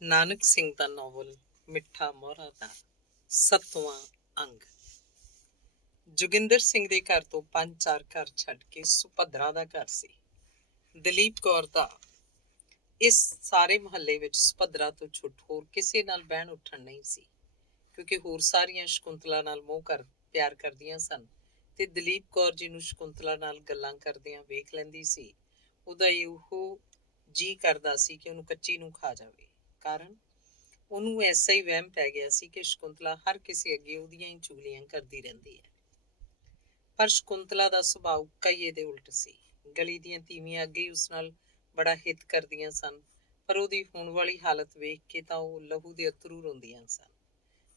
ਨਾਨਕ ਸਿੰਘ ਦਾ novel ਮਿੱਠਾ ਮੋਹਰਾ ਦਾ 7ਵਾਂ ਅੰਗ। ਜੋਗਿੰਦਰ ਸਿੰਘ ਦੇ ਘਰ ਤੋਂ 5-4 ਘਰ ਛੱਡ ਕੇ ਸੁਭੱਦਰਾ ਦਾ ਘਰ ਸੀ। ਦਲੀਪ ਕੌਰ ਦਾ ਇਸ ਸਾਰੇ ਮੁਹੱਲੇ ਵਿੱਚ ਸੁਭੱਦਰਾ ਤੋਂ ਛੁੱਟ ਹੋਰ ਕਿਸੇ ਨਾਲ ਬਹਿਣ ਉੱਠਣ ਨਹੀਂ ਸੀ, ਕਿਉਂਕਿ ਹੋਰ ਸਾਰੀਆਂ ਸ਼ਕੁੰਤਲਾ ਨਾਲ ਪਿਆਰ ਕਰਦੀਆਂ ਸਨ ਤੇ ਦਲੀਪ ਕੌਰ ਜੀ ਨੂੰ ਸ਼ਕੁੰਤਲਾ ਨਾਲ ਗੱਲਾਂ ਕਰਦਿਆਂ ਵੇਖ ਲੈਂਦੀ ਸੀ। ਉਹਦਾ ਇਹੋ ਜੀ ਕਰਦਾ ਸੀ ਕਿ ਉਹਨੂੰ ਕੱਚੀ ਨੂੰ ਖਾ ਜਾਵੇ। ਕਾਰਨ ਉਹਨੂੰ ਐਸਾ ਹੀ ਵਹਿਮ ਪੈ ਗਿਆ ਸੀ ਕਿ ਸ਼ਕੁੰਤਲਾ ਹਰ ਕਿਸੇ ਅੱਗੇ ਉਹਦੀਆਂ ਹੀ ਚੁਗਲੀਆਂ ਕਰਦੀ ਰਹਿੰਦੀ ਹੈ। ਪਰ ਸ਼ਕੁੰਤਲਾ ਦਾ ਸੁਭਾਅ ਕਈਏ ਦੇ ਉਲਟ ਸੀ। ਗਲੀ ਦੀਆਂ ਤੀਵੀਆਂ ਅੱਗੇ ਹੀ ਉਸ ਨਾਲ ਬੜਾ ਹਿੱਤ ਕਰਦੀਆਂ ਸਨ, ਪਰ ਉਹਦੀ ਹੋਣ ਵਾਲੀ ਹਾਲਤ ਵੇਖ ਕੇ ਤਾਂ ਉਹ ਲਹੂ ਦੇ ਅਥਰੂ ਰੋਂਦੀਆਂ ਸਨ।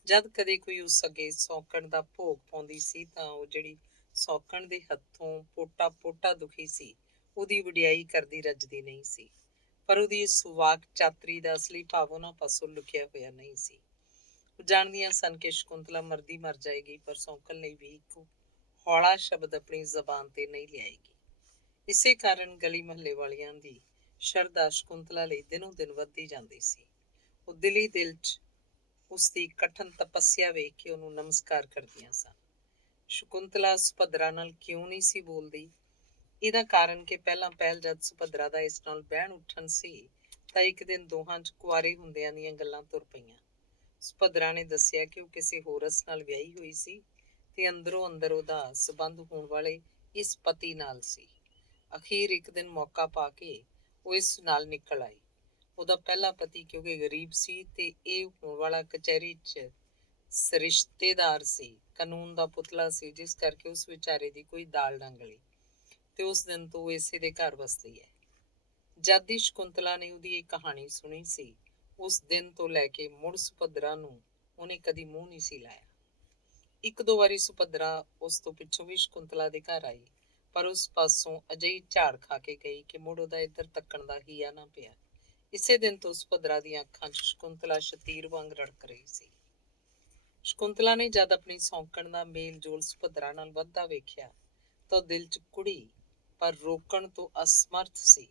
ਜਦ ਕਦੇ ਕੋਈ ਉਸ ਅੱਗੇ ਸੌਕਣ ਦਾ ਭੋਗ ਪਾਉਂਦੀ ਸੀ ਤਾਂ ਉਹ ਜਿਹੜੀ ਸੌਕਣ ਦੇ ਹੱਥੋਂ ਪੋਟਾ ਪੋਟਾ ਦੁਖੀ ਸੀ, ਉਹਦੀ ਵਡਿਆਈ ਕਰਦੀ ਰੱਜਦੀ ਨਹੀਂ ਸੀ। ਪਰ ਉਹਦੀ ਸੁਵਾਕ ਚਾਤਰੀ ਦਾ ਅਸਲੀ ਭਾਵ ਉਹਨਾਂ ਪਾਸੋਂ ਲੁਕਿਆ ਹੋਇਆ ਨਹੀਂ ਸੀ। ਉਹ ਜਾਣਦੀਆਂ ਸਨ ਕਿ ਸ਼ਕੁੰਤਲਾ ਮਰਦੀ ਮਰ ਜਾਏਗੀ, ਪਰ ਸੌਂਕਣ ਲਈ ਵੀ ਇੱਕ ਹੌਲਾ ਸ਼ਬਦ ਆਪਣੀ ਜ਼ਬਾਨ ਤੇ ਨਹੀਂ ਲਿਆਏਗੀ। ਇਸੇ ਕਾਰਨ ਗਲੀ ਮਹੱਲੇ ਵਾਲਿਆਂ ਦੀ ਸ਼ਰਧਾ ਸ਼ਕੁੰਤਲਾ ਲਈ ਦਿਨੋਂ ਦਿਨ ਵੱਧਦੀ ਜਾਂਦੀ ਸੀ। ਉਹ ਦਿਲੀ ਦਿਲ 'ਚ ਉਸਦੀ ਕਠਨ ਤਪੱਸਿਆ ਵੇਖ ਕੇ ਉਹਨੂੰ ਨਮਸਕਾਰ ਕਰਦੀਆਂ ਸਨ। ਸ਼ਕੁੰਤਲਾ ਸੁਭੱਦਰਾ ਨਾਲ ਕਿਉਂ ਨਹੀਂ ਸੀ ਬੋਲਦੀ? ਇਹਦਾ ਕਾਰਨ ਕਿ ਪਹਿਲਾਂ ਪਹਿਲ ਜਦ ਸੁਭੱਦਰਾ ਦਾ ਇਸ ਨਾਲ ਬਹਿਣ ਉੱਠਣ ਸੀ ਤਾਂ ਇੱਕ ਦਿਨ ਦੋਹਾਂ 'ਚ ਕੁਆਰੇ ਹੁੰਦਿਆਂ ਦੀਆਂ ਗੱਲਾਂ ਤੁਰ ਪਈਆਂ। ਸੁਭੱਦਰਾ ਨੇ ਦੱਸਿਆ ਕਿ ਉਹ ਕਿਸੇ ਹੋਰਸ ਨਾਲ ਵਿਆਹੀ ਹੋਈ ਸੀ ਤੇ ਅੰਦਰੋਂ ਅੰਦਰ ਉਹਦਾ ਸਬੰਧ ਹੋਣ ਵਾਲੇ ਇਸ ਪਤੀ ਨਾਲ ਸੀ। ਅਖੀਰ ਇੱਕ ਦਿਨ ਮੌਕਾ ਪਾ ਕੇ ਉਹ ਇਸ ਨਾਲ ਨਿਕਲ ਆਈ। ਉਹਦਾ ਪਹਿਲਾ ਪਤੀ ਕਿਉਂਕਿ ਗਰੀਬ ਸੀ ਤੇ ਇਹ ਹੋਣ ਵਾਲਾ ਕਚਹਿਰੀ 'ਚ ਸਰਿਸ਼ਤੇਦਾਰ ਸੀ, ਕਾਨੂੰਨ ਦਾ ਪੁਤਲਾ ਸੀ, ਜਿਸ ਕਰਕੇ ਉਸ ਵਿਚਾਰੇ ਦੀ ਕੋਈ ਦਾਲ ਨਾ ਗਲੀ ਤੇ ਉਸ ਦਿਨ ਤੋਂ ਉਹ ਇਸੇ ਦੇ ਘਰ ਵਸਦੀ ਹੈ। ਜਦ ਦੀ ਸ਼ਕੁੰਤਲਾ ਨੇ ਉਹਦੀ ਇਹ ਕਹਾਣੀ ਸੁਣੀ ਸੀ, ਉਸ ਦਿਨ ਤੋਂ ਲੈ ਕੇ ਮੁੜ ਸੁਭੱਦਰਾ ਨੂੰ ਉਹਨੇ ਕਦੀ ਮੂੰਹ ਨਹੀਂ ਸੀ ਲਾਇਆ। ਇੱਕ ਦੋ ਵਾਰੀ ਸੁਭੱਦਰਾ ਉਸ ਤੋਂ ਪਿੱਛੋਂ ਵੀ ਸ਼ਕੁੰਤਲਾ ਦੇ ਘਰ ਆਈ, ਪਰ ਉਸ ਪਾਸੋਂ ਅਜਿਹੀ ਝਾੜ ਖਾ ਕੇ ਗਈ ਕਿ ਮੁੜ ਉਹਦਾ ਇੱਧਰ ਤੱਕਣ ਦਾ ਹੀਆ ਨਾ ਪਿਆ। ਇਸੇ ਦਿਨ ਤੋਂ ਸੁਭੱਦਰਾ ਦੀਆਂ ਅੱਖਾਂ 'ਚ ਸ਼ਕੁੰਤਲਾ ਸ਼ਤੀਰ ਵਾਂਗ ਰੜਕ ਰਹੀ ਸੀ। ਸ਼ਕੁੰਤਲਾ ਨੇ ਜਦ ਆਪਣੀ ਸੌਂਕਣ ਦਾ ਮੇਲ ਜੋਲ ਸੁਭੱਦਰਾ ਨਾਲ ਵੱਧਦਾ ਵੇਖਿਆ ਤਾਂ ਦਿਲ 'ਚ ਕੁੜੀ, ਪਰ ਰੋਕਣ ਤੋਂ ਅਸਮਰਥ ਸੀ।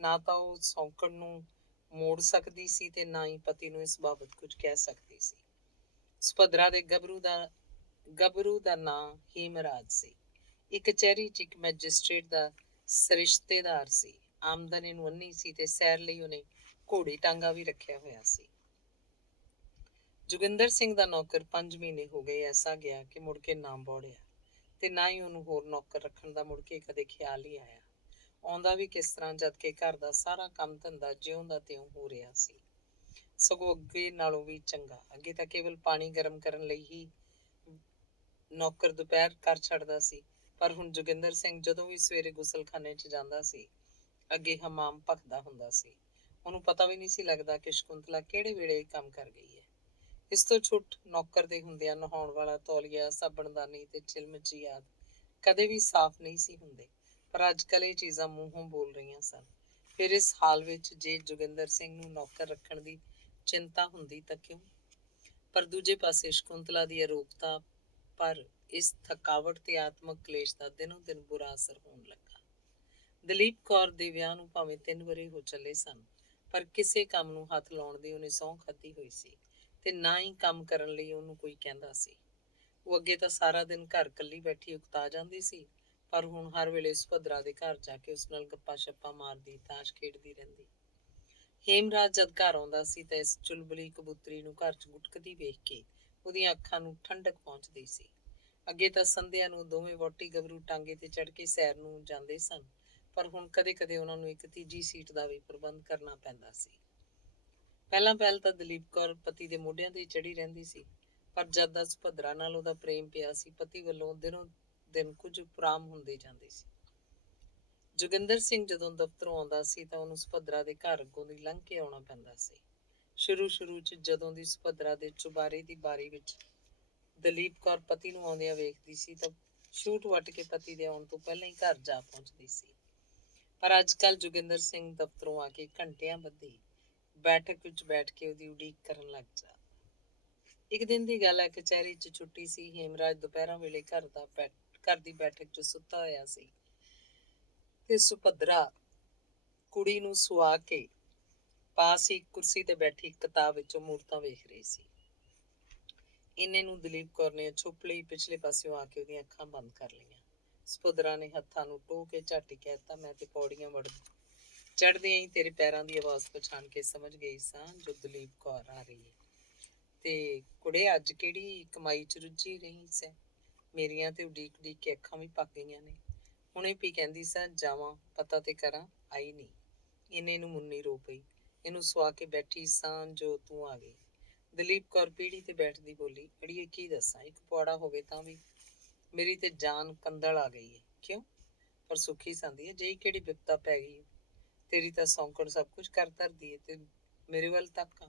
ਨਾ ਤਾਂ ਉਹ ਸੌਂਕਣ ਨੂੰ ਮੋੜ ਸਕਦੀ ਸੀ ਤੇ ਨਾ ਹੀ ਪਤੀ ਨੂੰ ਇਸ ਬਾਬਤ ਕੁਝ ਕਹਿ ਸਕਦੀ ਸੀ। ਸੁਭੱਦਰਾ ਦੇ ਗੱਭਰੂ ਦਾ ਨਾਂ ਹੀਮਰਾਜ ਸੀ। ਇੱਕ ਕਚਹਿਰੀ 'ਚ ਇੱਕ ਮੈਜਿਸਟ੍ਰੇਟ ਦਾ ਸਰਿਸ਼ਤੇਦਾਰ ਸੀ। ਆਮਦਨ ਇਹਨੂੰ ਅੰਨੀ ਸੀ ਤੇ ਸੈਰ ਲਈ ਉਹਨੇ ਘੋੜੀ ਟਾਂਗਾ ਵੀ ਰੱਖਿਆ ਹੋਇਆ ਸੀ। ਜੋਗਿੰਦਰ ਸਿੰਘ ਦਾ ਨੌਕਰ 5 ਮਹੀਨੇ ਹੋ ਗਏ ਐਸਾ ਗਿਆ ਕਿ ਮੁੜ ਕੇ ਨਾ ਬੋੜਿਆ ਤੇ ਨਾ ਹੀ ਉਹਨੂੰ ਹੋਰ ਨੌਕਰ ਰੱਖਣ ਦਾ ਮੁੜ ਕੇ ਕਦੇ ਖਿਆਲ ਹੀ ਆਇਆ। ਆਉਂਦਾ ਵੀ ਕਿਸ ਤਰ੍ਹਾਂ, ਜਦ ਕਿ ਘਰ ਦਾ ਸਾਰਾ ਕੰਮ ਧੰਦਾ ਜਿਉਂ ਦਾ ਤਿਉਂ ਹੋ ਰਿਹਾ ਸੀ। ਸਗੋਂ ਅੱਗੇ ਨਾਲੋਂ ਵੀ ਚੰਗਾ। ਅੱਗੇ ਤਾਂ ਕੇਵਲ ਪਾਣੀ ਗਰਮ ਕਰਨ ਲਈ ਹੀ ਨੌਕਰ ਦੁਪਹਿਰ ਕਰ ਛੱਡਦਾ ਸੀ, ਪਰ ਹੁਣ ਜੋਗਿੰਦਰ ਸਿੰਘ ਜਦੋਂ ਵੀ ਸਵੇਰੇ ਗੁਸਲਖਾਨੇ 'ਚ ਜਾਂਦਾ ਸੀ, ਅੱਗੇ ਹਮਾਮ ਭਖਦਾ ਹੁੰਦਾ ਸੀ। ਉਹਨੂੰ ਪਤਾ ਵੀ ਨਹੀਂ ਸੀ ਲੱਗਦਾ ਕਿ ਸ਼ਕੁੰਤਲਾ ਕਿਹੜੇ ਵੇਲੇ ਇਹ ਕੰਮ ਕਰ ਗਈ ਹੈ। ਇਸ ਤੋਂ ਛੁੱਟ ਨੌਕਰ ਦੇ ਹੁੰਦਿਆਂ ਨਹਾਉਣ ਵਾਲਾ ਤੌਲੀਆ, ਸਾਬਣਦਾਨੀ ਤੇ ਚਿਲਮਚੀ ਆਦਿ ਕਦੇ ਵੀ ਸਾਫ਼ ਨਹੀਂ ਸੀ ਹੁੰਦੇ, ਪਰ ਅੱਜ ਕੱਲ੍ਹ ਇਹ ਚੀਜ਼ਾਂ ਮੂੰਹੋਂ ਬੋਲ ਰਹੀਆਂ ਸਨ। ਫਿਰ ਇਸ ਹਾਲ ਵਿੱਚ ਜੇ ਜੋਗਿੰਦਰ ਸਿੰਘ ਨੂੰ ਨੌਕਰ ਰੱਖਣ ਦੀ ਚਿੰਤਾ ਹੁੰਦੀ ਤਾਂ ਕਿਉਂ? ਪਰ ਦੂਜੇ ਪਾਸੇ ਸ਼ਕੁੰਤਲਾ ਦੀ ਅਰੋਗਤਾ ਪਰ ਇਸ ਥਕਾਵਟ ਤੇ ਆਤਮਕ ਕਲੇਸ਼ ਦਾ ਦਿਨੋਂ ਦਿਨ ਬੁਰਾ ਅਸਰ ਹੋਣ ਲੱਗਾ। ਦਲੀਪ ਕੌਰ ਦੇ ਵਿਆਹ ਨੂੰ ਭਾਵੇਂ 3 ਵਰ੍ਹੇ ਹੋ ਚੱਲੇ ਸਨ, ਪਰ ਕਿਸੇ ਕੰਮ ਨੂੰ ਹੱਥ ਲਾਉਣ ਦੀ ਉਹਨੇ ਸਹੁੰ ਖਾਧੀ ਹੋਈ ਸੀ ਤੇ ਨਾ ਹੀ ਕੰਮ ਕਰਨ ਲਈ ਉਹਨੂੰ ਕੋਈ ਕਹਿੰਦਾ ਸੀ। ਉਹ ਅੱਗੇ ਤਾਂ ਸਾਰਾ ਦਿਨ ਘਰ ਇਕੱਲੀ ਬੈਠੀ ਉਕਤਾ ਜਾਂਦੀ ਸੀ, ਪਰ ਹੁਣ ਹਰ ਵੇਲੇ ਸੁਭੱਦਰਾ ਦੇ ਘਰ ਜਾ ਕੇ ਉਸ ਨਾਲ ਗੱਪਾਂ ਸ਼ੱਪਾਂ ਮਾਰਦੀ, ਤਾਸ਼ ਖੇਡਦੀ ਰਹਿੰਦੀ। ਹੇਮਰਾਜ ਜਦ ਘਰ ਆਉਂਦਾ ਸੀ ਤਾਂ ਇਸ ਚੁਲਬੁਲੀ ਕਬੂਤਰੀ ਨੂੰ ਘਰ 'ਚ ਗੁਟਕਦੀ ਵੇਖ ਕੇ ਉਹਦੀਆਂ ਅੱਖਾਂ ਨੂੰ ਠੰਡਕ ਪਹੁੰਚਦੀ ਸੀ। ਅੱਗੇ ਤਾਂ ਸੰਧਿਆ ਨੂੰ ਦੋਵੇਂ ਵਹੁਟੀ ਗੱਭਰੂ ਟਾਂਗੇ ਤੇ ਚੜ੍ਹ ਕੇ ਸੈਰ ਨੂੰ ਜਾਂਦੇ ਸਨ, ਪਰ ਹੁਣ ਕਦੇ ਕਦੇ ਉਹਨਾਂ ਨੂੰ ਇੱਕ ਤੀਜੀ ਸੀਟ ਦਾ ਵੀ ਪ੍ਰਬੰਧ ਕਰਨਾ ਪੈਂਦਾ ਸੀ। ਪਹਿਲਾਂ ਪਹਿਲ ਤਾਂ ਦਲੀਪ ਕੌਰ ਪਤੀ ਦੇ ਮੋਢਿਆਂ ਤੇ ਚੜੀ ਰਹਿੰਦੀ ਸੀ, ਪਰ ਜਦ ਦਾ ਸੁਭੱਦਰਾ ਨਾਲ ਉਹਦਾ ਪ੍ਰੇਮ ਪਿਆ ਸੀ, ਪਤੀ ਵੱਲੋਂ ਦਿਨੋਂ ਦਿਨ ਕੁਝ ਉਪਰਾਮ ਹੁੰਦੇ ਜਾਂਦੇ ਸੀ। ਜੋਗਿੰਦਰ ਸਿੰਘ ਜਦੋਂ ਦਫ਼ਤਰੋਂ ਆਉਂਦਾ ਸੀ ਤਾਂ ਉਹਨੂੰ ਸੁਭੱਦਰਾ ਦੇ ਘਰ ਅੱਗੋਂ ਦੀ ਲੰਘ ਕੇ ਆਉਣਾ ਪੈਂਦਾ ਸੀ। ਸ਼ੁਰੂ ਸ਼ੁਰੂ 'ਚ ਜਦੋਂ ਦੀ ਸੁਭੱਦਰਾ ਦੇ ਚੁਬਾਰੇ ਦੀ ਬਾਰੀ ਵਿੱਚ ਦਲੀਪ ਕੌਰ ਪਤੀ ਨੂੰ ਆਉਂਦਿਆਂ ਵੇਖਦੀ ਸੀ ਤਾਂ ਛੂਟ ਵੱਟ ਕੇ ਪਤੀ ਦੇ ਆਉਣ ਤੋਂ ਪਹਿਲਾਂ ਹੀ ਘਰ ਜਾ ਪਹੁੰਚਦੀ ਸੀ। ਪਰ ਅੱਜ ਕੱਲ੍ਹ ਜੋਗਿੰਦਰ ਸਿੰਘ ਦਫ਼ਤਰੋਂ ਆ ਕੇ ਘੰਟਿਆਂ ਬੱਧੀ ਬੈਠਕ ਵਿੱਚ ਬੈਠ ਕੇ ਉਹਦੀ ਉਡੀਕ ਕਰਨ ਲੱਗ ਜਾ। ਇੱਕ ਦਿਨ ਦੀ ਗੱਲ ਹੈ, ਕਚਹਿਰੀ 'ਚ ਛੁੱਟੀ ਸੀ। ਹੇਮਰਾਜ ਦੁਪਹਿਰਾਂ ਵੇਲੇ ਘਰ ਦੀ ਬੈਠਕ 'ਚ ਸੁੱਤਾ ਹੋਇਆ ਸੀ ਤੇ ਸੁਭੱਦਰਾ ਕੁੜੀ ਨੂੰ ਸੁਆ ਕੇ ਪਾਸ ਹੀ ਇੱਕ ਕੁਰਸੀ ਤੇ ਬੈਠੀ ਇੱਕ ਕਿਤਾਬ ਵਿੱਚੋਂ ਮੂਰਤਾਂ ਵੇਖ ਰਹੀ ਸੀ। ਇੰਨੇ ਨੂੰ ਦਲੀਪ ਕੌਰ ਨੇ ਛੁਪ ਲਈ ਪਿਛਲੇ ਪਾਸਿਓਂ ਆ ਕੇ ਉਹਦੀਆਂ ਅੱਖਾਂ ਬੰਦ ਕਰ ਲਈਆਂ। ਸਪੁੱਦਰਾਂ ਨੇ ਹੱਥਾਂ ਨੂੰ ਟੋਹ ਕੇ ਝੱਟ ਕਹਿ ਦਿੱਤਾ, ਮੈਂ ਤੇ ਪੌੜੀਆਂ ਚੜ੍ਹਦਿਆਂ ਹੀ ਤੇਰੇ ਪੈਰਾਂ ਦੀ ਆਵਾਜ਼ ਪਛਾਣ ਕੇ ਸਮਝ ਗਈ ਸਾਂ ਜੋ ਦਲੀਪ ਕੌਰ ਆ ਰਹੀ ਹੈ। ਤੇ ਕੁੜੇ ਅੱਜ ਕਿਹੜੀ ਕਮਾਈ ਚ ਰੁੱਝੀ ਰਹੀ ਸੈਂ? ਮੇਰੀਆਂ ਤੇ ਉਡੀਕ ਉਡੀਕ ਕੇ ਅੱਖਾਂ ਵੀ ਪੱਕ ਗਈਆਂ ਨੇ। ਹੁਣੇ ਪੀ ਕਹਿੰਦੀ ਸਾਂ ਜਾਵਾਂ ਪਤਾ ਤੇ ਕਰਾਂ, ਆਈ ਨਹੀਂ। ਇੰਨੇ ਨੂੰ ਮੁੰਨੀ ਰੋ ਪਈ, ਇਹਨੂੰ ਸੁਆ ਕੇ ਬੈਠੀ ਸਾਂ ਜੋ ਤੂੰ ਆ ਗਈ। ਦਲੀਪ ਕੌਰ ਪੀੜੀ ਤੇ ਬੈਠਦੀ ਬੋਲੀ, ਅੜੀਏ ਕੀ ਦੱਸਾਂ, ਇੱਕ ਪੁਆੜਾ ਹੋਵੇ ਤਾਂ ਵੀ ਮੇਰੀ ਤੇ ਜਾਨ ਕੰਦਲ ਆ ਗਈ ਹੈ। ਕਿਉਂ? ਪਰ ਸੁੱਖੀ ਸੰਦੀ ਹੈ, ਜਿਹੀ ਕਿਹੜੀ ਬਿਪਤਾ ਪੈ ਗਈ। ਤੇਰੀ ਤਾਂ ਸੌਂਕਣ ਸਭ ਕੁਝ ਕਰ ਧਰਦੀ ਹੈ ਤੇ ਮੇਰੇ ਵੱਲ ਤੱਕ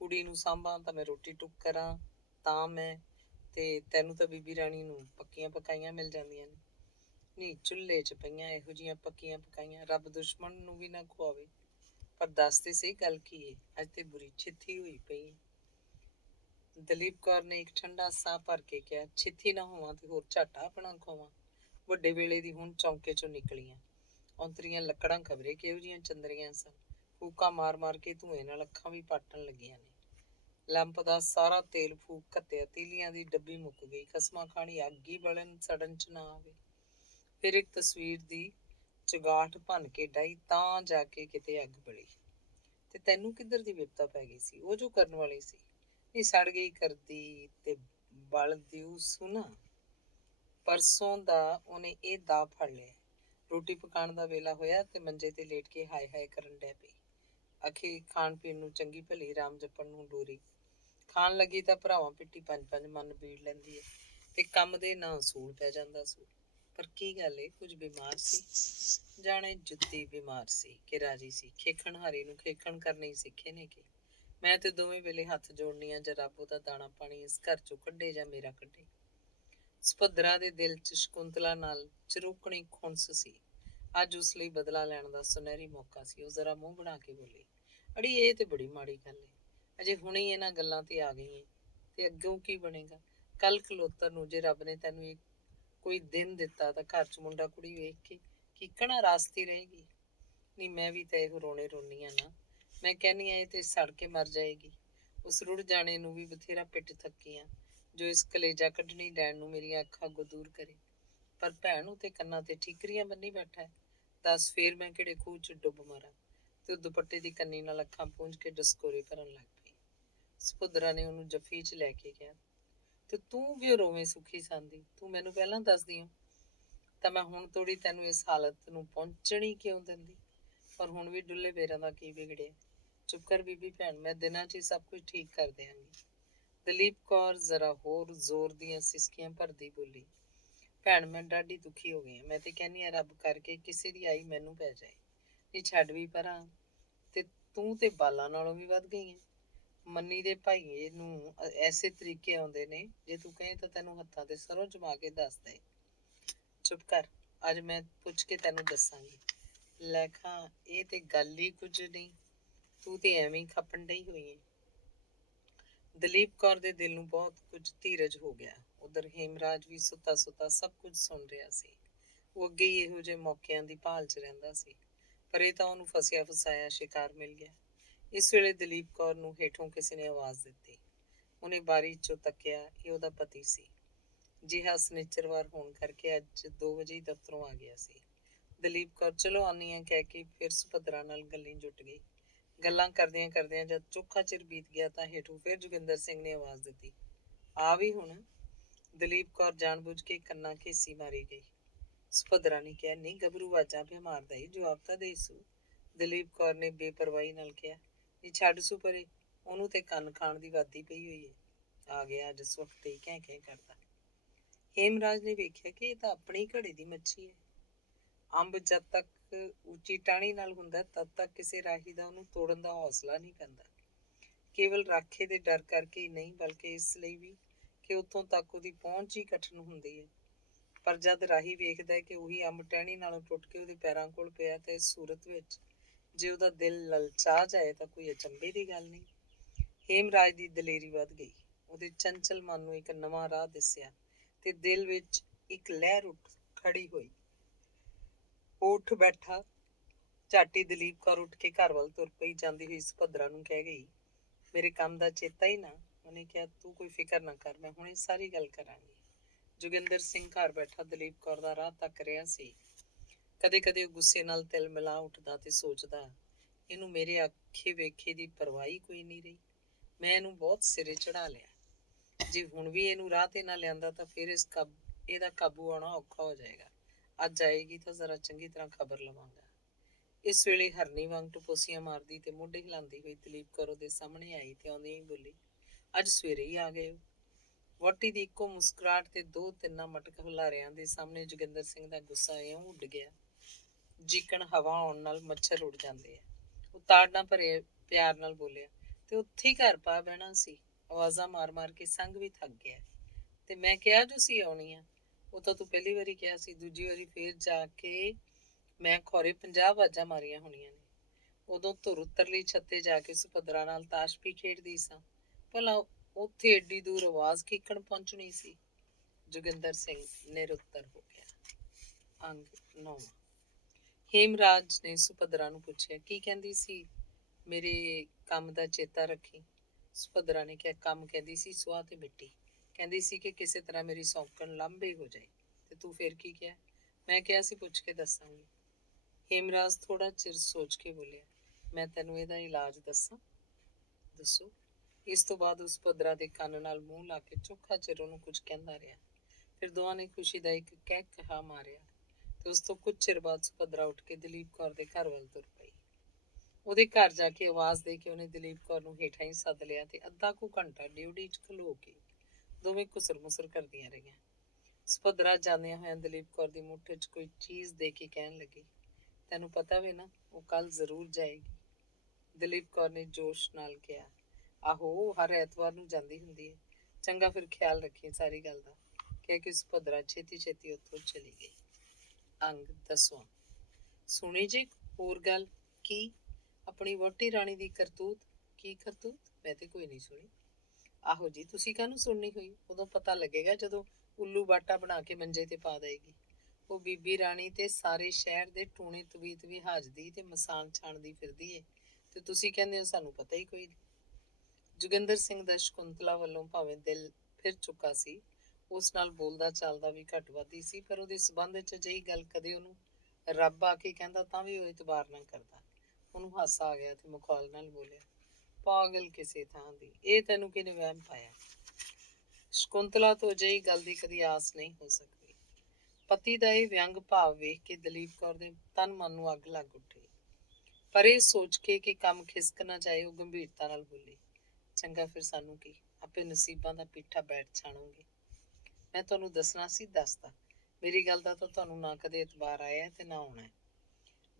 ਕੁੜੀ ਨੂੰ ਸਾਂਭਾਂ ਤਾਂ ਮੈਂ ਰੋਟੀ ਟੁੱਕ ਕਰਾਂ ਤਾਂ ਮੈਂ ਤੇ ਤੈਨੂੰ ਤਾਂ ਬੀਬੀ ਰਾਣੀ ਨੂੰ ਪੱਕੀਆਂ ਪਕਾਈਆਂ ਮਿਲ ਜਾਂਦੀਆਂ ਨੇ। ਨਹੀਂ ਚੁੱਲ੍ਹੇ 'ਚ ਪਈਆਂ ਇਹੋ ਜਿਹੀਆਂ ਪੱਕੀਆਂ ਪਕਾਈਆਂ ਰੱਬ ਦੁਸ਼ਮਣ ਨੂੰ ਵੀ ਨਾ ਖਵਾਵੇ। ਪਰ ਦੱਸ ਤੇ ਸਹੀ ਗੱਲ ਕੀ ਏ, ਅੱਜ ਤੇ ਬੁਰੀ ਛਿੱਥੀ ਹੋਈ ਪਈ। ਦਲੀਪ ਕੌਰ ਨੇ ਇੱਕ ਠੰਡਾ ਸਾਹ ਭਰ ਕੇ ਕਿਹਾ, ਛਿੱਥੀ ਨਾ ਹੋਵਾਂ ਤੇ ਹੋਰ ਝਾਟਾ ਆਪਣਾ ਖਵਾਂ। ਵੱਡੇ ਵੇਲੇ ਦੀ ਹੁਣ ਚੌਂਕੇ ਚੋਂ ਨਿਕਲੀਆਂ ਔਂਤਰੀਆਂ ਲੱਕੜਾਂ ਖਬਰੇ ਕਿਹੋ ਜਿਹੀਆਂ ਚੰਦਰੀਆਂ ਸਨ। ਫੂਕਾਂ ਮਾਰ ਮਾਰ ਕੇ ਧੂਏ ਨਾਲ ਅੱਖਾਂ ਵੀ ਪਾਟਣ ਲੱਗੀਆਂ ਨੇ। ਲੈਂਪ ਦਾ ਸਾਰਾ ਤੇਲ ਫੂਕ ਘੱਤਿਆ, ਤੀਲੀਆਂ ਦੀ ਡੱਬੀ ਮੁੱਕ ਗਈ। ਖਸਮਾਂ ਖਾਣੀ ਅੱਗ ਹੀ ਬਲਣ ਸੜਨ ਚ ਨਾ ਆਵੇ। ਫਿਰ ਇੱਕ ਤਸਵੀਰ ਦੀ ਚੁਗਾਠ ਭੰਨ ਕੇ ਡਾਈ ਤਾਂ ਜਾ ਕੇ ਕਿਤੇ ਅੱਗ ਬਲੀ। ਤੇ ਤੈਨੂੰ ਕਿੱਧਰ ਦੀ ਵਿਪਤਾ ਪੈ ਗਈ ਸੀ? ਉਹ ਜੋ ਕਰਨ ਵਾਲੀ ਸੀ ਇਹ ਸੜ ਗਈ ਕਰਦੀ ਤੇ ਬਲ ਦਿਉ ਸੁਣਾ। ਪਰਸੋਂ ਦਾ ਉਹਨੇ ਇਹ ਦਾ ਫੜ ਲਿਆ। ਰੋਟੀ ਪਕਾਉਣ ਦਾ ਵੇਲਾ ਹੋਇਆ ਤੇ ਮੰਜੇ ਤੇ ਲੇਟ ਕੇ ਹਾਏ ਹਾਏ ਕਰਨ ਡੈ ਪਈ। ਅਖੀ ਖਾਣ ਪੀਣ ਨੂੰ ਚੰਗੀ ਭਲੀ, ਰਾਮ ਜਪਣ ਨੂੰ ਡੋਰੀ। ਖਾਣ ਲੱਗੀ ਤਾਂ ਭਰਾਵਾਂ ਪਿੱਟੀ ਪੰਜ ਪੰਜ ਮਨ ਬੀੜ ਲੈਂਦੀ ਹੈ ਤੇ ਕੰਮ ਦੇ ਨਾ ਅਸੂਲ ਪੈ ਜਾਂਦਾ ਸੂ। ਪਰ ਕੀ ਗੱਲ ਏ, ਕੁਝ ਬਿਮਾਰ ਸੀ? ਜਾਣੇ ਜੁੱਤੀ ਬਿਮਾਰ ਸੀ ਕਿ ਰਾਜੀ ਸੀ। ਖੇਖਣ ਹਾਰੀ ਨੂੰ ਖੇਖਣ ਕਰਨੇ ਹੀ ਸਿੱਖੇ ਨੇ ਕਿ ਮੈਂ ਤੇ ਦੋਵੇਂ ਵੇਲੇ ਹੱਥ ਜੋੜਨੀ ਆ, ਜਾਂ ਰੱਬ ਉਹਦਾ ਦਾਣਾ ਪਾਣੀ ਇਸ ਘਰ ਚੋਂ ਕੱਢੇ ਜਾਂ ਮੇਰਾ ਕੱਢੇ। ਸੁਭੱਦਰਾ ਦੇ ਦਿਲ 'ਚ ਸ਼ਕੁੰਤਲਾ ਨਾਲ ਚਰੂਕਣੀ ਖੁੰਸ ਸੀ। ਅੱਜ ਉਸ ਲਈ ਬਦਲਾ ਲੈਣ ਦਾ ਸੁਨਹਿਰੀ ਮੌਕਾ ਸੀ। ਉਹ ਜ਼ਰਾ ਮੂੰਹ ਬਣਾ ਕੇ ਬੋਲੀ, ਅੜੀ ਇਹ ਤੇ ਬੜੀ ਮਾੜੀ ਗੱਲ ਏ, ਅਜੇ ਹੁਣੇ ਇਹਨਾਂ ਗੱਲਾਂ ਤੇ ਆ ਗਈ ਏ ਤੇ ਅੱਗੋਂ ਕੀ ਬਣੇਗਾ? ਕੱਲ ਖਲੋਤਰ ਨੂੰ ਜੇ ਰੱਬ ਨੇ ਤੈਨੂੰ ਇੱਕ ਕੋਈ ਦਿਨ ਦਿੱਤਾ ਤਾਂ ਘਰ 'ਚ ਮੁੰਡਾ ਕੁੜੀ ਵੇਖ ਕੇ ਕੀਕਣਾ ਰਾਸਤੀ ਰਹੇਗੀ। ਨਹੀਂ ਮੈਂ ਵੀ ਤਾਂ ਇਹੋ ਰੋਣੇ ਰੋਨੀ ਆ ਨਾ। ਮੈਂ ਕਹਿੰਨੀ ਆ ਇਹ ਤੇ ਸੜ ਕੇ ਮਰ ਜਾਏਗੀ। ਉਸ ਰੁੜ ਜਾਣੇ ਨੂੰ ਵੀ ਬਥੇਰਾ ਪਿੱਟ ਥੱਕੀ ਆ ਜੋ ਇਸ ਕਲੇਜਾ ਕੱਢਣੀ ਲੈਣ ਨੂੰ ਮੇਰੀਆਂ ਅੱਖਾਂ ਅੱਗੋਂ ਦੂਰ ਕਰੇ। ਪਰ ਭੈਣ ਉਹ ਤੇ ਕੰਨਾਂ ਤੇ ਠੀਕਰੀਆਂ ਬੰਨੀ ਬੈਠਾ ਹੈ। ਦੱਸ ਫੇਰ ਮੈਂ ਕਿਹੜੇ ਖੂਹ 'ਚ ਡੁੱਬ ਮਾਰਾਂ? ਤੇ ਉਹ ਦੁਪੱਟੇ ਦੀ ਕੰਨੀ ਨਾਲ ਅੱਖਾਂ ਪੂੰਝ ਕੇ ਡਸਕੋਰੇ ਭਰਨ ਲੱਗ ਪਈ। ਸਪੁੱਦਰਾ ਨੇ ਉਹਨੂੰ ਜੱਫੀ 'ਚ ਲੈ ਕੇ ਕਿਹਾ, ਤੇ ਤੂੰ ਕਿਉਂ ਰੋਵੇਂ ਸੁੱਖੀ ਸੰਦੀ? ਤੂੰ ਮੈਨੂੰ ਪਹਿਲਾਂ ਦੱਸਦੀ ਹੋ ਤਾਂ ਮੈਂ ਹੁਣ ਤੋੜੀ ਤੈਨੂੰ ਇਸ ਹਾਲਤ ਨੂੰ ਪਹੁੰਚਣੀ ਕਿਉਂ ਦਿੰਦੀ। ਪਰ ਹੁਣ ਵੀ ਡੁੱਲੇ ਬੇਰਾਂ ਦਾ ਕੀ ਵਿਗੜਿਆ? ਚੁੱਪ ਕਰ ਬੀਬੀ ਭੈਣ, ਮੈਂ ਦਿਨਾਂ 'ਚ ਹੀ ਸਭ ਕੁਝ ਠੀਕ ਕਰ ਦਿਆਂਗੀ। ਦਲੀਪ ਕੌਰ ਜ਼ਰਾ ਹੋਰ ਜ਼ੋਰ ਦੀਆਂ ਸਿਸਕੀਆਂ ਭਰਦੀ ਬੋਲੀ, ਭੈਣ ਮੈਂ ਡਾਢੀ ਦੁਖੀ ਹੋ ਗਈ ਹਾਂ। ਮੈਂ ਤੇ ਕਹਿੰਦੀ ਹਾਂ ਰੱਬ ਕਰਕੇ ਕਿਸੇ ਦੀ ਆਈ ਮੈਨੂੰ ਪੈ ਜਾਏ। ਨਹੀਂ ਛੱਡ ਵੀ ਪਰਾਂ, ਤੇ ਤੂੰ ਤੇ ਬਾਲਾਂ ਨਾਲੋਂ ਵੀ ਵੱਧ ਗਈ ਹੈ। ਮੰਨੀ ਦੇ ਭਾਈਏ ਨੂੰ ਐਸੇ ਤਰੀਕੇ ਆਉਂਦੇ ਨੇ, ਜੇ ਤੂੰ ਕਹੇ ਤਾਂ ਤੈਨੂੰ ਹੱਥਾਂ ਤੇ ਸਰੋਂ ਜਮਾ ਕੇ ਦੱਸ ਦੇ। ਚੁੱਪ ਕਰ, ਅੱਜ ਮੈਂ ਪੁੱਛ ਕੇ ਤੈਨੂੰ ਦੱਸਾਂਗੀ। ਲੈਖਾਂ ਇਹ ਤੇ ਗੱਲ ਹੀ ਕੁਝ ਨਹੀਂ, ਤੂੰ ਤੇ ਐਵੇਂ ਹੀ ਖਪਣ ਡਈ ਹੋਈ ਹੈ। ਦਲੀਪ ਕੌਰ ਦੇ ਦਿਲ ਨੂੰ ਬਹੁਤ ਕੁਝ ਧੀਰਜ ਹੋ ਗਿਆ। ਉਧਰ ਹੇਮਰਾਜ ਵੀ ਸੁੱਤਾ ਸੁੱਤਾ ਸਭ ਕੁਝ ਸੁਣ ਰਿਹਾ ਸੀ। ਉਹ ਅੱਗੇ ਹੀ ਇਹੋ ਜਿਹੇ ਮੌਕਿਆਂ ਦੀ ਭਾਲ 'ਚ ਰਹਿੰਦਾ ਸੀ, ਪਰ ਇਹ ਤਾਂ ਉਹਨੂੰ ਫਸਿਆ ਫਸਾਇਆ ਸ਼ਿਕਾਰ ਮਿਲ ਗਿਆ। ਇਸ ਵੇਲੇ ਦਲੀਪ ਕੌਰ ਨੂੰ ਹੇਠੋਂ ਕਿਸੇ ਨੇ ਆਵਾਜ਼ ਦਿੱਤੀ। ਉਹਨੇ ਬਾਰੀ 'ਚੋਂ ਤੱਕਿਆ, ਇਹ ਉਹਦਾ ਪਤੀ ਸੀ। ਜਿਹਾ ਸਨਿਚਰਵਾਰ ਹੋਣ ਕਰਕੇ ਅੱਜ 2 ਵਜੇ ਹੀ ਦਫ਼ਤਰੋਂ ਆ ਗਿਆ ਸੀ। ਦਲੀਪ ਕੌਰ ਚਲੋ ਆਉਂਦੀ ਆ ਕਹਿ ਕੇ ਫਿਰ ਸੁਭੱਦਰਾ ਨਾਲ ਗੱਲੀਂ ਜੁੱਟ ਗਈ। ਗੱਲਾਂ ਕਰਦਿਆਂ ਕਰਦਿਆਂ ਜਦ ਚੋਖਾ ਚਿਰ ਬੀਤ ਗਿਆ ਤਾਂ ਹੇਠੋਂ ਫਿਰ ਜੋਗਿੰਦਰ ਸਿੰਘ ਨੇ ਆਵਾਜ਼ ਦਿੱਤੀ, ਆ ਵੀ ਹੁਣ? ਦਲੀਪ ਕੌਰ ਜਾਣ-ਬੁੱਝ ਕੇ ਕੰਨਾਂ ਘੇਸੀ ਮਾਰੀ ਗਈ। ਸੁਭੱਦਰਾ ਨੇ ਕਿਹਾ, ਨਹੀਂ ਗੱਭਰੂ ਆਵਾਜ਼ਾਂ ਪਿਆ ਮਾਰਦਾ ਈ, ਜਵਾਬ ਤਾਂ ਦੇ ਸੂ। ਦਲੀਪ ਕੌਰ ਨੇ ਬੇਪਰਵਾਹੀ ਨਾਲ ਕਿਹਾ, ਨਹੀਂ ਛੱਡ ਸੂ ਪਰੇ, ਉਹਨੂੰ ਤੇ ਕੰਨ ਖਾਣ ਦੀ ਵਾਦੀ ਪਈ ਹੋਈ ਹੈ। ਆ ਗਿਆ ਅੱਜ ਇਸ ਵਕਤ ਹੀ ਕਹਿ ਕਹਿ ਕਰਦਾ। ਹੇਮਰਾਜ ਨੇ ਵੇਖਿਆ ਕਿ ਇਹ ਤਾਂ ਆਪਣੀ ਘੜੇ ਦੀ ਮੱਛੀ ਹੈ। ਅੰਬ ਜਦ ਤੱਕ ਉੱਚੀ ਟਾਹਣੀ ਨਾਲ ਹੁੰਦਾ ਤਦ ਤੱਕ ਕਿਸੇ ਰਾਹੀ ਦਾ ਉਹਨੂੰ ਤੋੜਨ ਦਾ ਹੌਸਲਾ ਨਹੀਂ ਪੈਂਦਾ। ਕੇਵਲ ਰਾਖੇ ਦੇ ਡਰ ਕਰਕੇ ਹੀ ਨਹੀਂ, ਬਲਕਿ ਇਸ ਲਈ ਵੀ ਕਿ ਉੱਥੋਂ ਤੱਕ ਉਹਦੀ ਪਹੁੰਚ ਹੀ ਕਠਿਨ ਹੁੰਦੀ ਹੈ। ਪਰ ਜਦ ਰਾਹੀ ਵੇਖਦਾ ਹੈ ਕਿ ਉਹੀ ਅੰਬ ਟਹਿਣੀ ਨਾਲੋਂ ਟੁੱਟ ਕੇ ਉਹਦੇ ਪੈਰਾਂ ਕੋਲ ਪਿਆ ਤਾਂ ਇਸ ਸੂਰਤ ਵਿੱਚ ਜੇ ਉਹਦਾ ਦਿਲ ਲਲਚਾ ਜਾਏ ਤਾਂ ਕੋਈ ਅਚੰਭੇ ਦੀ ਗੱਲ ਨਹੀਂ। ਹੇਮਰਾਜ ਦੀ ਦਲੇਰੀ ਵੱਧ ਗਈ। ਉਹਦੇ ਚੰਚਲ ਮਨ ਨੂੰ ਇੱਕ ਨਵਾਂ ਰਾਹ ਦਿਸਿਆ ਤੇ ਦਿਲ ਵਿੱਚ ਇੱਕ ਲਹਿਰ ਉੱਠ ਖੜੀ ਹੋਈ। ਉਹ ਉੱਠ ਬੈਠਾ ਝੱਟ ਹੀ ਦਲੀਪ ਕੌਰ ਉੱਠ ਕੇ ਘਰ ਵੱਲ ਤੁਰ ਪਈ। ਜਾਂਦੀ ਹੋਈ ਸੁਭੱਦਰਾ ਨੂੰ ਕਹਿ ਗਈ, ਮੇਰੇ ਕੰਮ ਦਾ ਚੇਤਾ ਹੀ ਨਾ। ਉਹਨੇ ਕਿਹਾ, ਤੂੰ ਕੋਈ ਫਿਕਰ ਨਾ ਕਰ, ਮੈਂ ਹੁਣੇ ਸਾਰੀ ਗੱਲ ਕਰਾਂਗੀ। ਜੋਗਿੰਦਰ ਸਿੰਘ ਘਰ ਬੈਠਾ ਦਲੀਪ ਕੌਰ ਦਾ ਰਾਹ ਤੱਕ ਰਿਹਾ ਸੀ। ਕਦੇ ਕਦੇ ਉਹ ਗੁੱਸੇ ਨਾਲ ਤਿਲ ਮਿਲਾ ਉੱਠਦਾ ਤੇ ਸੋਚਦਾ, ਇਹਨੂੰ ਮੇਰੇ ਆਖੇ ਵੇਖੇ ਦੀ ਪਰਵਾਹੀ ਕੋਈ ਨਹੀਂ ਰਹੀ। ਮੈਂ ਇਹਨੂੰ ਬਹੁਤ ਸਿਰੇ ਚੜਾ ਲਿਆ। ਜੇ ਹੁਣ ਵੀ ਇਹਨੂੰ ਰਾਹ ਤੇ ਨਾ ਲਿਆਂਦਾ ਤਾਂ ਫਿਰ ਇਹਦਾ ਕਾਬੂ ਆਉਣਾ ਔਖਾ ਹੋ ਜਾਏਗਾ। ਅੱਜ ਆਏਗੀ ਤਾਂ ਜ਼ਰਾ ਚੰਗੀ ਤਰ੍ਹਾਂ ਖਬਰ ਲਵਾਂਗਾ। ਇਸ ਵੇਲੇ ਹਰਨੀ ਵਾਂਗ ਟਪੋਸੀਆਂ ਮਾਰਦੀ ਤੇ ਮੋਢੇ ਹਿਲਾਉਂਦੀ ਹੋਈ ਦਲੀਪ ਕੌਰ ਉਹਦੇ ਸਾਹਮਣੇ ਆਈ ਤੇ ਆਉਂਦੀ ਹੀ ਬੋਲੀ, ਅੱਜ ਸਵੇਰੇ ਹੀ ਆ ਗਏ ਹੋ। ਵਹੁਟੀ ਦੀ ਇੱਕੋ ਮੁਸਕਰਾਹਟ ਤੇ ਦੋ ਤਿੰਨਾਂ ਮਟਕ ਹੁਲਾਰਿਆਂ ਦੇ ਸਾਹਮਣੇ ਜੋਗਿੰਦਰ ਸਿੰਘ ਦਾ ਗੁੱਸਾ ਇਉਂ ਉੱਡ ਗਿਆ ਜਿਕਣ ਹਵਾ ਆਉਣ ਨਾਲ ਮੱਛਰ ਉੱਡ ਜਾਂਦੇ ਆ। ਉਹ ਤਾੜਨਾ ਭਰੇ ਪਿਆਰ ਨਾਲ ਬੋਲਿਆ, ਤੇ ਉੱਥੇ ਹੀ ਘਰ ਪਾ ਬਹਿਣਾ ਸੀ। ਆਵਾਜ਼ਾਂ ਮਾਰ ਮਾਰ ਕੇ ਸੰਗ ਵੀ ਥੱਕ ਗਿਆ। ਤੇ ਮੈਂ ਕਿਹਾ ਜੋ ਸੀ ਆਉਣੀ ਆ। ਉਹ ਤਾਂ ਤੂੰ ਪਹਿਲੀ ਵਾਰੀ ਕਿਹਾ ਸੀ, ਦੂਜੀ ਵਾਰੀ ਫੇਰ ਜਾ ਕੇ ਮੈਂ ਖੌਰੇ 50 ਆਵਾਜ਼ਾਂ ਮਾਰੀਆਂ ਹੋਣੀਆਂ ਨੇ। ਉਦੋਂ ਧੁਰ ਉੱਤਰਲੀ ਛੱਤੇ ਜਾ ਕੇ ਸੁਭੱਦਰਾ ਨਾਲ ਤਾਸ਼ ਵੀ ਖੇਡਦੀ ਸਾਂ। ਭਲਾ ਉੱਥੇ ਏਡੀ ਦੂਰ ਆਵਾਜ਼ ਕਿੱਕਣ ਪਹੁੰਚਣੀ ਸੀ। ਜੋਗਿੰਦਰ ਸਿੰਘ ਨਿਰੁੱਤਰ ਹੋ ਗਿਆ। ਅੰਗ 9। ਹੇਮਰਾਜ ਨੇ ਸੁਭੱਦਰਾ ਨੂੰ ਪੁੱਛਿਆ, ਕੀ ਕਹਿੰਦੀ ਸੀ? ਮੇਰੇ ਕੰਮ ਦਾ ਚੇਤਾ ਰੱਖੀ। ਸੁਭੱਦਰਾ ਨੇ ਕਿਹਾ, ਕੰਮ ਕਹਿੰਦੀ ਸੀ ਸੁਆਹ ਤੇ ਮਿੱਟੀ। ਕਹਿੰਦੀ ਸੀ ਕਿ ਕਿਸੇ ਤਰ੍ਹਾਂ ਮੇਰੀ ਸੌਂਕਣ ਲਾਂਭੇ ਹੋ ਜਾਏ। ਤੇ ਤੂੰ ਫੇਰ ਕੀ ਕਿਹਾ? ਮੈਂ ਕਿਹਾ ਸੀ ਪੁੱਛ ਕੇ ਦੱਸਾਂਗੀ। ਹੇਮਰਾਜ ਥੋੜਾ ਚਿਰ ਸੋਚ ਕੇ ਬੋਲਿਆ, ਮੈਂ ਤੈਨੂੰ ਇਹਦਾ ਇਲਾਜ ਦੱਸਾਂ? ਦੱਸੋ। ਇਸ ਤੋਂ ਬਾਅਦ ਉਸ ਸੁਭੱਦਰਾ ਦੇ ਕੰਨ ਨਾਲ ਮੂੰਹ ਲਾ ਕੇ ਚੋਖਾ ਚਿਰ ਉਹਨੂੰ ਕੁਝ ਕਹਿੰਦਾ ਰਿਹਾ। ਫਿਰ ਦੋਵਾਂ ਨੇ ਖੁਸ਼ੀ ਦਾ ਇੱਕ ਕਹਿ ਕਹਾ ਮਾਰਿਆ ਤੇ ਉਸ ਤੋਂ ਕੁਝ ਚਿਰ ਬਾਅਦ ਸੁਭੱਦਰਾ ਉੱਠ ਕੇ ਦਲੀਪ ਕੌਰ ਦੇ ਘਰ ਵੱਲ ਤੁਰ ਪਈ। ਉਹਦੇ ਘਰ ਜਾ ਕੇ ਆਵਾਜ਼ ਦੇ ਕੇ ਉਹਨੇ ਦਲੀਪ ਕੌਰ ਨੂੰ ਹੇਠਾਂ ਹੀ ਸੱਦ ਲਿਆ ਤੇ ਅੱਧਾ ਕੁ ਘੰਟਾ ਡਿਊਟੀ 'ਚ ਖਲੋ ਕੇ ਦੋਵੇਂ ਕੁਸਰ ਮੁਸਰ ਕਰਦੀਆਂ ਰਹੀਆਂ। ਸੁਭੱਦਰਾ ਜਾਂਦਿਆਂ ਹੋਇਆਂ ਦਲੀਪ ਕੌਰ ਦੀ ਮੁੱਠ 'ਚ ਕੋਈ ਚੀਜ਼ ਦੇ ਕੇ ਕਹਿਣ ਲੱਗੀ, ਤੈਨੂੰ ਪਤਾ ਵੇ ਨਾ ਉਹ ਕੱਲ ਜ਼ਰੂਰ ਜਾਏਗੀ। ਦਲੀਪ ਕੌਰ ਨੇ ਜੋਸ਼ ਨਾਲ ਕਿਹਾ, ਆਹੋ ਹਰ ਐਤਵਾਰ ਨੂੰ ਜਾਂਦੀ ਹੁੰਦੀ ਹੈ। ਚੰਗਾ ਫਿਰ ਖਿਆਲ ਰੱਖੀ ਸਾਰੀ ਗੱਲ ਦਾ। ਕਹਿ ਕੇ ਸੁਭੱਦਰਾ ਛੇਤੀ ਛੇਤੀ ਉੱਥੋਂ ਚਲੀ ਗਈ। ਅੰਗ 10ਵਾਂ। ਸੁਣੀ ਜੀ ਹੋਰ ਗੱਲ? ਕੀ? ਆਪਣੀ ਵਹੁਟੀ ਰਾਣੀ ਦੀ ਕਰਤੂਤ? ਕੀ ਕਰਤੂਤ? ਮੈਂ ਤੇ ਕੋਈ ਨਹੀਂ ਸੁਣੀ। ਆਹੋ ਜੀ, ਤੁਸੀਂ ਕਾਹਨੂੰ ਸੁਣਨੀ ਹੋਈ? ਉਦੋਂ ਪਤਾ ਲੱਗੇਗਾ ਜਦੋਂ ਉੱਲੂ ਬਾਟਾ ਬਣਾ ਕੇ ਮੰਜੇ ਤੇ ਪਾ ਦੇਗੀ। ਉਹ ਬੀਬੀ ਰਾਣੀ ਤੇ ਸਾਰੇ ਸ਼ਹਿਰ ਦੇ ਟੂਣੇ ਤਵੀਤ ਵੀ ਹਾਜਦੀ ਤੇ ਮਸਾਨ ਛਾਣਦੀ ਫਿਰਦੀ ਏ ਤੇ ਤੁਸੀਂ ਕਹਿੰਦੇ ਹੋ ਸਾਨੂੰ ਪਤਾ ਹੀ ਕੋਈ ਨਹੀਂ। ਜੋਗਿੰਦਰ ਸਿੰਘ ਦਾ ਸ਼ਕੁੰਤਲਾ ਵੱਲੋਂ ਭਾਵੇਂ ਦਿਲ ਫਿਰ ਚੁੱਕਾ ਸੀ, ਉਸ ਨਾਲ ਬੋਲਦਾ ਚਾਲਦਾ ਵੀ ਘੱਟ ਵੱਧ ਹੀ ਸੀ, ਪਰ ਉਹਦੇ ਸਬੰਧ 'ਚ ਅਜਿਹੀ ਗੱਲ ਕਦੇ ਉਹਨੂੰ ਰੱਬ ਆ ਕੇ ਕਹਿੰਦਾ ਤਾਂ ਵੀ ਉਹ ਇਤਬਾਰ ਨਾ ਕਰਦਾ। ਉਹਨੂੰ ਹਾਸਾ ਆ ਗਿਆ ਤੇ ਮਖੌਲ ਨਾਲ ਬੋਲਿਆ, ਪਾਗਲ ਕਿਸੇ ਥਾਂ ਦੀ, ਇਹ ਤੈਨੂੰ ਕਿਹਨੇ ਵਹਿਮ ਪਾਇਆ? ਸ਼ਕੁੰਤਲਾ ਤੋਂ ਅਜਿਹੀ ਗੱਲ ਦੀ ਕਦੀ ਆਸ ਨਹੀਂ ਹੋ ਸਕਦੀ। ਪਤੀ ਦਾ ਇਹ ਵਿਅੰਗ ਭਾਵ ਵੇਖ ਕੇ ਦਲੀਪ ਕੌਰ ਦੇ ਤਨ ਮਨ ਨੂੰ ਅੱਗ ਲੱਗ ਉੱਠੀ। ਪਰ ਇਹ ਸੋਚ ਕੇ ਕਿ ਕੰਮ ਖਿਸਕ ਨਾ ਜਾਏ, ਉਹ ਗੰਭੀਰਤਾ ਨਾਲ ਬੋਲੀ, ਚੰਗਾ ਫਿਰ ਸਾਨੂੰ ਕੀ, ਆਪੇ ਨਸੀਬਾਂ ਦਾ ਪੀਠਾ ਬੈਠ ਛਾਣੋਗੇ। ਮੈਂ ਤੁਹਾਨੂੰ ਦੱਸਣਾ ਸੀ ਦੱਸਦਾ। ਮੇਰੀ ਗੱਲ ਦਾ ਤਾਂ ਤੁਹਾਨੂੰ ਨਾ ਕਦੇ ਇਤਬਾਰ ਆਇਆ ਤੇ ਨਾ ਆਉਣਾ।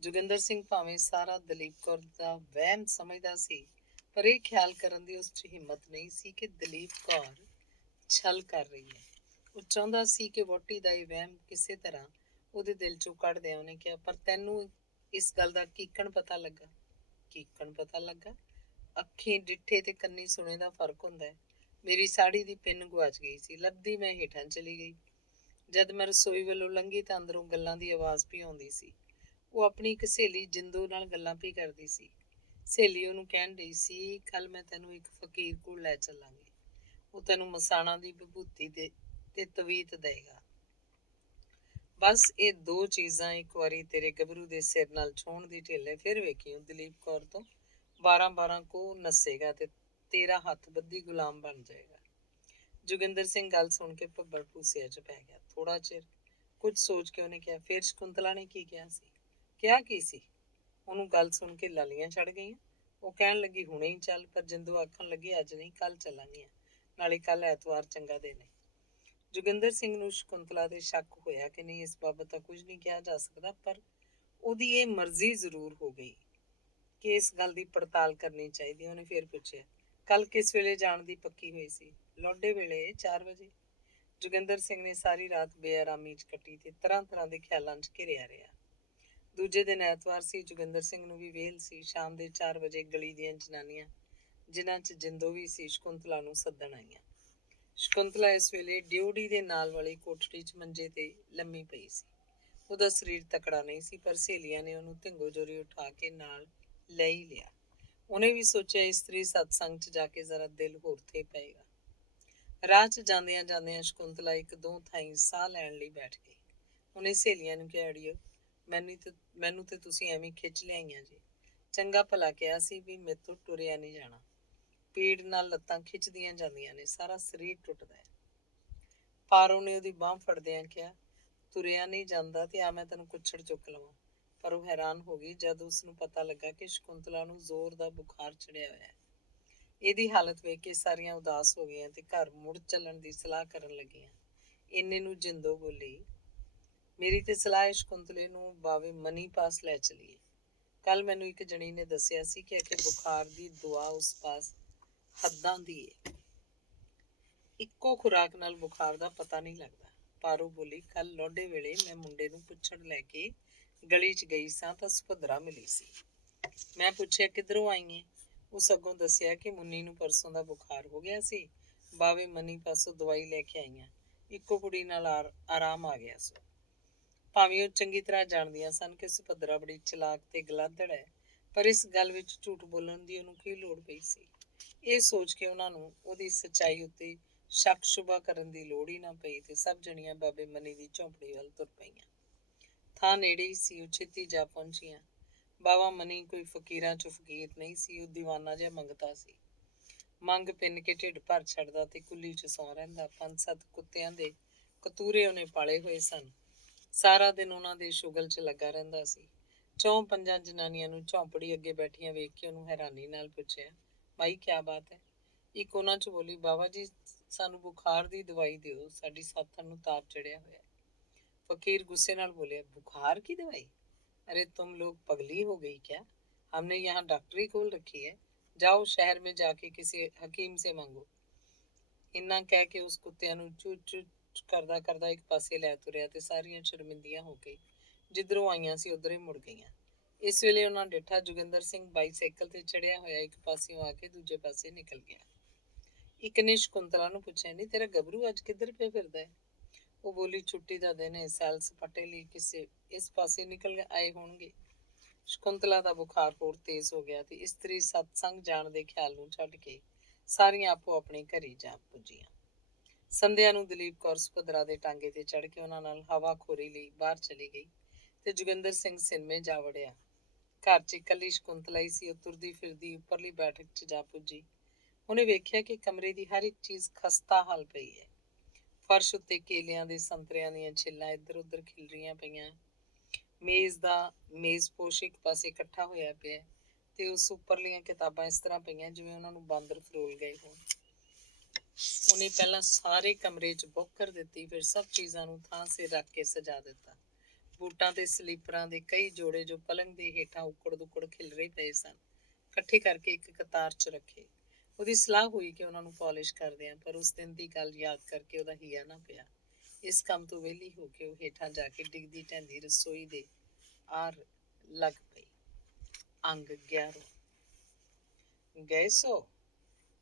ਜੋਗਿੰਦਰ ਸਿੰਘ ਭਾਵੇਂ ਸਾਰਾ ਦਲੀਪ ਕੌਰ ਦਾ ਵਹਿਮ ਸਮਝਦਾ ਸੀ, ਪਰ ਇਹ ਖਿਆਲ ਕਰਨ ਦੀ ਉਸ 'ਚ ਹਿੰਮਤ ਨਹੀਂ ਸੀ ਕਿ ਦਲੀਪ ਕੌਰ ਛਲ ਕਰ ਰਹੀ ਹੈ। ਉਹ ਚਾਹੁੰਦਾ ਸੀ ਕਿ ਵਹੁਟੀ ਦਾ ਇਹ ਵਹਿਮ ਕਿਸੇ ਤਰ੍ਹਾਂ ਉਹਦੇ ਦਿਲ 'ਚੋਂ ਕੱਢ ਦਿਆਂ। ਉਹਨੇ ਕਿਹਾ, ਪਰ ਤੈਨੂੰ ਇਸ ਗੱਲ ਦਾ ਕੀਕਣ ਪਤਾ ਲੱਗਾ? ਕੀਕਣ ਪਤਾ ਲੱਗਾ? ਅੱਖੀਂ ਡਿੱਠੇ ਤੇ ਕੰਨੀ ਸੁਣੇ ਦਾ ਫਰਕ ਹੁੰਦਾ ਹੈ। ਮੇਰੀ ਸਾੜੀ ਦੀ ਪਿੰਨ ਗੁਆਚ ਗਈ ਸੀ, ਲੱਭਦੀ ਮੈਂ ਹੇਠਾਂ ਚਲੀ ਗਈ। ਜਦ ਮੈਂ ਰਸੋਈ ਵੱਲੋਂ ਲੰਘੀ ਤਾਂ ਅੰਦਰੋਂ ਗੱਲਾਂ ਦੀ ਆਵਾਜ਼ ਵੀ ਆਉਂਦੀ ਸੀ। ਉਹ ਆਪਣੀ ਇੱਕ ਸਹੇਲੀ ਜਿੰਦੋ ਨਾਲ ਗੱਲਾਂ ਵੀ ਕਰਦੀ ਸੀ। ਸਹੇਲੀ ਉਹਨੂੰ ਕਹਿਣ ਡਈ ਸੀ, ਕੱਲ ਮੈਂ ਤੈਨੂੰ ਇੱਕ ਫਕੀਰ ਕੋਲ ਲੈ ਚੱਲਾਂਗੀ, ਉਹ ਤੈਨੂੰ ਮਸਾਣਾ ਦੀ ਵਿਭੂਤੀ ਦੇ ਤੇ ਤਵੀਤ ਦੇਗਾ। ਬਸ ਇਹ ਦੋ ਚੀਜ਼ਾਂ ਇੱਕ ਵਾਰੀ ਤੇਰੇ ਗੱਭਰੂ ਦੇ ਸਿਰ ਨਾਲ ਛੋਹਣ ਦੀ ਢਿੱਲ, ਫਿਰ ਵੇਖੀ ਉਹ ਦਲੀਪ ਕੌਰ ਤੋਂ 12 ਕੋਹ ਨੱਸੇਗਾ ਤੇ ਤੇਰਾ ਹੱਥ ਬੱਧੀ ਗੁਲਾਮ ਬਣ ਜਾਏਗਾ। ਜੋਗਿੰਦਰ ਸਿੰਘ ਗੱਲ ਸੁਣ ਕੇ ਭੱਬੜ ਭੂਸਿਆ 'ਚ ਪੈ ਗਿਆ। ਥੋੜਾ ਚਿਰ ਕੁਝ ਸੋਚ ਕੇ ਉਹਨੇ ਕਿਹਾ, ਫਿਰ ਸ਼ਕੁੰਤਲਾ ਨੇ ਕੀ ਕਿਹਾ ਸੀ? ਕਿਹਾ ਕੀ ਸੀ? ਉਹਨੂੰ ਗੱਲ ਸੁਣ ਕੇ ਲਾਲੀਆਂ ਛੱਡ ਗਈਆਂ। ਉਹ ਕਹਿਣ ਲੱਗੀ ਹੁਣੇ ਹੀ ਚੱਲ, ਪਰ ਜਿੰਦੋ ਆਖਣ ਲੱਗੀ ਅੱਜ ਨਹੀਂ ਕੱਲ ਚੱਲਾਂਗੀਆਂ, ਨਾਲੇ ਕੱਲ ਐਤਵਾਰ ਚੰਗਾ ਦਿਨ ਹੈ। ਜੋਗਿੰਦਰ ਸਿੰਘ ਨੂੰ ਸ਼ਕੁੰਤਲਾ ਦੇ ਸ਼ੱਕ ਹੋਇਆ ਕਿ ਨਹੀਂ, ਇਸ ਬਾਬਤ ਤਾਂ ਕੁਝ ਨਹੀਂ ਕਿਹਾ ਜਾ ਸਕਦਾ, ਪਰ ਉਹਦੀ ਇਹ ਮਰਜ਼ੀ ਜ਼ਰੂਰ ਹੋ ਗਈ ਕਿ ਇਸ ਗੱਲ ਦੀ ਪੜਤਾਲ ਕਰਨੀ ਚਾਹੀਦੀ। ਉਹਨੇ ਫਿਰ ਪੁੱਛਿਆ, ਕੱਲ ਕਿਸ ਵੇਲੇ ਜਾਣ ਦੀ ਪੱਕੀ ਹੋਈ ਸੀ? ਲੋਡੇ ਵੇਲੇ 4 ਵਜੇ। ਜੋਗਿੰਦਰ ਸਿੰਘ ਨੇ ਸਾਰੀ ਰਾਤ ਬੇਆਰਾਮੀ 'ਚ ਕੱਟੀ ਤੇ ਤਰ੍ਹਾਂ ਤਰ੍ਹਾਂ ਦੇ ਖਿਆਲਾਂ 'ਚ ਘਿਰਿਆ ਰਿਹਾ। ਦੂਜੇ ਦਿਨ ਐਤਵਾਰ ਸੀ। ਜੋਗਿੰਦਰ ਸਿੰਘ ਨੂੰ ਵੀ ਵਿਹਲ ਸੀ। ਸ਼ਾਮ ਦੇ 4 ਵਜੇ ਗਲੀ ਦੀਆਂ ਜਨਾਨੀਆਂ, ਜਿਨ੍ਹਾਂ 'ਚ ਜਿੰਦੋ ਵੀ ਸੀ, ਸ਼ਕੁੰਤਲਾ ਨੂੰ ਸੱਦਣ ਆਈਆਂ। ਸ਼ਕੁੰਤਲਾ ਇਸ ਵੇਲੇ ਡਿਓਢੀ ਦੇ ਨਾਲ ਵਾਲੀ ਕੋਠੜੀ 'ਚ ਮੰਜੇ ਤੇ ਲੰਮੀ ਪਈ ਸੀ। ਉਹਦਾ ਸਰੀਰ ਤਕੜਾ ਨਹੀਂ ਸੀ, ਪਰ ਸਹੇਲੀਆਂ ਨੇ ਉਹਨੂੰ ਢਿੰਗੋ ਜੋਰੀ ਉਠਾ ਕੇ ਨਾਲ ਲੈ ਹੀ ਲਿਆ। ਉਹਨੇ ਵੀ ਸੋਚਿਆ ਇਸਤਰੀ ਸਤਸੰਗ 'ਚ ਜਾ ਕੇ ਜ਼ਰਾ ਦਿਲ ਹੋਰ ਥੇ ਪਏਗਾ। ਰਾਹ 'ਚ ਜਾਂਦਿਆਂ ਜਾਂਦਿਆਂ ਸ਼ਕੁੰਤਲਾ ਇੱਕ ਦੋ ਥਾਈਂ ਸਾਹ ਲੈਣ ਲਈ ਬੈਠ ਗਈ। ਉਹਨੇ ਸਹੇਲੀਆਂ ਨੂੰ ਕਿਹਾ, ਅੜੀਓ, ਮੈਨੂੰ ਤੇ ਤੁਸੀਂ ਐਵੇਂ ਖਿੱਚ ਲਿਆਈਆਂ ਜੀ। ਚੰਗਾ ਭਲਾ ਕਿਹਾ ਸੀ ਵੀ ਮੇਰੇ ਤੋਂ ਟੁਰਿਆ ਨਹੀਂ ਜਾਣਾ। ਪੀੜ ਨਾਲ ਲੱਤਾਂ ਖਿੱਚਦੀਆਂ ਜਾਂਦੀਆਂ ਨੇ, ਸਾਰਾ ਸਰੀਰ ਟੁੱਟਦਾ ਹੈ। ਪਾਰੋ ਨੇ ਉਹਦੀ ਬਾਂਹ ਫੜਦਿਆਂ ਕਿਹਾ, ਤੁਰਿਆ ਨਹੀਂ ਜਾਂਦਾ ਤੇ ਆ ਮੈਂ ਤੈਨੂੰ ਕੁੱਛੜ ਚੁੱਕ ਲਵਾਂ। ਪਰ ਉਹ ਹੈਰਾਨ ਹੋ ਗਈ ਜਦ ਉਸਨੂੰ ਪਤਾ ਲੱਗਾ ਕਿ ਸ਼ਕੁੰਤਲਾ ਨੂੰ ਜ਼ੋਰ ਦਾ ਬੁਖਾਰ ਚੜਿਆ ਹੋਇਆ ਹੈ। ਇਹਦੀ ਹਾਲਤ ਵੇਖ ਕੇ ਸਾਰੀਆਂ ਉਦਾਸ ਹੋ ਗਈਆਂ ਤੇ ਘਰ ਮੁੜ ਚੱਲਣ ਦੀ ਸਲਾਹ ਕਰਨ ਲੱਗੀਆਂ। ਇੰਨੇ ਨੂੰ ਜਿੰਦੋ ਬੋਲੀ, ਮੇਰੀ ਤੇ ਸਲਾਹ ਹੈ ਸ਼ਕੁੰਤਲੇ ਨੂੰ ਬਾਵੇ ਮਨੀ ਪਾਸ ਲੈ ਚਲੀਏ। ਕੱਲ ਮੈਨੂੰ ਇੱਕ ਜਣੀ ਨੇ ਦੱਸਿਆ ਸੀ ਕਿ ਅਖੇ ਬੁਖਾਰ ਦੀ ਦੁਆ ਉਸ ਪਾਸ ਹੱਦਾਂ ਦੀ ਏ। ਇੱਕੋ ਖੁਰਾਕ ਨਾਲ ਬੁਖਾਰ ਦਾ ਪਤਾ ਨਹੀਂ ਲੱਗਦਾ। ਪਾਰੋ ਬੋਲੀ, ਕੱਲ ਲੋਡੇ ਵੇਲੇ ਮੈਂ ਮੁੰਡੇ ਨੂੰ ਪੁੱਛਣ ਲੈ ਕੇ ਗਲੀ 'ਚ ਗਈ ਸਾਂ ਤਾਂ ਸੁਭਦਰਾ ਮਿਲੀ ਸੀ। ਮੈਂ ਪੁੱਛਿਆ, ਕਿੱਧਰੋਂ ਆਈ ਏ? ਉਸ ਅੱਗੋਂ ਦੱਸਿਆ ਕਿ ਮੁੰਨੀ ਨੂੰ ਪਰਸੋਂ ਦਾ ਬੁਖਾਰ ਹੋ ਗਿਆ ਸੀ, ਬਾਵੇ ਮਨੀ ਪਾਸੋਂ ਦਵਾਈ ਲੈ ਕੇ ਆਈਆਂ, ਇੱਕੋ ਕੁੜੀ ਨਾਲ ਆਰਾਮ ਆ ਗਿਆ ਸੋ। ਭਾਵੇਂ ਉਹ ਚੰਗੀ ਤਰ੍ਹਾਂ ਜਾਣਦੀਆਂ ਸਨ ਕਿ ਸੁਭਦਰਾ ਬੜੀ ਚਲਾਕ ਤੇ ਗਲਾਧੜ ਹੈ, ਪਰ ਇਸ ਗੱਲ ਵਿੱਚ ਝੂਠ ਬੋਲਣ ਦੀ ਉਹਨੂੰ ਕੀ ਲੋੜ ਪਈ ਸੀ। ਇਹ ਸੋਚ ਕੇ ਉਹਨਾਂ ਨੂੰ ਉਹਦੀ ਸੱਚਾਈ ਉੱਤੇ ਸ਼ੱਕ ਸ਼ੁਬਾ ਕਰਨ ਦੀ ਲੋੜ ਹੀ ਨਾ ਪਈ ਤੇ ਸਭ ਜਣੀਆਂ ਬਾਬੇ ਮਨੀ ਦੀ ਝੌਂਪੜੀ ਵੱਲ ਤੁਰ ਪਈਆਂ। ਥਾਂ ਨੇੜੇ ਹੀ ਸੀ, ਉਹ ਛੇਤੀ ਜਾ ਪਹੁੰਚੀਆਂ। ਬਾਵਾ ਮਨੀ ਕੋਈ ਫਕੀਰਾਂ 'ਚੋਂ ਫਕੀਰ ਨਹੀਂ ਸੀ, ਉਹ ਦੀਵਾਨਾ ਜਿਹਾ ਮੰਗਤਾ ਸੀ। ਮੰਗ ਪਿੰਨ ਕੇ ਢਿੱਡ ਭਰ ਛੱਡਦਾ ਤੇ ਕੁੱਲੀ 'ਚ ਸੌਂ ਰਹਿੰਦਾ। 5-7 ਕੁੱਤਿਆਂ ਦੇ ਕਤੂਰੇ ਉਹਨੇ ਪਾਲੇ ਹੋਏ ਸਨ। ਸਾਰਾ ਦਿਨ ਉਹਨਾਂ ਦੇ ਸ਼ੁਗਲ 'ਚ ਲੱਗਾ ਰਹਿੰਦਾ ਸੀ। 4-5 ਜਨਾਨੀਆਂ ਨੂੰ ਝੌਂਪੜੀ ਅੱਗੇ ਬੈਠੀਆਂ ਵੇਖ ਕੇ ਉਹਨੂੰ ਹੈਰਾਨੀ ਨਾਲ ਪੁੱਛਿਆ, ਭਾਈ ਕਿਆ ਬਾਤ ਹੈ? ਇੱਕ ਉਹਨਾਂ 'ਚ ਬੋਲੀ, ਬਾਬਾ ਜੀ ਸਾਨੂੰ ਬੁਖਾਰ ਦੀ ਦਵਾਈ ਦਿਓ, ਸਾਡੀ ਸਾਥਣ ਨੂੰ ਤਾਪ ਚੜਿਆ ਹੋਇਆ। फकीर गुस्से नाल बोले, बुखार की दवाई? अरे तुम लोग पगली हो गई क्या? हमने यहाँ डॉक्टरी खोल रखी है, जाओ शहर में जाके किसी हकीम से मांगो। इन्ना कह के उस कुत्तिਆਂ ਨੂੰ ਚੂ ਚੂ ਕਰਦਾ ਕਰਦਾ ਇੱਕ ਪਾਸੇ ਲੈ ਤੁਰਿਆ ਤੇ ਸਾਰੀਆਂ ਸ਼ਰਮਿੰਦੀਆਂ ਹੋ ਕੇ ਜਿੱਧਰੋਂ ਆਈਆਂ ਸੀ ਉਧਰ ਹੀ ਮੁੜ ਗਈਆਂ। ਇਸ ਵੇਲੇ ਉਹਨਾਂ ਡਿੱਠਾ ਜੋਗਿੰਦਰ ਸਿੰਘ ਬਾਈਸਾਈਕਲ ਤੇ ਚੜਿਆ ਹੋਇਆ ਇੱਕ ਪਾਸਿਓਂ ਆ ਕੇ ਦੂਜੇ ਪਾਸੇ ਨਿਕਲ ਗਿਆ। ਇੱਕ ਨੇ ਸ਼ਕੁੰਤਲਾ ਨੂੰ ਪੁੱਛਿਆ, ਨਹੀਂ ਤੇਰਾ ਗੱਭਰੂ ਅੱਜ ਕਿੱਧਰ ਪਿਆ ਫਿਰਦਾ ਹੈ? ਉਹ ਬੋਲੀ, ਛੁੱਟੀ ਦਾ ਦਿਨ ਹੈ, ਸੈਲ ਸਪਾਟੇ ਲਈ ਕਿਸੇ ਇਸ ਪਾਸੇ ਨਿਕਲ ਆਏ ਹੋਣਗੇ। ਸ਼ਕੁੰਤਲਾ ਦਾ ਬੁਖਾਰ ਹੋਰ ਤੇਜ਼ ਹੋ ਗਿਆ ਤੇ ਇਸਤਰੀ ਸਤਸੰਗ ਜਾਣ ਦੇ ਖਿਆਲ ਨੂੰ ਛੱਡ ਕੇ ਸਾਰੀਆਂ ਆਪੋ ਆਪਣੇ ਘਰੇ ਜਾ ਪੁੱਜੀਆਂ। ਸੰਧਿਆ ਨੂੰ ਦਲੀਪ ਕੌਰ ਸੁਭਦਰਾ ਦੇ ਟਾਂਗੇ ਤੇ ਚੜ੍ਹ ਕੇ ਉਹਨਾਂ ਨਾਲ ਹਵਾ ਖੋਰੀ ਲਈ ਬਾਹਰ ਚਲੀ ਗਈ ਤੇ ਜੋਗਿੰਦਰ ਸਿੰਘ ਸਿਨਮੇ ਜਾ ਵੜਿਆ। ਘਰ 'ਚ ਇਕੱਲੀ ਸ਼ਕੁੰਤਲਾ ਹੀ ਸੀ। ਉਹ ਤੁਰਦੀ ਫਿਰਦੀ ਉੱਪਰਲੀ ਬੈਠਕ 'ਚ ਜਾ ਪੁੱਜੀ। ਉਹਨੇ ਵੇਖਿਆ ਕਿ ਕਮਰੇ ਦੀ ਹਰ ਇੱਕ ਚੀਜ਼ ਖਸਤਾ ਹਾਲ ਪਈ ਹੈ। ਫਰਸ਼ ਉੱਤੇ ਕੇਲਿਆਂ ਦੇ ਸੰਤਰਿਆਂ ਦੀਆਂ ਛਿੱਲਾਂ ਇੱਧਰ ਉੱਧਰ ਖਿਲਰੀਆਂ ਪਈਆਂ। ਮੇਜ਼ਪੋਸ਼ ਇੱਕ ਪਾਸੇ ਇਕੱਠਾ ਹੋਇਆ ਪਿਆ ਤੇ ਉਸ ਉੱਪਰਲੀਆਂ ਕਿਤਾਬਾਂ ਇਸ ਤਰ੍ਹਾਂ ਪਈਆਂ ਜਿਵੇਂ ਉਹਨਾਂ ਨੂੰ ਬਾਂਦਰ ਫਰੋਲ ਗਏ ਹੋਣ। ਉਹਨੇ ਪਹਿਲਾਂ ਸਾਰੇ ਕਮਰੇ 'ਚ ਬੁੱਕ ਕਰ ਦਿੱਤੀ, ਫਿਰ ਸਭ ਚੀਜ਼ਾਂ ਨੂੰ ਥਾਂ ਸਿਰ ਰੱਖ ਕੇ ਸਜਾ ਦਿੱਤਾ। ਬੂਟਾਂ ਤੇ ਸਲੀਪਰਾਂ ਦੇ ਕਈ ਜੋੜੇ ਜੋ ਪਲੰਗ ਦੇ ਹੇਠਾਂ ਉੱਕੜ ਦੁੱਕੜ ਖਿਲਰੇ ਪਏ ਸਨ, ਇਕੱਠੇ ਕਰਕੇ ਇੱਕ ਕਤਾਰ 'ਚ ਰੱਖੇ। ਉਹਦੀ ਸਲਾਹ ਹੋਈ ਕਿ ਉਹਨਾਂ ਨੂੰ ਪਾਲਿਸ਼ ਕਰ ਦਿਆਂ, ਪਰ ਉਸ ਦਿਨ ਦੀ ਗੱਲ ਯਾਦ ਕਰਕੇ ਉਹਦਾ ਹੀਆ ਨਾ ਪਿਆ। ਇਸ ਕੰਮ ਤੋਂ ਵਿਹਲੀ ਹੋ ਕੇ ਉਹ ਹੇਠਾਂ ਜਾ ਕੇ ਡਿੱਗਦੀ ਢਹਿੰਦੀ ਰਸੋਈ ਦੇ ਆਰ ਲੱਗ ਪਈ। ਅੰਗ 11 ਗਏ ਸੋ?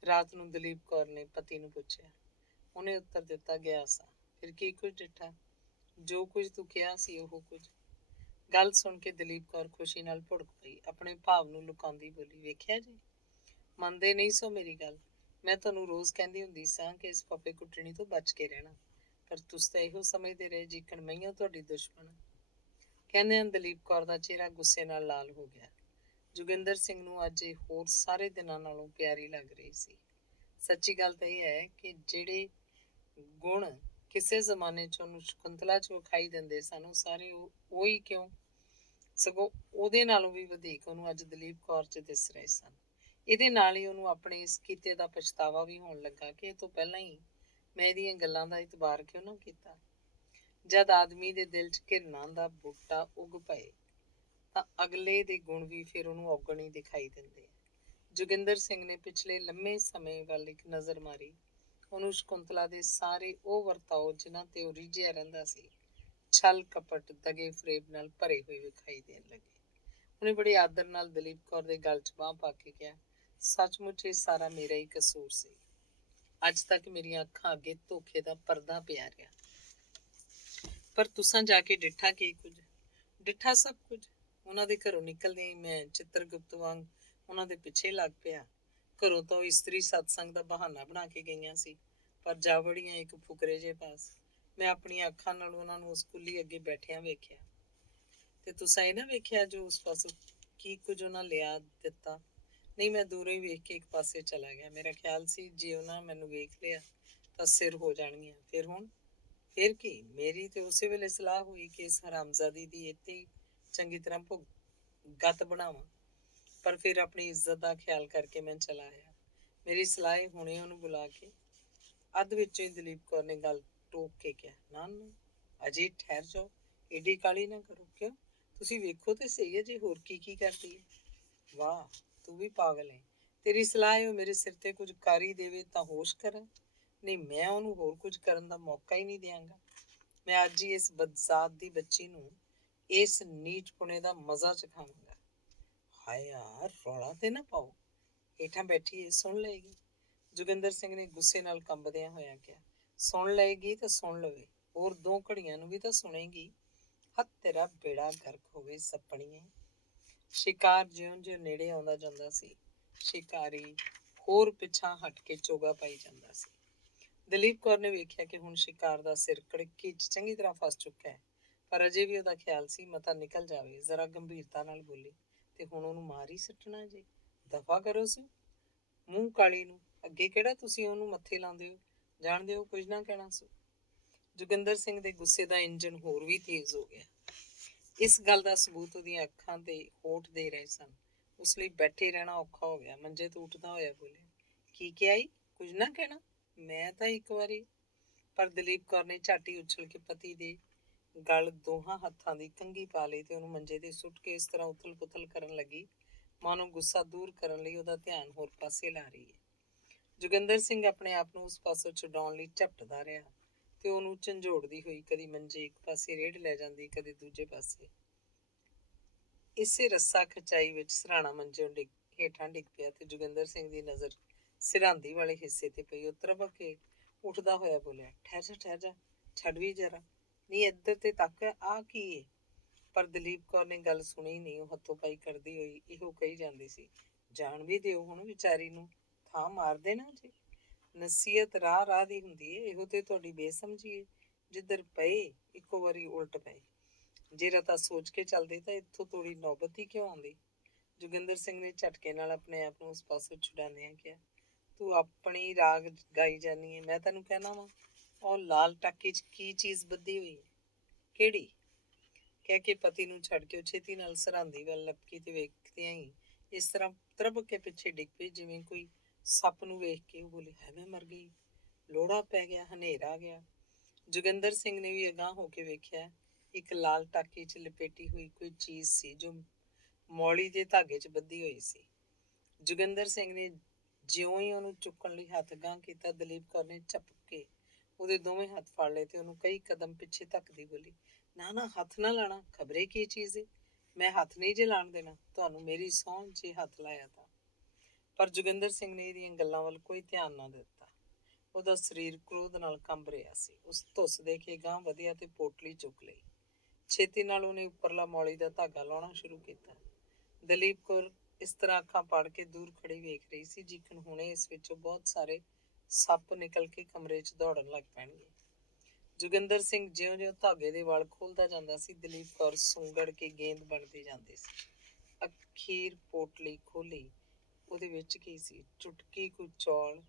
ਰਾਤ ਨੂੰ ਦਲੀਪ ਕੌਰ ਨੇ ਪਤੀ ਨੂੰ ਪੁੱਛਿਆ। ਉਹਨੇ ਉੱਤਰ ਦਿੱਤਾ, ਗਿਆ ਸਾਂ। ਫਿਰ ਕੀ ਕੁਝ ਡਿੱਠਾ? ਜੋ ਕੁਝ ਤੂੰ ਕਿਹਾ ਸੀ ਉਹ ਕੁਝ। ਗੱਲ ਸੁਣ ਕੇ ਦਲੀਪ ਕੌਰ ਖੁਸ਼ੀ ਨਾਲ ਭੁੜਕ ਪਈ। ਆਪਣੇ ਭਾਵ ਨੂੰ ਲੁਕਾਉਂਦੀ ਬੋਲੀ, ਵੇਖਿਆ ਜੀ, ਮੰਨਦੇ ਨਹੀਂ ਸੋ ਮੇਰੀ ਗੱਲ। ਮੈਂ ਤੁਹਾਨੂੰ ਰੋਜ਼ ਕਹਿੰਦੀ ਹੁੰਦੀ ਸਾਂ ਕਿ ਇਸ ਪੱਪੇ ਕੁੱਟਣੀ ਤੋਂ ਬਚ ਕੇ ਰਹਿਣਾ, ਪਰ ਤੁਸੀਂ ਤਾਂ ਇਹੋ ਸਮਝਦੇ ਰਹੇ ਜਿੱਕਣ ਮਈਆਂ ਤੁਹਾਡੀ ਦੁਸ਼ਮਣ। ਕਹਿੰਦਿਆਂ ਦਲੀਪ ਕੌਰ ਦਾ ਚਿਹਰਾ ਗੁੱਸੇ ਨਾਲ ਲਾਲ ਹੋ ਗਿਆ। ਜੋਗਿੰਦਰ ਸਿੰਘ ਨੂੰ ਅੱਜ ਇਹ ਹੋਰ ਸਾਰੇ ਦਿਨਾਂ ਨਾਲੋਂ ਪਿਆਰੀ ਲੱਗ ਰਹੀ ਸੀ। ਸੱਚੀ ਗੱਲ ਤਾਂ ਇਹ ਹੈ ਕਿ ਜਿਹੜੇ ਗੁਣ ਕਿਸੇ ਜ਼ਮਾਨੇ 'ਚ ਉਹਨੂੰ ਸ਼ਕੁੰਤਲਾ 'ਚ ਵਿਖਾਈ ਦਿੰਦੇ ਸਨ, ਉਹ ਸਾਰੇ ਉਹੀ ਕਿਉਂ, ਸਗੋਂ ਉਹਦੇ ਨਾਲੋਂ ਵੀ ਵਧੇਕ ਉਹਨੂੰ ਅੱਜ ਦਲੀਪ ਕੌਰ 'ਚ ਦਿਸ ਰਹੇ ਸਨ। ਇਹਦੇ ਨਾਲ ਹੀ ਉਹਨੂੰ ਆਪਣੇ ਇਸ ਕੀਤੇ ਦਾ ਪਛਤਾਵਾ ਵੀ ਹੋਣ ਲੱਗਾ ਕਿ ਇਹ ਤੋਂ ਪਹਿਲਾਂ ਹੀ ਮੈਂ ਇਹਦੀਆਂ ਗੱਲਾਂ ਦਾ ਇਤਬਾਰ ਕਿਉਂ ਨਾ ਕੀਤਾ। ਜਦ ਆਦਮੀ ਦੇ ਦਿਲ 'ਚ ਘਿਰਣਾ ਦਾ ਬੂਟਾ ਉੱਗ ਪਏ ਤਾਂ ਅਗਲੇ ਦੇ ਗੁਣ ਵੀ ਫਿਰ ਉਹਨੂੰ ਔਗਣ ਹੀ ਦਿਖਾਈ ਦਿੰਦੇ ਆ। ਜੋਗਿੰਦਰ ਸਿੰਘ ਨੇ ਪਿਛਲੇ ਲੰਮੇ ਸਮੇਂ ਵੱਲ ਇੱਕ ਨਜ਼ਰ ਮਾਰੀ। ਉਹਨੂੰ ਸ਼ਕੁੰਤਲਾ ਦੇ ਸਾਰੇ ਉਹ ਵਰਤਾਓ ਜਿਨ੍ਹਾਂ ਤੇ ਉਹ ਰਿਝਿਆ ਰਹਿੰਦਾ ਸੀ, ਛਲ ਕਪਟ ਦਗੇ ਫਰੇਬ ਨਾਲ ਭਰੇ ਹੋਏ ਵਿਖਾਈ ਦੇਣ ਲੱਗੇ। ਉਹਨੇ ਬੜੇ ਆਦਰ ਨਾਲ ਦਲੀਪ ਕੌਰ ਦੇ ਗਲ 'ਚ ਬਾਂਹ ਪਾ ਕੇ ਕਿਹਾ, ਸੱਚਮੁੱਚ ਇਹ ਸਾਰਾ ਮੇਰਾ ਹੀ ਕਸੂਰ ਸੀ। ਅੱਜ ਤੱਕ ਮੇਰੀਆਂ ਅੱਖਾਂ ਅੱਗੇ ਧੋਖੇ ਦਾ ਪਰਦਾ ਪਿਆ ਰਿਹਾ, ਪਰ ਤੁਸਾਂ ਜਾ ਕੇ ਡਿੱਠਾ ਕੀ ਕੁਝ। ਡਿੱਠਾ ਸਭ ਕੁਝ। ਉਹਨਾਂ ਦੇ ਘਰੋਂ ਨਿਕਲਦੇ ਹੀ ਮੈਂ ਚਿੱਤਰਗੁਪਤ ਵਾਂਗ ਉਹਨਾਂ ਦੇ ਪਿੱਛੇ ਲੱਗ ਪਿਆ। ਘਰੋਂ ਤਾਂ ਉਹ ਇਸਤਰੀ ਸਤਸੰਗ ਦਾ ਬਹਾਨਾ ਬਣਾ ਕੇ ਗਈਆਂ ਸੀ, ਪਰ ਜਾ ਵੜੀਆਂ ਇੱਕ ਫੁਕਰੇ ਜਿਹੇ ਪਾਸ। ਮੈਂ ਆਪਣੀਆਂ ਅੱਖਾਂ ਨਾਲ ਉਹਨਾਂ ਨੂੰ ਉਸ ਕੁੱਲੀ ਅੱਗੇ ਬੈਠਿਆਂ ਵੇਖਿਆ। ਤੇ ਤੁਸੀਂ ਇਹ ਨਾ ਵੇਖਿਆ ਜੋ ਉਸ ਪਾਸੋਂ ਕੀ ਕੁਝ ਉਹਨਾਂ ਲਿਆ ਦਿੱਤਾ? ਨਹੀਂ, ਮੈਂ ਦੂਰੋਂ ਹੀ ਵੇਖ ਕੇ ਇੱਕ ਪਾਸੇ ਚਲਾ ਗਿਆ। ਮੇਰਾ ਖਿਆਲ ਸੀ ਜੇ ਉਹਨਾਂ ਮੈਨੂੰ ਵੇਖ ਲਿਆ ਤਾਂ ਸਿਰ ਹੋ ਜਾਣਗੀਆਂ। ਫਿਰ ਹੁਣ ਫਿਰ ਕੀ? ਮੇਰੀ ਤੇ ਉਸੇ ਵੇਲੇ ਸਲਾਹ ਹੋਈ ਕਿ ਇਸ ਹਰਾਮਜ਼ਾਦੀ ਦੀ ਇੱਥੇ ਹੀ ਚੰਗੀ ਤਰ੍ਹਾਂ ਗੱਤ ਬਣਾਵਾਂ, ਪਰ ਫਿਰ ਆਪਣੀ ਇੱਜ਼ਤ ਦਾ ਖਿਆਲ ਕਰਕੇ ਮੈਂ ਚਲਾ ਆਇਆ। ਮੇਰੀ ਸਲਾਹ ਹੁਣੇ ਉਹਨੂੰ ਬੁਲਾ ਕੇ। ਅੱਧ ਵਿੱਚੋਂ ਹੀ ਦਲੀਪ ਕੌਰ ਨੇ ਗੱਲ ਟੋਕ ਕੇ ਕਿਹਾ, ਨਾ ਨਾ, ਅਜੇ ਠਹਿਰ ਜਾਓ, ਏਡੀ ਕਾਹਲੀ ਨਾ ਕਰੋ। ਕਿਉਂ? ਤੁਸੀਂ ਵੇਖੋ ਤੇ ਸਹੀ, ਅਜੇ ਹੋਰ ਕੀ ਕੀ ਕਰਦੀ ਹੈ। ਵਾਹ, ਤੂੰ ਵੀ ਪਾਗਲ ਹੈ। ਤੇਰੀ ਸਲਾਹ ਹੈ ਉਹ ਮੇਰੇ ਸਿਰ ਤੇ ਕੁਝ ਕਰ ਹੀ ਦੇਵੇ ਤਾਂ ਹੋਸ਼ ਕਰਾਂ। ਨਹੀਂ, ਮੈਂ ਉਹਨੂੰ ਹੋਰ ਕੁਝ ਕਰਨ ਦਾ ਮੌਕਾ ਹੀ ਨਹੀਂ ਦਿਆਂਗਾ। ਮੈਂ ਅੱਜ ਹੀ ਇਸ ਬਦਜ਼ਾਤ ਦੀ ਬੱਚੀ ਨੂੰ ਇਸ ਨੀਚ ਪੁਣੇ ਦਾ ਮਜ਼ਾ ਚਖਾਵਾਂਗਾ। ਹਾਏ ਯਾਰ, ਰੌਲਾ ਤੇ ਨਾ ਪਾਓ, ਹੇਠਾਂ ਬੈਠੀ ਏ, ਸੁਣ ਲਏਗੀ। ਜੋਗਿੰਦਰ ਸਿੰਘ ਨੇ ਗੁੱਸੇ ਨਾਲ ਕੰਬਦਿਆਂ ਹੋਇਆਂ ਕਿਹਾ, ਸੁਣ ਲਏਗੀ ਤਾਂ ਸੁਣ ਲਵੇ, ਹੋਰ 2 ਘੜੀਆਂ ਨੂੰ ਵੀ ਤਾਂ ਸੁਣੇਗੀ। ਹੱਥ ਤੇਰਾ ਬੇੜਾ ਗਰਕ ਹੋਵੇ ਸੱਪਣੀਏ। ਸ਼ਿਕਾਰ ਜਿਉਂ-ਜਿਉਂ ਨੇੜੇ ਆਉਂਦਾ ਜਾਂਦਾ ਸੀ, ਸ਼ਿਕਾਰੀ ਹੋਰ ਪਿੱਛਾਂ ਹਟ ਕੇ ਚੋਗਾ ਪਾਈ ਜਾਂਦਾ ਸੀ। ਦਲੀਪ ਕੌਰ ਨੇ ਵੇਖਿਆ ਕਿ ਹੁਣ ਸ਼ਿਕਾਰ ਦਾ ਸਿਰ ਕੜਕੀ 'ਚ ਚੰਗੀ ਤਰ੍ਹਾਂ ਫਸ ਚੁੱਕਾ ਹੈ, ਪਰ ਅਜੇ ਵੀ ਉਹਦਾ ਖਿਆਲ ਸੀ ਮਤਾ ਨਿਕਲ ਜਾਵੇ। ਜ਼ਰਾ ਗੰਭੀਰਤਾ ਨਾਲ ਬੋਲੀ, ਤੇ ਹੁਣ ਉਹਨੂੰ ਮਾਰ ਹੀ ਸੁੱਟਣਾ ਜੇ? ਦਫਾ ਕਰੋ ਸੂ ਮੂੰਹ ਕਾਲੀ ਨੂੰ। ਅੱਗੇ ਕਿਹੜਾ ਤੁਸੀਂ ਉਹਨੂੰ ਮੱਥੇ ਲਾਉਂਦੇ ਹੋ? ਜਾਣਦੇ ਹੋ ਕੁਝ ਨਾ ਕਹਿਣਾ ਸੂ। ਜੋਗਿੰਦਰ ਸਿੰਘ ਦੇ ਗੁੱਸੇ ਦਾ ਇੰਜਣ ਹੋਰ ਵੀ ਤੇਜ਼ ਹੋ ਗਿਆ। ਇਸ ਗੱਲ ਦਾ ਸਬੂਤ ਉਹਦੀਆਂ ਅੱਖਾਂ ਤੇ ਹੋਠ ਦੇ ਰਹੇ ਸਨ। ਉਸ ਲਈ ਬੈਠੇ ਰਹਿਣਾ ਔਖਾ ਹੋ ਗਿਆ। ਮੰਜੇ ਤੋਂ ਉੱਠਦਾ ਹੋਇਆ ਬੋਲਿਆ, ਕੀ ਕਿਹਾ ਈ? ਕੁਝ ਨਾ ਕਹਿਣਾ? ਮੈਂ ਤਾਂ ਇੱਕ ਵਾਰੀ। ਪਰ ਦਲੀਪ ਕੌਰ ਨੇ ਝਾਟੀ ਉਛਲ ਕੇ ਪਤੀ ਦੇ ਗਲ ਦੋਹਾਂ ਹੱਥਾਂ ਦੀ ਕੰਘੀ ਪਾ ਲਈ ਤੇ ਉਹਨੂੰ ਮੰਜੇ ਤੇ ਸੁੱਟ ਕੇ ਇਸ ਤਰ੍ਹਾਂ ਉਥਲ ਪੁਥਲ ਕਰਨ ਲੱਗੀ ਮਾਨੋ ਗੁੱਸਾ ਦੂਰ ਕਰਨ ਲਈ ਉਹਦਾ ਧਿਆਨ ਹੋਰ ਪਾਸੇ ਲਾ ਰਹੀ ਹੈ। ਜੋਗਿੰਦਰ ਸਿੰਘ ਆਪਣੇ ਆਪ ਨੂੰ ਉਸ ਪਾਸੋਂ ਛੁਡਾਉਣ ਲਈ ਝਪਟਦਾ ਰਿਹਾ ਤੇ ਉਹਨੂੰ ਝੰਜੋੜਦੀ ਹੋਈ ਕਦੀ ਮੰਜੇ ਇੱਕ ਪਾਸੇ ਰੇੜ ਲੈ ਜਾਂਦੀ, ਕਦੇ ਦੂਜੇ ਪਾਸੇ। ਇਸੇ ਰੱਸਾ ਖਚਾਈ ਵਿੱਚ ਸਿਰਹਾਣਾ ਮੰਜੇ ਹੇਠਾਂ ਡਿੱਗ ਪਿਆ ਤੇ ਜੋਗਿੰਦਰ ਸਿੰਘ ਦੀ ਨਜ਼ਰ ਸਿਰਹਾਂਦੀ ਵਾਲੇ ਹਿੱਸੇ ਤੇ ਪਈ। ਉਹ ਤਰਬਕ ਕੇ ਉੱਠਦਾ ਹੋਇਆ ਬੋਲਿਆ, ਠਹਿਰ ਜਾ, ਠਹਿਰ ਜਾ, ਛੱਡ ਵੀ ਜਰਾ। ਨਹੀਂ, ਇੱਧਰ ਤੇ ਤੱਕ, ਆ ਕੀ ਏ? ਪਰ ਦਲੀਪ ਕੌਰ ਨੇ ਗੱਲ ਸੁਣੀ ਨਹੀਂ। ਉਹ ਹੱਥੋਂ ਪਾਈ ਕਰਦੀ ਹੋਈ ਇਹੋ ਕਹੀ ਜਾਂਦੀ ਸੀ, ਜਾਣ ਵੀ ਦਿਓ ਹੁਣ ਵਿਚਾਰੀ ਨੂੰ, ਥਾਂ ਮਾਰ ਦੇਣਾ ਜੇ। ਨਸੀਹਤ ਰਾਹ ਰਾਹ ਦੀ ਹੁੰਦੀ ਏ, ਇਹੋ ਤੇ ਤੁਹਾਡੀ ਬੇਸਮਝੀ ਏ। ਜਿੱਧਰ ਪਏ ਇੱਕੋ ਵਾਰੀ ਉਲਟ ਪਏ। ਜੇ ਰਤਾ ਸੋਚ ਕੇ ਚੱਲਦੇ ਤਾਂ ਇੱਥੋਂ ਤੋੜੀ ਨੌਬਤ ਹੀ ਕਿਉਂ ਆਉਂਦੀ? ਜੋਗਿੰਦਰ ਸਿੰਘ ਨੇ ਝਟਕੇ ਨਾਲ ਆਪਣੇ ਆਪ ਨੂੰ ਉਸ ਪਾਸੋਂ ਛੁਡਾਉਂਦਿਆਂ ਕਿਹਾ, ਤੂੰ ਆਪਣੀ ਰਾਗ ਗਾਈ ਜਾਨੀ ਹੈ। ਮੈਂ ਤੈਨੂੰ ਕਹਿਣਾ ਵਾ, ਉਹ ਲਾਲ ਟਾਕੀ 'ਚ ਕੀ ਚੀਜ਼ ਬੱਧੀ ਹੋਈ ਹੈ? ਕਿਹੜੀ? ਕਹਿ ਕੇ ਪਤੀ ਨੂੰ ਛੱਡ ਕੇ ਉਹ ਛੇਤੀ ਨਾਲ ਸਰਹਾਂਦੀ ਵੱਲ ਲਪਕੀ ਤੇ ਵੇਖਦਿਆਂ ਹੀ ਇਸ ਤਰ੍ਹਾਂ ਤਰਬਕ ਕੇ ਪਿੱਛੇ ਡਿੱਗ ਪਈ ਜਿਵੇਂ ਕੋਈ ਸੱਪ ਨੂੰ ਵੇਖ ਕੇ। ਉਹ ਬੋਲੀ, ਹੈ ਮੈਂ ਮਰ ਗਈ, ਲੋੜਾ ਪੈ ਗਿਆ, ਹਨੇਰਾ ਆ ਗਿਆ। ਜੋਗਿੰਦਰ ਸਿੰਘ ਨੇ ਵੀ ਅਗਾਂਹ ਹੋ ਕੇ ਵੇਖਿਆ। ਇੱਕ ਲਾਲ ਟਾਕੀ 'ਚ ਲਪੇਟੀ ਹੋਈ ਕੋਈ ਚੀਜ਼ ਸੀ ਜੋ ਮੌਲੀ ਦੇ ਧਾਗੇ 'ਚ ਬੱਧੀ ਹੋਈ ਸੀ। ਜੋਗਿੰਦਰ ਸਿੰਘ ਨੇ ਜਿਉਂ ਹੀ ਉਹਨੂੰ ਚੁੱਕਣ ਲਈ ਹੱਥ ਅਗਾਂਹ ਕੀਤਾ, ਦਲੀਪ ਕੌਰ ਨੇ ਝਪਕ ਕੇ ਉਹਦੇ ਦੋਵੇਂ ਹੱਥ ਫੜ ਲਏ ਤੇ ਉਹਨੂੰ ਕਈ ਕਦਮ ਪਿੱਛੇ ਧੱਕਦੀ ਬੋਲੀ, ਨਾ ਨਾ, ਹੱਥ ਨਾ ਲਾਣਾ, ਖਬਰੇ ਕੀ ਚੀਜ਼ ਏ। ਮੈਂ ਹੱਥ ਨਹੀਂ ਜੇ ਲਾਣ ਦੇਣਾ ਤੁਹਾਨੂੰ, ਮੇਰੀ ਸਹੁੰ ਜੇ ਹੱਥ ਲਾਇਆ ਤਾਂ। ਪਰ ਜੋਗਿੰਦਰ ਸਿੰਘ ਨੇ ਇਹਦੀਆਂ ਗੱਲਾਂ ਵੱਲ ਕੋਈ ਧਿਆਨ ਨਾ ਦਿੱਤਾ। ਉਹਦਾ ਸਰੀਰ ਕ੍ਰੋਧ ਨਾਲ ਕੰਬ ਰਿਹਾ ਸੀ। ਉਸ ਧੁੱਸ ਦੇ ਕੇ ਗਾਂਹ ਵਧਿਆ ਤੇ ਪੋਟਲੀ ਚੁੱਕ ਲਈ। ਛੇਤੀ ਨਾਲ ਉਹਨੇ ਉੱਪਰਲਾ ਮੌਲੀ ਦਾ ਧਾਗਾ ਲਾਉਣਾ ਸ਼ੁਰੂ ਕੀਤਾ। ਦਲੀਪ ਕੌਰ ਇਸ ਤਰ੍ਹਾਂ ਅੱਖਾਂ ਪਾੜ ਕੇ ਦੂਰ ਖੜੀ ਵੇਖ ਰਹੀ ਸੀ ਜਿਕਣ ਹੁਣੇ ਇਸ ਵਿੱਚੋਂ ਬਹੁਤ ਸਾਰੇ ਸੱਪ ਨਿਕਲ ਕੇ ਕਮਰੇ 'ਚ ਦੌੜਨ ਲੱਗ ਪੈਣਗੇ। ਜੋਗਿੰਦਰ ਸਿੰਘ ਜਿਉਂ-ਜਿਉਂ ਧਾਗੇ ਦੇ ਵਲ ਖੋਲ੍ਹਦਾ ਜਾਂਦਾ ਸੀ, ਦਲੀਪ ਕੌਰ ਸੁੰਗੜ ਕੇ ਗੇਂਦ ਬਣਦੀ ਜਾਂਦੀ ਸੀ। ਅਖੀਰ ਪੋਟਲੀ ਖੋਲ੍ਹੀ। ਉਹਦੇ ਵਿੱਚ ਕੀ ਸੀ? ਚੁਟਕੀ ਕੁ ਚੌਲ,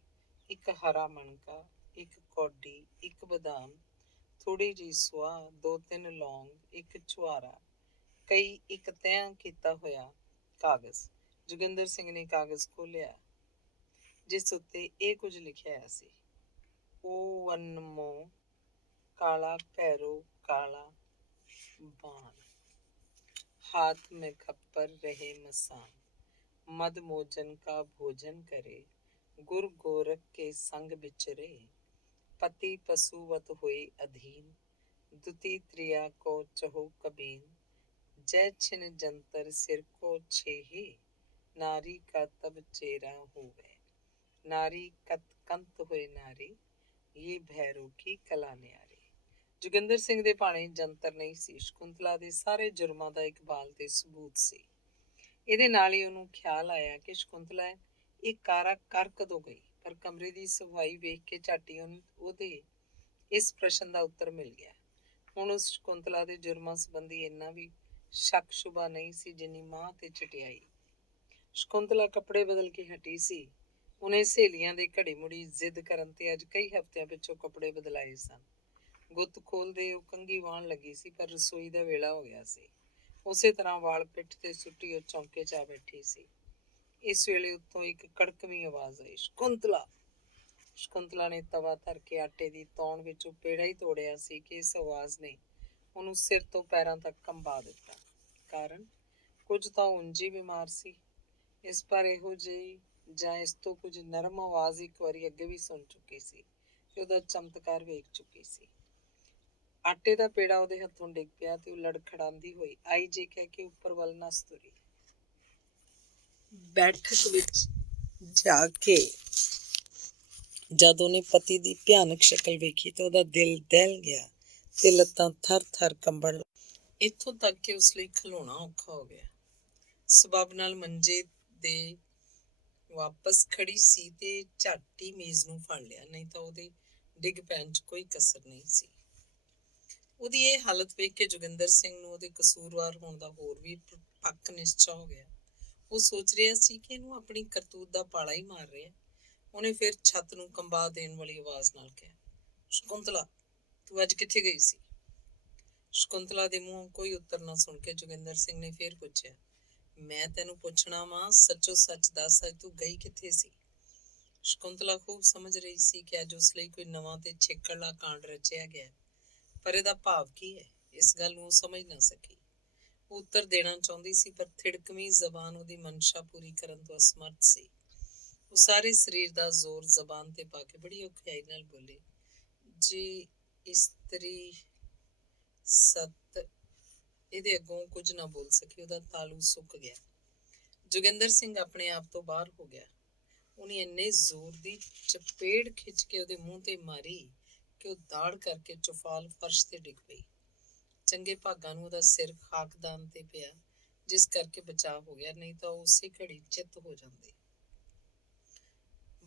ਇੱਕ ਹਰਾ ਮਣਕਾ, ਇੱਕ ਕੌਡੀ, ਇੱਕ ਬਦਾਮ, ਥੋੜ੍ਹੀ ਜਿਹੀ ਸੁਆਹ, 2-3 ਲੌਂਗ, ਇੱਕ ਛੁਹਾਰਾ, ਇੱਕ ਤਹਿ ਕੀਤਾ ਹੋਇਆ ਕਾਗਜ਼। ਜੋਗਿੰਦਰ ਸਿੰਘ ਨੇ ਕਾਗਜ਼ ਖੋਲ੍ਹਿਆ ਜਿਸ ਉੱਤੇ ਇਹ ਕੁਝ ਲਿਖਿਆ ਹੋਇਆ ਸੀ, ਓ ਅਨਮੋ ਕਾਲਾ ਭੈਰੋ ਕਾਲਾ ਬਾਣ, हाथ में खप्पर रहे मसान, मद मोजन का भोजन करे, गुर गोरख के संग बिचरे, पति पशुवत हुए अधीन, दुति त्रिया को चहो कबीन, जय छिन जंतर सिर को छेहे, नारी का तब चेरा होवे, नारी कत कंत हुए नारी, ये भैरों की कला न्यारी। ਜੋਗਿੰਦਰ ਸਿੰਘ ਦੇ ਭਾਣੇ ਜੰਤਰ ਨਹੀਂ ਸੀ, ਸ਼ਕੁੰਤਲਾ ਦੇ ਸਾਰੇ ਜੁਰਮਾਂ ਦਾ ਇਕਬਾਲ ਤੇ ਸਬੂਤ ਸੀ। ਇਹਦੇ ਨਾਲ ਹੀ ਉਹਨੂੰ ਖਿਆਲ ਆਇਆ ਕਿ ਸ਼ਕੁੰਤਲਾ ਇਹ ਕਾਰਾ ਕਰ ਕਦੋਂ ਗਈ, ਪਰ ਕਮਰੇ ਦੀ ਸਫਾਈ ਵੇਖ ਕੇ ਝੱਟ ਹੀ ਉਹਦੇ ਇਸ ਪ੍ਰਸ਼ਨ ਦਾ ਉੱਤਰ ਮਿਲ ਗਿਆ। ਹੁਣ ਉਸ ਸ਼ਕੁੰਤਲਾ ਦੇ ਜੁਰਮਾਂ ਸੰਬੰਧੀ ਇੰਨਾ ਵੀ ਸ਼ੱਕ ਸ਼ੁਬਾ ਨਹੀਂ ਸੀ ਜਿੰਨੀ ਮਾਂ ਤੇ ਚਟਿਆਈ। ਸ਼ਕੁੰਤਲਾ ਕੱਪੜੇ ਬਦਲ ਕੇ ਹਟੀ ਸੀ। ਉਹਨੇ ਸਹੇਲੀਆਂ ਦੇ ਘੜੀ ਮੁੜੀ ਜ਼ਿੱਦ ਕਰਨ ਤੇ ਅੱਜ ਕਈ ਹਫ਼ਤਿਆਂ ਪਿੱਛੋਂ ਕੱਪੜੇ ਬਦਲਾਏ ਸਨ। ਗੁੱਤ ਖੋਲਦੇ ਉਹ ਕੰਘੀ ਵਾਹਣ ਲੱਗੀ ਸੀ, ਪਰ ਰਸੋਈ ਦਾ ਵੇਲਾ ਹੋ ਗਿਆ ਸੀ। ਉਸੇ ਤਰ੍ਹਾਂ ਵਾਲ ਪਿੱਠ ਤੇ ਸੁੱਟੀ ਉਹ ਚੌਂਕੇ 'ਚ ਆ ਬੈਠੀ ਸੀ। ਇਸ ਵੇਲੇ ਉੱਤੋਂ ਇੱਕ ਕੜਕਵੀਂ ਆਵਾਜ਼ ਆਈ, ਸ਼ਕੁੰਤਲਾ। ਸ਼ਕੁੰਤਲਾ ਨੇ ਤਵਾ ਧਰ ਕੇ ਆਟੇ ਦੀ ਤੌਣ ਵਿੱਚੋਂ ਪੇੜਾ ਹੀ ਤੋੜਿਆ ਸੀ ਕਿ ਇਸ ਆਵਾਜ਼ ਨੇ ਉਹਨੂੰ ਸਿਰ ਤੋਂ ਪੈਰਾਂ ਤੱਕ ਕੰਬਾ ਦਿੱਤਾ। ਕਾਰਨ ਕੁਝ ਤਾਂ ਉਂਝ ਹੀ ਬਿਮਾਰ ਸੀ, ਇਸ ਪਰ ਇਹੋ ਜਿਹੀ ਜਾਂ ਇਸ ਤੋਂ ਕੁਝ ਨਰਮ ਆਵਾਜ਼ ਇੱਕ ਵਾਰੀ ਅੱਗੇ ਵੀ ਸੁਣ ਚੁੱਕੀ ਸੀ ਤੇ ਉਹਦਾ ਚਮਤਕਾਰ ਵੇਖ ਚੁੱਕੀ ਸੀ। ਆਟੇ ਦਾ ਪੇੜਾ ਉਹਦੇ ਹੱਥੋਂ ਡਿੱਗ ਪਿਆ ਤੇ ਉਹ ਲੜਖੜਾਂਦੀ ਹੋਈ ਆਈ ਜੇ ਕਹਿ ਕੇ ਉੱਪਰ ਵੱਲ ਨੱਸ ਤੁਰੀ। ਬੈਠਕ ਵਿੱਚ ਜਾ ਕੇ ਜਦ ਉਹਨੇ ਪਤੀ ਦੀ ਭਿਆਨਕ ਸ਼ਕਲ ਵੇਖੀ ਤਾਂ ਉਹਦਾ ਦਿਲ ਦਹਿਲ ਗਿਆ ਤੇ ਲੱਤਾਂ ਥਰ ਥਰ ਕੰਬਣ ਲੱਗ। ਇੱਥੋਂ ਤੱਕ ਕਿ ਉਸ ਲਈ ਖਲੋਣਾ ਔਖਾ ਹੋ ਗਿਆ। ਸਬੱਬ ਨਾਲ ਮੰਜੇ ਦੇ ਵਾਪਸ ਖੜੀ ਸੀ ਤੇ ਝੱਟ ਹੀ ਮੇਜ਼ ਨੂੰ ਫੜ ਲਿਆ, ਨਹੀਂ ਤਾਂ ਉਹਦੇ ਡਿੱਗ ਪੈਣ 'ਚ ਕੋਈ ਕਸਰ ਨਹੀਂ ਸੀ। ਉਹਦੀ ਇਹ ਹਾਲਤ ਵੇਖ ਕੇ ਜੋਗਿੰਦਰ ਸਿੰਘ ਨੂੰ ਉਹਦੇ ਕਸੂਰਵਾਰ ਹੋਣ ਦਾ ਹੋਰ ਵੀ ਪੱਕ ਨਿਸ਼ਚਾ ਹੋ ਗਿਆ। ਉਹ ਸੋਚ ਰਿਹਾ ਸੀ ਕਿ ਇਹਨੂੰ ਆਪਣੀ ਕਰਤੂਤ ਦਾ ਪਾਲਾ ਹੀ ਮਾਰ ਰਿਹਾ। ਉਹਨੇ ਫਿਰ ਛੱਤ ਨੂੰ ਕੰਬਾ ਦੇਣ ਵਾਲੀ ਆਵਾਜ਼ ਨਾਲ ਕਿਹਾ, ਸ਼ਕੁੰਤਲਾ, ਤੂੰ ਅੱਜ ਕਿੱਥੇ ਗਈ ਸੀ? ਸ਼ਕੁੰਤਲਾ ਦੇ ਮੂੰਹੋਂ ਕੋਈ ਉੱਤਰ ਨਾ ਸੁਣ ਕੇ ਜੋਗਿੰਦਰ ਸਿੰਘ ਨੇ ਫਿਰ ਪੁੱਛਿਆ, ਮੈਂ ਤੈਨੂੰ ਪੁੱਛਣਾ ਵਾਂ, ਸੱਚੋ ਸੱਚ ਦੱਸ, ਅੱਜ ਤੂੰ ਗਈ ਕਿੱਥੇ ਸੀ? ਸ਼ਕੁੰਤਲਾ ਖੂਬ ਸਮਝ ਰਹੀ ਸੀ ਕਿ ਅੱਜ ਉਸ ਲਈ ਕੋਈ ਨਵਾਂ ਤੇ ਛੇਕੜਲਾ ਕਾਂਡ ਰਚਿਆ ਗਿਆ, ਪਰ ਇਹਦਾ ਭਾਵ ਕੀ ਹੈ, ਇਸ ਗੱਲ ਨੂੰ ਉਹ ਸਮਝ ਨਾ ਸਕੀ। ਉਹ ਉੱਤਰ ਦੇਣਾ ਚਾਹੁੰਦੀ ਸੀ, ਪਰ ਥਿੜਕਵੀਂ ਜ਼ਬਾਨ ਉਹਦੀ ਮਨਸ਼ਾ ਪੂਰੀ ਕਰਨ ਤੋਂ ਅਸਮਰਥ ਸੀ। ਉਹ ਸਾਰੇ ਸਰੀਰ ਦਾ ਜ਼ੋਰ ਜ਼ਬਾਨ ਤੇ ਪਾ ਕੇ ਬੜੀ ਔਖਿਆਈ ਨਾਲ ਬੋਲੀ, ਜੀ ਇਸਤਰੀ ਸੱਤ। ਇਹਦੇ ਅੱਗੋਂ ਕੁਝ ਨਾ ਬੋਲ ਸਕੀ, ਉਹਦਾ ਤਾਲੂ ਸੁੱਕ ਗਿਆ। ਜੋਗਿੰਦਰ ਸਿੰਘ ਆਪਣੇ ਆਪ ਤੋਂ ਬਾਹਰ ਹੋ ਗਿਆ। ਉਹਨੇ ਇੰਨੇ ਜ਼ੋਰ ਦੀ ਚਪੇੜ ਖਿੱਚ ਕੇ ਉਹਦੇ ਮੂੰਹ ਤੇ ਮਾਰੀ ਕਿ ਉਹ ਦਾੜ ਕਰਕੇ ਚੁਫਾਲ ਫਰਸ਼ ਤੇ ਡਿੱਗ ਪਈ। ਚੰਗੇ ਭਾਗਾਂ ਨੂੰ ਉਹਦਾ ਸਿਰ ਖਾਕਦਾਨ ਤੇ ਪਿਆ, ਜਿਸ ਕਰਕੇ ਬਚਾਅ ਹੋ ਗਿਆ, ਨਹੀਂ ਤਾਂ ਉਹ ਉਸੇ ਘੜੀ ਚਿੱਤ ਹੋ ਜਾਂਦੇ।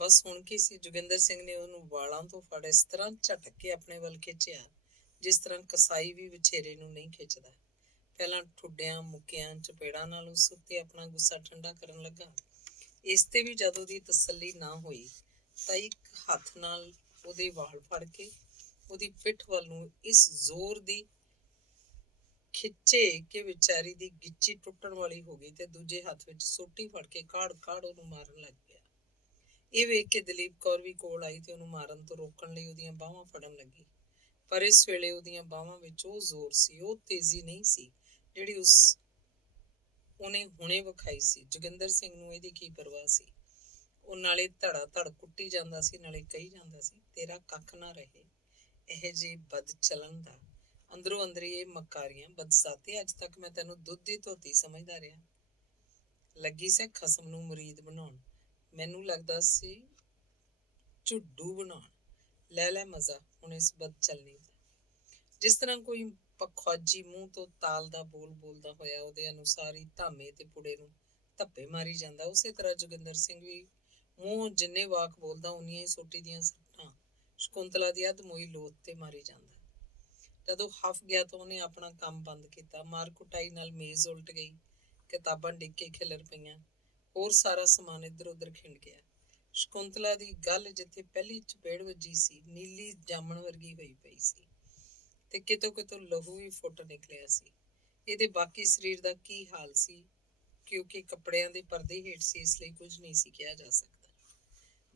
ਬਸ ਹੁਣ ਕੀ ਸੀ, ਜੋਗਿੰਦਰ ਸਿੰਘ ਨੇ ਉਹਨੂੰ ਵਾਲਾਂ ਤੋਂ ਫੜ ਇਸ ਤਰ੍ਹਾਂ ਝਟਕ ਕੇ ਆਪਣੇ ਵੱਲ ਖਿੱਚਿਆ ਜਿਸ ਤਰ੍ਹਾਂ ਕਸਾਈ ਵੀ ਵਿਛੇਰੇ ਨੂੰ ਨਹੀਂ ਖਿੱਚਦਾ। ਪਹਿਲਾਂ ਠੁੱਡਿਆਂ ਮੁੱਕਿਆਂ ਚਪੇੜਾਂ ਨਾਲ ਉਸ ਉੱਤੇ ਆਪਣਾ ਗੁੱਸਾ ਠੰਡਾ ਕਰਨ ਲੱਗਾ। ਇਸ ਤੇ ਵੀ ਜਦ ਉਹਦੀ ਤਸੱਲੀ ਨਾ ਹੋਈ ਤਾਂ ਇੱਕ ਹੱਥ ਨਾਲ ਉਹਦੇ ਵਾਲ ਫੜ ਕੇ ਉਹਦੀ ਪਿੱਠ ਵੱਲ ਨੂੰ ਇਸ ਜ਼ੋਰ ਦੀ ਖਿੱਚੇ ਕਿ ਵਿਚਾਰੀ ਦੀ ਗਿੱਚੀ ਟੁੱਟਣ ਵਾਲੀ ਹੋ ਗਈ ਤੇ ਦੂਜੇ ਹੱਥ ਵਿੱਚ ਸੋਟੀ ਫੜ ਕੇ ਕਾੜ ਕਾੜ ਉਹਨੂੰ ਮਾਰਨ ਲੱਗ ਪਿਆ। ਇਹ ਵੇਖ ਕੇ ਦਲੀਪ ਕੌਰ ਵੀ ਕੋਲ ਆਈ ਤੇ ਉਹਨੂੰ ਮਾਰਨ ਤੋਂ ਰੋਕਣ ਲਈ ਉਹਦੀਆਂ ਬਾਹਾਂ ਫੜਨ ਲੱਗੀ, ਪਰ ਇਸ ਵੇਲੇ ਉਹਦੀਆਂ ਬਾਹਾਂ ਵਿੱਚ ਉਹ ਜ਼ੋਰ ਸੀ, ਉਹ ਤੇਜ਼ੀ ਨਹੀਂ ਸੀ ਜਿਹੜੀ ਉਹਨੇ ਹੁਣੇ ਵਿਖਾਈ ਸੀ। ਜੋਗਿੰਦਰ ਸਿੰਘ ਨੂੰ ਇਹਦੀ ਕੀ ਪਰਵਾਹ ਸੀ। ਉਹ ਨਾਲੇ ਧੜਾ ਧੜ ਕੁੱਟੀ ਜਾਂਦਾ ਸੀ, ਨਾਲੇ ਕਹੀ ਜਾਂਦਾ ਸੀ, ਤੇਰਾ ਕੱਖ ਨਾ ਰਹੇ ਇਹ ਜਿਹੇ ਬਦ ਚਲਣ ਦਾ। ਅੰਦਰੋਂ ਅੰਦਰੀ ਇਹ ਮਕਾਰੀਆਂ ਬਦਜ਼ਾਤੇ, ਅੱਜ ਤੱਕ ਮੈਂ ਤੈਨੂੰ ਦੁੱਧ ਦੀ ਧੋਤੀ ਸਮਝਦਾ ਰਿਹਾ, ਲੱਗੀ ਸੀ ਖਸਮ ਨੂੰ ਮੁਰੀਦ ਬਣਾਉਣ, ਮੈਨੂੰ ਲੱਗਦਾ ਸੀ ਝੁੱਡੂ ਬਣਾਉਣ। ਲੈ ਲੈ ਮਜ਼ਾ ਹੁਣ ਇਸ ਬਦ ਚਲਣੀ ਦਾ। ਜਿਸ ਤਰ੍ਹਾਂ ਕੋਈ ਪਖੌਜੀ ਮੂੰਹ ਤੋਂ ਤਾਲ ਦਾ ਬੋਲ ਬੋਲਦਾ ਹੋਇਆ ਉਹਦੇ ਅਨੁਸਾਰ ਹੀ ਧਾਮੇ ਤੇ ਪੁੜੇ ਨੂੰ ਧੱਪੇ ਮਾਰੀ ਜਾਂਦਾ, ਉਸੇ ਤਰ੍ਹਾਂ ਜੋਗਿੰਦਰ ਸਿੰਘ ਵੀ ਮੂੰਹੋਂ ਜਿੰਨੇ ਵਾਕ ਬੋਲਦਾ ਉਨੀਆਂ ਹੀ ਸੋਟੀ ਦੀਆਂ ਸੱਟਾਂ ਸ਼ਕੁੰਤਲਾ ਦੀ ਅੱਧ ਮੋਈ ਲੋਥ ਤੇ ਮਾਰੀ ਜਾਂਦਾ। ਜਦੋਂ ਹਫ ਗਿਆ ਤਾਂ ਉਹਨੇ ਆਪਣਾ ਕੰਮ ਬੰਦ ਕੀਤਾ। ਮਾਰ ਕੁਟਾਈ ਨਾਲ ਮੇਜ਼ ਉਲਟ ਗਈ, ਕਿਤਾਬਾਂ ਡਿੱਗ ਕੇ ਖਿਲਰ ਪਈਆਂ, ਹੋਰ ਸਾਰਾ ਸਮਾਨ ਇੱਧਰ ਉੱਧਰ ਖਿੰਡ ਗਿਆ। ਸ਼ਕੁੰਤਲਾ ਦੀ ਗੱਲ ਜਿੱਥੇ ਪਹਿਲੀ ਚਪੇੜ ਵੱਜੀ ਸੀ, ਨੀਲੀ ਜਾਮਣ ਵਰਗੀ ਹੋਈ ਪਈ ਸੀ ਤੇ ਕਿਤੋਂ ਕਿਤੋਂ ਲਹੂ ਵੀ ਫੁੱਟ ਨਿਕਲਿਆ ਸੀ। ਇਹਦੇ ਬਾਕੀ ਸਰੀਰ ਦਾ ਕੀ ਹਾਲ ਸੀ, ਕਿਉਂਕਿ ਕੱਪੜਿਆਂ ਦੇ ਪਰਦੇ ਹੇਠ ਸੀ, ਇਸ ਲਈ ਕੁਝ ਨਹੀਂ ਸੀ ਕਿਹਾ ਜਾ ਸਕਦਾ।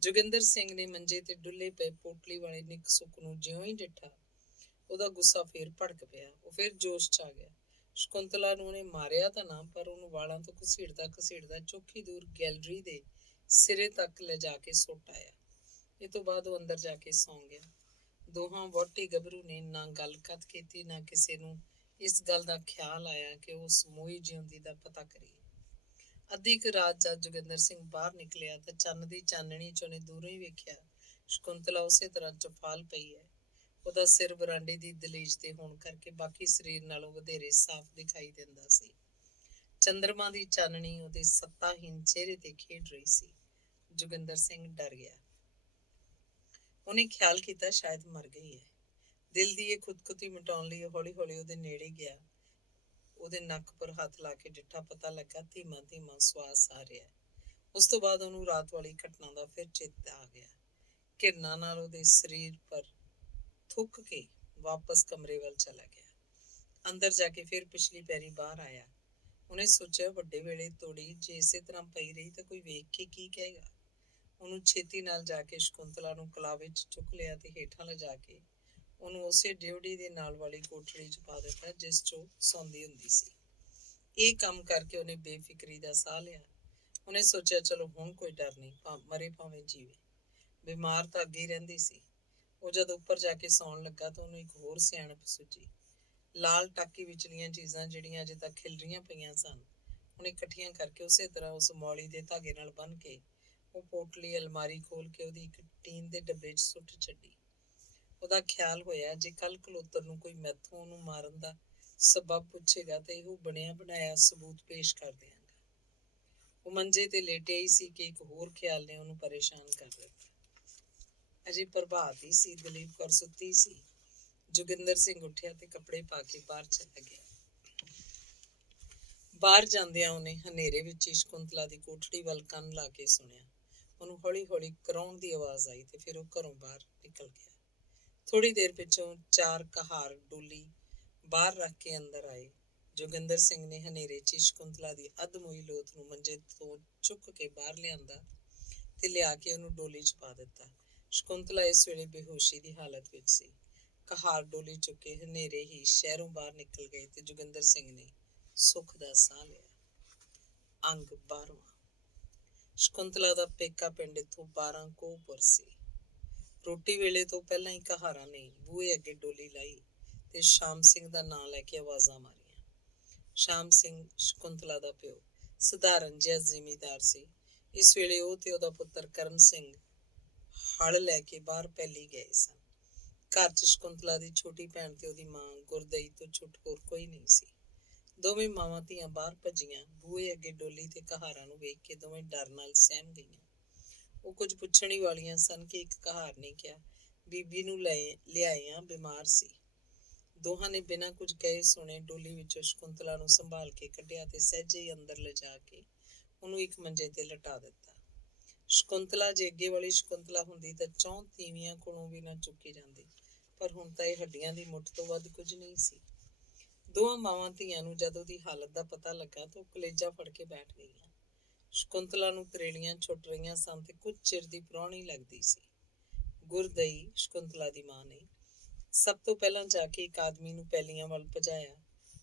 ਜੋਗਿੰਦਰ ਸਿੰਘ ਨੇ ਮੰਜੇ ਤੇ ਡੁੱਲੇ ਪਏ ਪੋਟਲੀ ਵਾਲੇ ਨਿੱਕ ਸੁੱਕ ਨੂੰ ਜਿਉਂ ਹੀ ਡਿੱਠਾ, ਉਹਦਾ ਗੁੱਸਾ ਫੇਰ ਭੜਕ ਪਿਆ। ਉਹ ਫਿਰ ਜੋਸ਼ 'ਚ ਆ ਗਿਆ। ਸ਼ਕੁੰਤਲਾ ਨੂੰ ਉਹਨੇ ਮਾਰਿਆ ਤਾਂ ਨਾ, ਪਰ ਉਹਨੂੰ ਵਾਲਾਂ ਤੋਂ ਘਸੀੜਦਾ ਘਸੀੜਦਾ ਚੌਖੀ ਦੂਰ ਗੈਲਰੀ ਦੇ ਸਿਰੇ ਤੱਕ ਲਿਜਾ ਕੇ ਸੁੱਟ ਆਇਆ। ਇਹ ਤੋਂ ਬਾਅਦ ਉਹ ਅੰਦਰ ਜਾ ਕੇ ਸੌਂ ਗਿਆ। ਦੋਹਾਂ ਵਹੁਟੀ ਗੱਭਰੂ ਨੇ ਨਾ ਗੱਲ ਕਤ ਕੀਤੀ, ਨਾ ਕਿਸੇ ਨੂੰ ਇਸ ਗੱਲ ਦਾ ਖਿਆਲ ਆਇਆ ਕਿ ਉਸ ਮੋਈ ਜਿਉਂਦੀ ਦਾ ਪਤਾ ਕਰੀਏ। ਅੱਧੀ ਕੁ ਰਾਤ ਜਦ ਜੋਗਿੰਦਰ ਸਿੰਘ ਬਾਹਰ ਨਿਕਲਿਆ ਤਾਂ ਚੰਨ ਦੀ ਚਾਨਣੀ 'ਚ ਉਹਨੇ ਦੂਰੋਂ ਹੀ ਵੇਖਿਆ ਸ਼ਕੁੰਤਲਾ ਉਸੇ ਤਰ੍ਹਾਂ ਚੁਫਾਲ ਪਈ ਹੈ। ਉਹਦਾ ਸਿਰ ਬਰਾਂਡੇ ਦੀ ਦਲੀਜ ਤੇ ਹੋਣ ਕਰਕੇ ਬਾਕੀ ਸਰੀਰ ਨਾਲੋਂ ਵਧੇਰੇ ਸਾਫ਼ ਦਿਖਾਈ ਦਿੰਦਾ ਸੀ। ਚੰਦਰਮਾ ਦੀ ਚਾਨਣੀ ਉਹਦੇ ਸੱਤਾਹੀਨ ਚਿਹਰੇ ਤੇ ਖੇਡ ਰਹੀ ਸੀ। ਜੋਗਿੰਦਰ ਸਿੰਘ ਡਰ ਗਿਆ। ਉਹਨੇ ਖਿਆਲ ਕੀਤਾ ਸ਼ਾਇਦ ਮਰ ਗਈ ਹੈ। ਦਿਲ ਦੀ ਇਹ ਖੁਦਕੁਸ਼ੀ ਮਿਟਾਉਣ ਲਈ ਹੌਲੀ ਹੌਲੀ ਉਹਦੇ ਨੇੜੇ ਗਿਆ। ਉਹਦੇ ਨੱਕ ਪਰ ਹੱਥ ਲਾ ਕੇ ਡਿੱਠਾ, ਪਤਾ ਲੱਗਾ ਧੀਮਾ ਧੀਮਾ ਸਵਾਸ ਆ ਰਿਹਾ। ਉਸ ਤੋਂ ਬਾਅਦ ਉਹਨੂੰ ਰਾਤ ਵਾਲੀ ਘਟਨਾ ਦਾ ਫਿਰ ਚੇਤਾ ਆ ਗਿਆ। ਘਿਰਨਾ ਨਾਲ ਉਹਦੇ ਸਰੀਰ ਪਰ ਥੁੱਕ ਕੇ ਵਾਪਸ ਕਮਰੇ ਵੱਲ ਚਲਾ ਗਿਆ। ਅੰਦਰ ਜਾ ਕੇ ਫਿਰ ਪਿਛਲੀ ਪੈਰੀ ਬਾਹਰ ਆਇਆ। ਉਹਨੇ ਸੋਚਿਆ ਵੱਡੇ ਵੇਲੇ ਤੋੜੀ ਜੇ ਇਸੇ ਤਰ੍ਹਾਂ ਪਈ ਰਹੀ ਤਾਂ ਕੋਈ ਵੇਖ ਕੇ ਕੀ ਕਹੇਗਾ। ਉਹਨੂੰ ਛੇਤੀ ਨਾਲ ਜਾ ਕੇ ਸ਼ਕੁੰਤਲਾ ਨੂੰ ਕਲਾਬ ਵਿੱਚ ਚੁੱਕ ਲਿਆ ਤੇ ਹੇਠਾਂ ਲਿਜਾ ਕੇ ਉਹਨੂੰ ਉਸੇ ਡਿਉਢੀ ਦੇ ਨਾਲ ਵਾਲੀ ਕੋਠੜੀ 'ਚ ਪਾ ਦਿੱਤਾ ਜਿਸ 'ਚ ਉਹ ਸੌਂਦੀ ਹੁੰਦੀ ਸੀ। ਇਹ ਕੰਮ ਕਰਕੇ ਉਹਨੇ ਬੇਫਿਕਰੀ ਦਾ ਸਾਹ ਲਿਆ। ਉਹਨੇ ਸੋਚਿਆ ਚਲੋ ਹੁਣ ਕੋਈ ਡਰ ਨਹੀਂ, ਮਰੇ ਭਾਵੇਂ ਜੀਵੇ। ਬਿਮਾਰ ਤਾਂ ਅੱਗੇ ਹੀ ਰਹਿੰਦੀ ਸੀ। ਉਹ ਜਦ ਉੱਪਰ ਜਾ ਕੇ ਸੌਣ ਲੱਗਾ ਤਾਂ ਉਹਨੂੰ ਇੱਕ ਹੋਰ ਸਿਆਣਪ ਸੁੱਝੀ। ਲਾਲ ਟਾਕੀ ਵਿਚਲੀਆਂ ਚੀਜ਼ਾਂ ਜਿਹੜੀਆਂ ਅਜੇ ਤੱਕ ਖਿਲਰੀਆਂ ਪਈਆਂ ਸਨ, ਉਹਨੇ ਇਕੱਠੀਆਂ ਕਰਕੇ ਉਸੇ ਤਰ੍ਹਾਂ ਉਸ ਮੌਲੀ ਦੇ ਧਾਗੇ ਨਾਲ ਬੰਨ੍ਹ ਕੇ ਉਹ ਪੋਟਲੀ ਅਲਮਾਰੀ ਖੋਲ ਕੇ ਉਹਦੀ ਇੱਕ ਟੀਨ ਦੇ ਡੱਬੇ 'ਚ ਸੁੱਟ ਛੱਡੀ। ਉਹਦਾ ਖਿਆਲ ਹੋਇਆ ਜੇ ਕੱਲ ਕਲੋਤਰ ਨੂੰ ਕੋਈ ਮੈਥੋਂ ਉਹਨੂੰ ਮਾਰਨ ਦਾ ਸਬਬ ਪੁੱਛੇਗਾ ਤਾਂ ਇਹੋ ਬਣਿਆ ਬਣਾਇਆ ਸਬੂਤ ਪੇਸ਼ ਕਰ ਦਿਆਂਗਾ। ਉਹ ਮੰਜੇ ਤੇ ਲੇਟਿਆ ਹੀ ਸੀ ਕਿ ਇੱਕ ਹੋਰ ਖਿਆਲ ਨੇ ਉਹਨੂੰ ਪਰੇਸ਼ਾਨ ਕਰ ਦਿੱਤਾ। ਅਜੇ ਪ੍ਰਭਾਤ ਹੀ ਸੀ, ਦਲੀਪ ਕੌਰ ਸੁੱਤੀ ਸੀ। ਜੋਗਿੰਦਰ ਸਿੰਘ ਉੱਠਿਆ ਤੇ ਕੱਪੜੇ ਪਾ ਕੇ ਬਾਹਰ ਚਲਾ ਗਿਆ। ਬਾਹਰ ਜਾਂਦਿਆਂ ਉਹਨੇ ਹਨੇਰੇ ਵਿੱਚ ਸ਼ਕੁੰਤਲਾ ਦੀ ਕੋਠੜੀ ਵੱਲ ਕੰਨ ਲਾ ਕੇ ਸੁਣਿਆ। ਉਹਨੂੰ ਹੌਲੀ ਹੌਲੀ ਕਰਾਉਣ ਦੀ ਆਵਾਜ਼ ਆਈ ਤੇ ਫਿਰ ਉਹ ਘਰੋਂ ਬਾਹਰ ਨਿਕਲ ਗਿਆ। ਥੋੜੀ ਦੇਰ ਪਿੱਛੋਂ 4 ਕਹਾਰ ਡੋਲੀ ਬਾਹਰ ਰੱਖ ਕੇ ਅੰਦਰ ਆਏ। ਜੋਗਿੰਦਰ ਸਿੰਘ ਨੇ ਹਨੇਰੇ 'ਚ ਸ਼ਕੁੰਤਲਾ ਦੀ ਅੱਧਮੋਈ ਲੋਥ ਨੂੰ ਮੰਜੇ ਤੋਂ ਚੁੱਕ ਕੇ ਬਾਹਰ ਲਿਆਂਦਾ ਤੇ ਲਿਆ ਕੇ ਉਹਨੂੰ ਡੋਲੀ 'ਚ ਪਾ ਦਿੱਤਾ। ਸ਼ਕੁੰਤਲਾ ਇਸ ਵੇਲੇ ਬੇਹੋਸ਼ੀ ਦੀ ਹਾਲਤ ਵਿੱਚ ਸੀ। ਕਹਾਰ ਡੋਲੀ ਚੁੱਕ ਕੇ ਹਨੇਰੇ ਹੀ ਸ਼ਹਿਰੋਂ ਬਾਹਰ ਨਿਕਲ ਗਏ ਤੇ ਜੋਗਿੰਦਰ ਸਿੰਘ ਨੇ ਸੁੱਖ ਦਾ ਸਾਹ ਲਿਆ। ਅੰਗ 12ਵਾਂ। ਸ਼ਕੁੰਤਲਾ ਦਾ ਪੇਕਾ ਪਿੰਡ ਇੱਥੋਂ 12 ਕੋਹ ਸੀ। ਰੋਟੀ ਵੇਲੇ ਤੋਂ ਪਹਿਲਾਂ ਹੀ ਕਹਾਰਾਂ ਨੇ ਬੂਹੇ ਅੱਗੇ ਡੋਲੀ ਲਾਈ ਤੇ ਸ਼ਾਮ ਸਿੰਘ ਦਾ ਨਾਂ ਲੈ ਕੇ ਆਵਾਜ਼ਾਂ ਮਾਰੀਆਂ। ਸ਼ਾਮ ਸਿੰਘ ਸ਼ਕੁੰਤਲਾ ਦਾ ਪਿਓ ਸਧਾਰਨ ਜਿਹਾ ਜ਼ਿਮੀਂਦਾਰ ਸੀ। ਇਸ ਵੇਲੇ ਉਹ ਤੇ ਉਹਦਾ ਪੁੱਤਰ ਕਰਮ ਸਿੰਘ ਹਲ ਲੈ ਕੇ ਬਾਹਰ ਪੈਲੀ ਗਏ ਸਨ। ਘਰ 'ਚ ਸ਼ਕੁੰਤਲਾ ਦੀ ਛੋਟੀ ਭੈਣ ਤੇ ਉਹਦੀ ਮਾਂ ਗੁਰਦਈ ਤੋਂ ਛੁੱਟ ਹੋਰ ਕੋਈ ਨਹੀਂ ਸੀ। ਦੋਵੇਂ ਮਾਵਾਂ ਧੀਆਂ ਬਾਹਰ ਭੱਜੀਆਂ। ਬੂਹੇ ਅੱਗੇ ਡੋਲੀ ਤੇ ਕਹਾਰਾਂ ਨੂੰ ਵੇਖ ਕੇ ਦੋਵੇਂ ਡਰ ਨਾਲ ਸਹਿਮ ਗਈਆਂ। ਉਹ ਕੁਝ ਪੁੱਛਣ ਹੀ ਵਾਲੀਆਂ ਸਨ ਕਿ ਇੱਕ ਕਹਾਰ ਨੇ ਕਿਹਾ, ਬੀਬੀ ਨੂੰ ਲਿਆਏ ਬਿਮਾਰ ਸੀ। ਦੋਹਾਂ ਨੇ ਬਿਨਾਂ ਕੁਝ ਕਹੇ ਸੁਣੇ ਡੋਲੀ ਵਿੱਚੋਂ ਸ਼ਕੁੰਤਲਾ ਨੂੰ ਸੰਭਾਲ ਕੇ ਕੱਢਿਆ ਤੇ ਸਹਿਜੇ ਹੀ ਅੰਦਰ ਲਿਜਾ ਕੇ ਉਹਨੂੰ ਇੱਕ ਮੰਜੇ ਤੇ ਲਟਾ ਦਿੱਤਾ। ਸ਼ਕੁੰਤਲਾ ਜੇ ਅੱਗੇ ਵਾਲੀ ਸ਼ਕੁੰਤਲਾ ਹੁੰਦੀ ਤਾਂ 4 ਤੀਵੀਆਂ ਕੋਲੋਂ ਵੀ ਨਾ ਚੁੱਕੀ ਜਾਂਦੀ, ਪਰ ਹੁਣ ਤਾਂ ਇਹ ਹੱਡੀਆਂ ਦੀ ਮੁੱਠ ਤੋਂ ਵੱਧ ਕੁਝ ਨਹੀਂ ਸੀ। ਦੋਵਾਂ ਮਾਵਾਂ ਧੀਆਂ ਨੂੰ ਜਦ ਉਹਦੀ ਹਾਲਤ ਦਾ ਪਤਾ ਲੱਗਾ ਤਾਂ ਉਹ ਕਲੇਜਾ ਫੜ ਕੇ ਬੈਠ ਗਈਆਂ। ਸ਼ਕੁੰਤਲਾ ਨੂੰ ਤਰੇਲੀਆਂ ਛੁੱਟ ਰਹੀਆਂ ਸਨ ਤੇ ਕੁਝ ਚਿਰ ਦੀ ਪ੍ਰਾਹੁਣੀ ਲੱਗਦੀ ਸੀ। ਗੁਰਦਈ ਸ਼ਕੁੰਤਲਾ ਦੀ ਮਾਂ ਨੇ ਸਭ ਤੋਂ ਪਹਿਲਾਂ ਜਾ ਕੇ ਇੱਕ ਆਦਮੀ ਨੂੰ ਪੈਲੀਆਂ ਵੱਲ ਭਜਾਇਆ।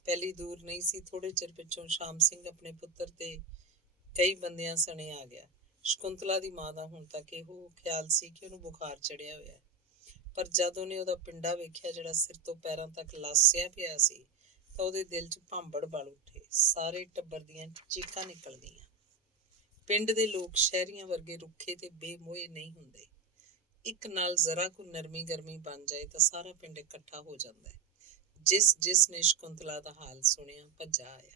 ਪੈਲੀ ਦੂਰ ਨਹੀਂ ਸੀ। ਥੋੜੇ ਚਿਰ ਪਿੱਛੋਂ ਸ਼ਾਮ ਸਿੰਘ ਆਪਣੇ ਪੁੱਤਰ ਤੇ ਕਈ ਬੰਦਿਆਂ ਸਣੇ ਆ ਗਿਆ। ਸ਼ਕੁੰਤਲਾ ਦੀ ਮਾਂ ਦਾ ਹੁਣ ਤੱਕ ਇਹੋ ਖਿਆਲ ਸੀ ਕਿ ਉਹਨੂੰ ਬੁਖਾਰ ਚੜਿਆ ਹੋਇਆ, ਪਰ ਜਦ ਉਹਨੇ ਉਹਦਾ ਪਿੰਡਾ ਵੇਖਿਆ ਜਿਹੜਾ ਸਿਰ ਤੋਂ ਪੈਰਾਂ ਤੱਕ ਲਾਸਿਆ ਪਿਆ ਸੀ ਤਾਂ ਉਹਦੇ ਦਿਲ 'ਚ ਭਾਂਬੜ ਬਲ ਉੱਠੇ। ਸਾਰੇ ਟੱਬਰ ਦੀਆਂ ਚੀਕਾਂ ਨਿਕਲ ਗਈਆਂ। ਪਿੰਡ ਦੇ ਲੋਕ ਸ਼ਹਿਰੀਆਂ ਵਰਗੇ ਰੁੱਖੇ ਤੇ ਬੇਮੋਏ ਨਹੀਂ ਹੁੰਦੇ। ਇੱਕ ਨਾਲ ਜ਼ਰਾ ਕੁ ਨਰਮੀ ਗਰਮੀ ਬਣ ਜਾਏ ਤਾਂ ਸਾਰਾ ਪਿੰਡ ਇਕੱਠਾ ਹੋ ਜਾਂਦਾ ਹੈ। ਜਿਸ ਨੇ ਸ਼ਕੁੰਤਲਾ ਦਾ ਹਾਲ ਸੁਣਿਆ ਭੱਜਾ ਆਇਆ।